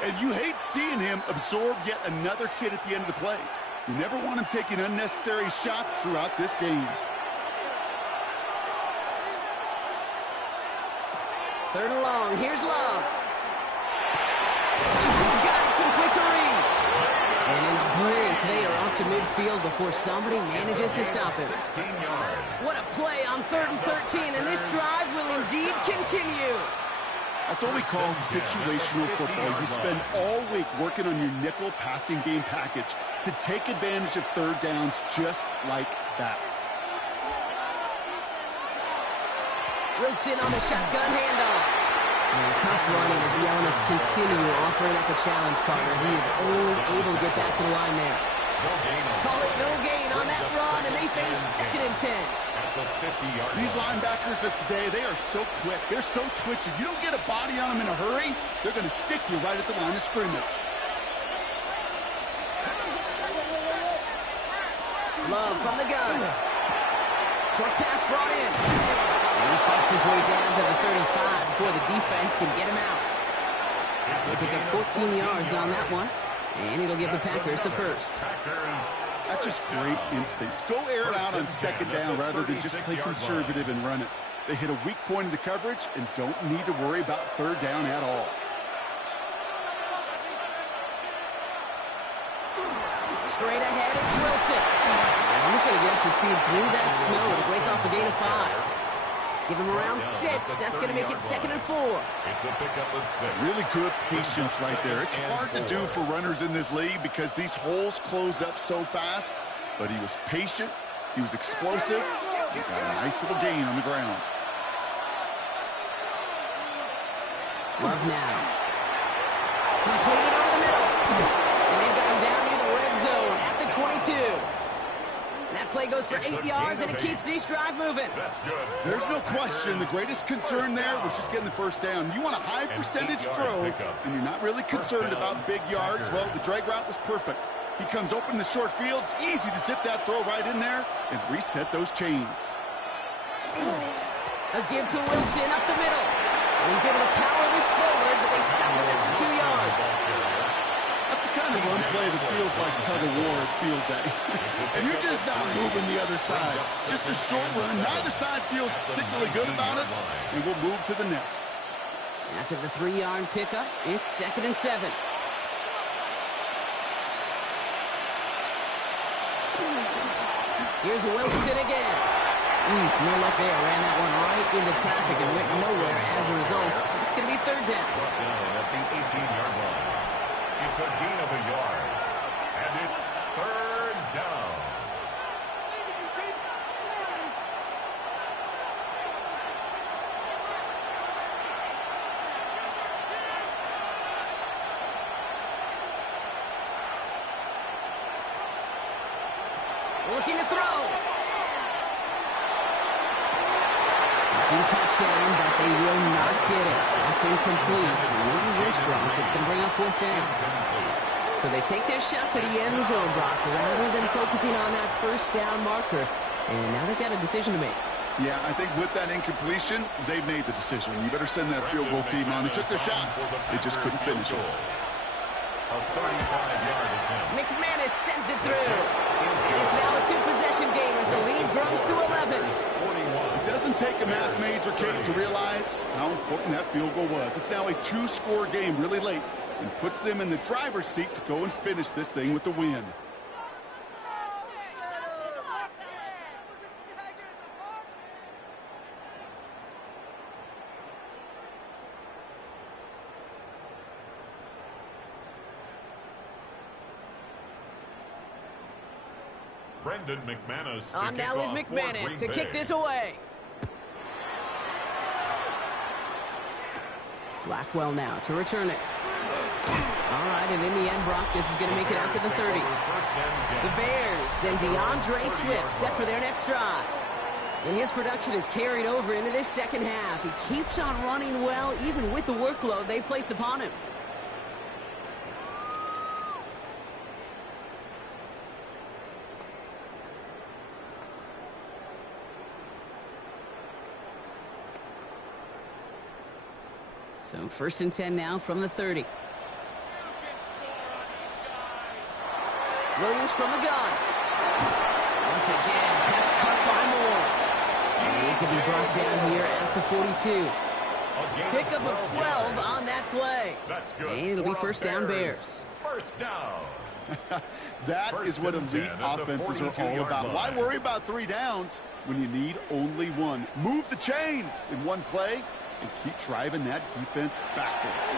And you hate seeing him absorb yet another hit at the end of the play. You never want him taking unnecessary shots throughout this game. 3rd and long. Here's Love. He's got it complete to Reed. And in a blink, they are up to midfield before somebody manages to stop him. 16 yards. What a play on 3rd and 13, and this drive will indeed continue. That's what we call situational football. You spend all week working on your nickel passing game package to take advantage of 3rd downs just like that. Wilson on the shotgun handoff. And tough running as the elements continue offering up a challenge, partner. He is only able to get back to the line there. Call it no gain on that run, and they face 2nd and 10. These linebackers of today, they are so quick. They're so twitchy. You don't get a body on them in a hurry, they're going to stick you right at the line of scrimmage. Love from the gun. Short pass brought in. And he fights his way down to the 35 before the defense can get him out. They pick up 14 yards on that one, and it'll give the Packers the first. That's just great instincts. Go air it out on 2nd down rather than just play conservative and run it. They hit a weak point in the coverage and don't need to worry about 3rd down at all. Straight ahead, it's Wilson. And he's going to get up to speed through that snow to break off a gain of 5. Give him around 6. That's going to make it 2nd and 4. It's a pickup of 6. Really good patience right there. It's hard to do for runners in this league because these holes close up so fast. But he was patient. He was explosive. He got a nice little gain on the ground. Love now. Completed over the middle. And they've got him down near the red zone at the 22. That play goes for 8 yards, and it keeps this drive moving. That's good. There's no question. The greatest concern there was just getting the 1st down. You want a high percentage throw, and you're not really concerned about big yards. Well, the drag route was perfect. He comes open in the short field. It's easy to zip that throw right in there and reset those chains. A give to Wilson up the middle. And he's able to power this forward, but they stop him after 2 yards. That's the kind of run play that feels like tug-of-war at field day. And you're just not moving the other side. Just a short run. Neither side feels particularly good about it, and we'll move to the next. After the 3-yard pickup, it's 2nd and 7. Here's Wilson again. No luck there. Ran that one right into traffic and went nowhere as a result. It's going to be 3rd down. At the 18-yard line. It's a gain of a yard. And it's 3rd down. Looking to throw. Touchdown, but they will not get it. That's incomplete. Maybe Wishbrook. It's going to bring up 4th down. So they take their shot for the end zone, Brock, rather than focusing on that 1st down marker. And now they've got a decision to make. Yeah, I think with that incompletion, they made the decision. You better send that field goal team on. They took their shot. They just couldn't finish it. A 35-yard attempt. McManus sends it through. And it's now a 2-possession game as the lead grows to 11. It doesn't take a math major, Kate, to realize how important that field goal was. It's now a 2-score game really late. and puts them in the driver's seat to go and finish this thing with the win. Brendan McManus On now is McManus to kick this away. Blackwell now to return it. All right, and in the end, Brock, this is going to make it out to the 30. The Bears and DeAndre Swift set for their next drive. And his production is carried over into this second half. He keeps on running well, even with the workload they've placed upon him. So 1st and 10 now from the 30. Williams from the gun. Once again, that's cut by Moore. And he's going to be brought down here at the 42. Pickup of 12 on that play. That's good. And it'll be first down Bears. First down. That is what elite offenses are all about. Why worry about 3 downs when you need only 1? Move the chains in one play and keep driving that defense backwards.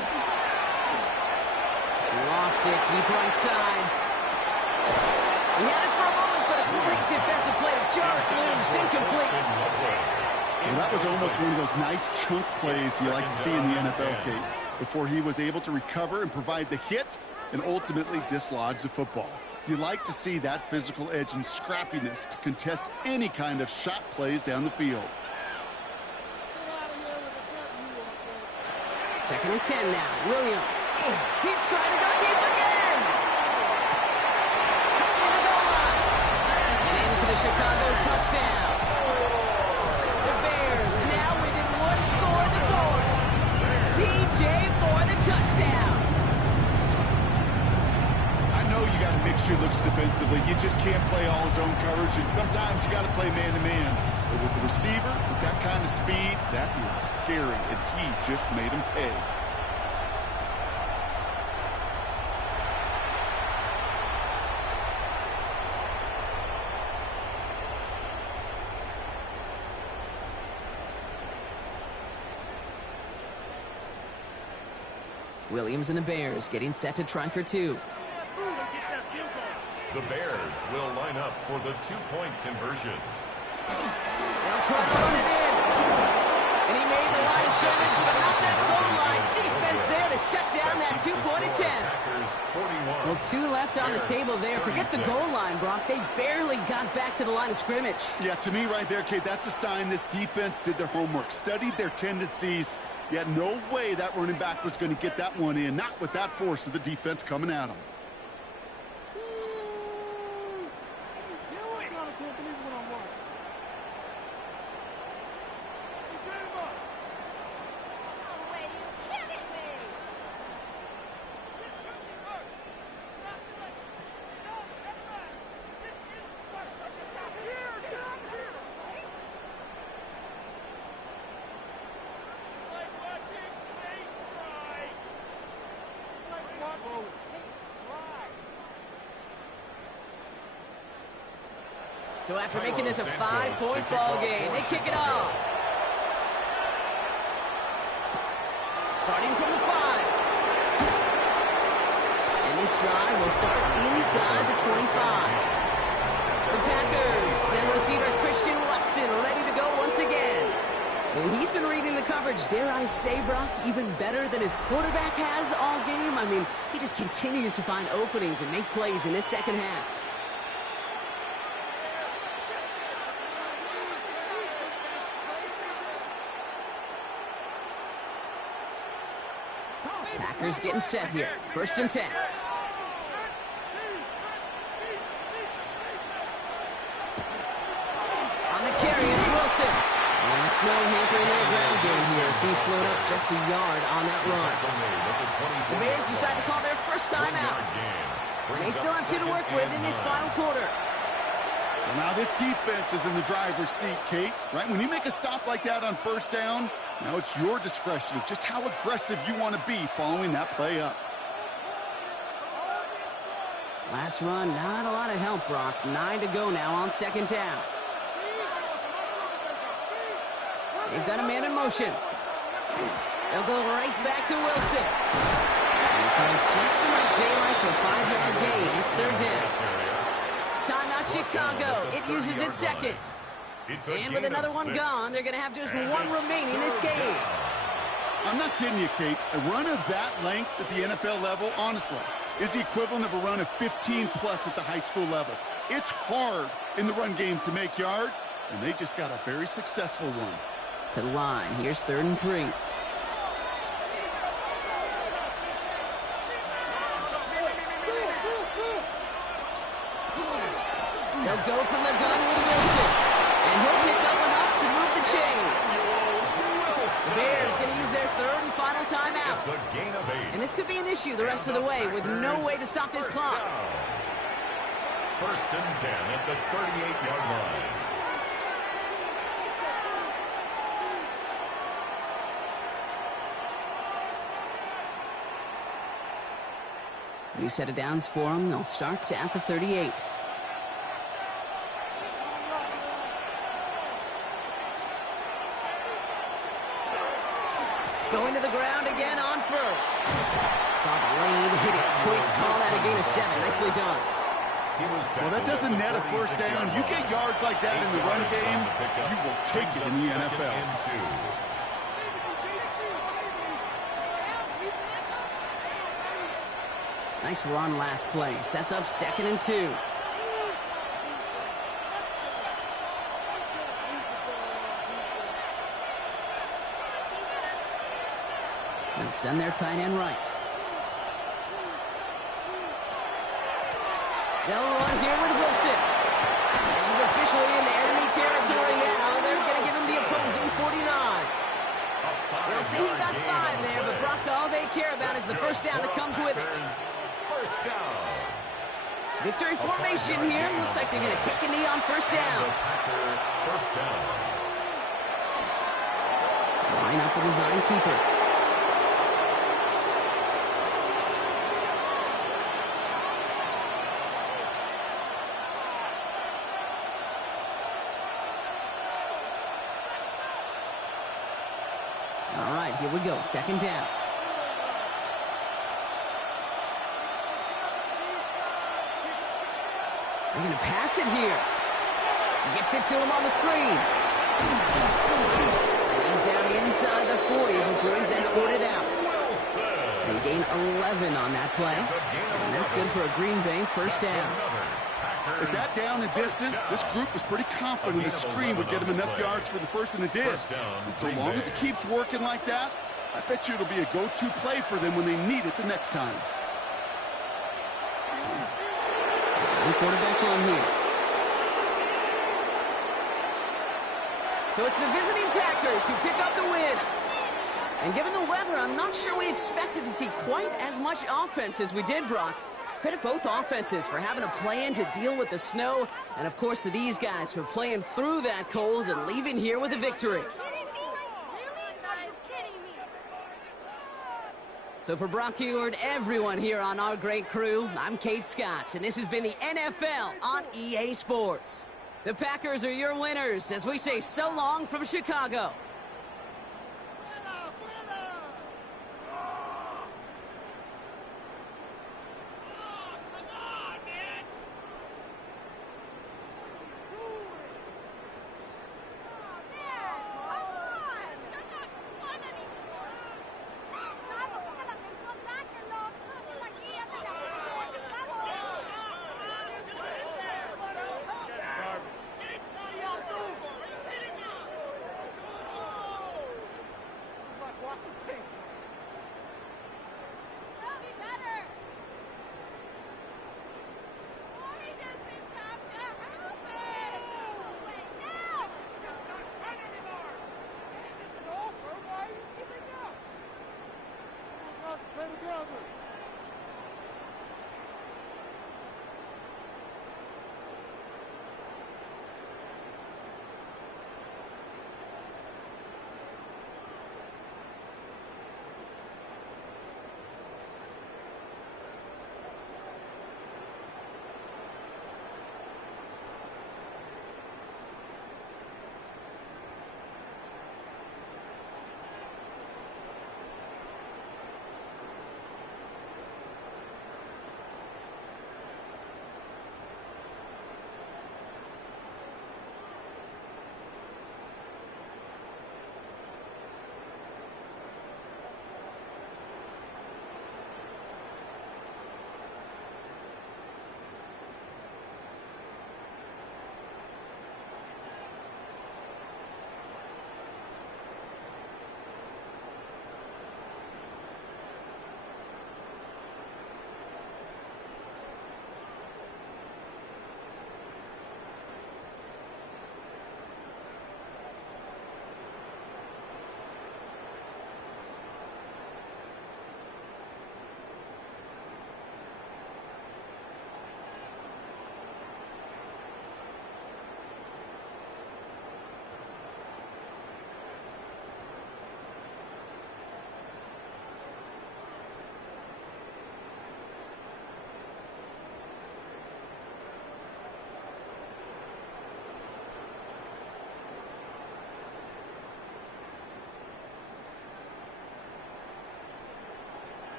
Lofts it deep right side. He had it for a moment, but a great defensive play to jar it loose. Incomplete. Well, that was almost one of those nice chunk plays you like to see in the NFL, Kate, before he was able to recover and provide the hit and ultimately dislodge the football. You like to see that physical edge and scrappiness to contest any kind of shot plays down the field. 2nd and 10 now. Williams. He's trying to go deep again. In the goal line. And in for the Chicago touchdown. The Bears now within 1 score in the 4th. DJ for the touchdown. I know you got to mix your looks defensively. You just can't play all zone coverage, and sometimes you got to play man-to-man. But with the receiver, with that kind of speed, that is scary, and he just made him pay. Williams and the Bears getting set to try for 2. The Bears will line up for the 2-point conversion. They'll try to run it in. And he made the line of scrimmage, but not that goal line. Defense there to shut down that 2-point attempt. Well, 2 left on the table there. Forget the goal line, Brock. They barely got back to the line of scrimmage. Yeah, to me right there, Kate, that's a sign this defense did their homework, studied their tendencies. Yet no way that running back was going to get that one in, not with that force of the defense coming at him. So after making this a 5-point ball game, they kick it off. Starting from the 5. And this drive will start inside the 25. The Packers and receiver Christian Watson ready to go once again. And he's been reading the coverage, dare I say, Brock, even better than his quarterback has all game. I mean, he just continues to find openings and make plays in this second half. Packers getting set here. 1st and 10. On the carry, it's Wilson. And the snow hampering their ground game here as he slowed up just a yard on that run. The Bears decide to call their first timeout. And they still have 2 to work with in this final quarter. Well, now this defense is in the driver's seat, Kate. Right? When you make a stop like that on 1st down, now it's your discretion of just how aggressive you want to be following that play up. Last run, not a lot of help, Brock. 9 to go now on second down. They've got a man in motion. They'll go right back to Wilson. And it's just enough daylight for a 5-yard gain. It's third down. Timeout Chicago. It uses its seconds. And with another one gone, they're going to have just one remaining this game. I'm not kidding you, Kate. A run of that length at the NFL level, honestly, is the equivalent of a run of 15-plus at the high school level. It's hard in the run game to make yards, and they just got a very successful one. To the line. Here's 3rd and 3. They'll go from the gun with Wilson. And he'll pick up enough to move the chains. The Bears going to use their 3rd and final timeout. And this could be an issue the rest of the way with no way to stop this clock. 1st and 10 at the 38-yard line. New set of downs for them. They'll start at the 38. Going to the ground again on first. Saw the lane, hit it quick, call that a gain of 7. Nicely done. Well, that doesn't net a first down. You get yards like that in the run game, you will take it in the NFL. Nice run last play. Sets up 2nd and 2. They'll send their tight end right. They'll run here with Wilson. He's officially in the enemy territory now. They're going to give him the opposing 49. They'll say he got 5 there, but Brock, all they care about is the first down that comes with it. First down. Victory formation here. Looks like they're going to take a knee on first down. First down. Line up the design keeper. All right, here we go. 2nd down. They're going to pass it here. Gets it to him on the screen. And he's down inside the 40 before he's escorted out. They gain 11 on that play. And that's good for a Green Bay first down. At that down and distance, this group was pretty confident the screen would get him enough yards for the first, and it did. And so long as it keeps working like that, I bet you it'll be a go-to play for them when they need it the next time. Quarterback on here. So it's the visiting Packers who pick up the win. And given the weather, I'm not sure we expected to see quite as much offense as we did, Brock. Credit both offenses for having a plan to deal with the snow, and of course to these guys for playing through that cold and leaving here with a victory. So for Brock Heward, everyone here on our great crew, I'm Kate Scott, and this has been the NFL on EA Sports. The Packers are your winners as we say so long from Chicago.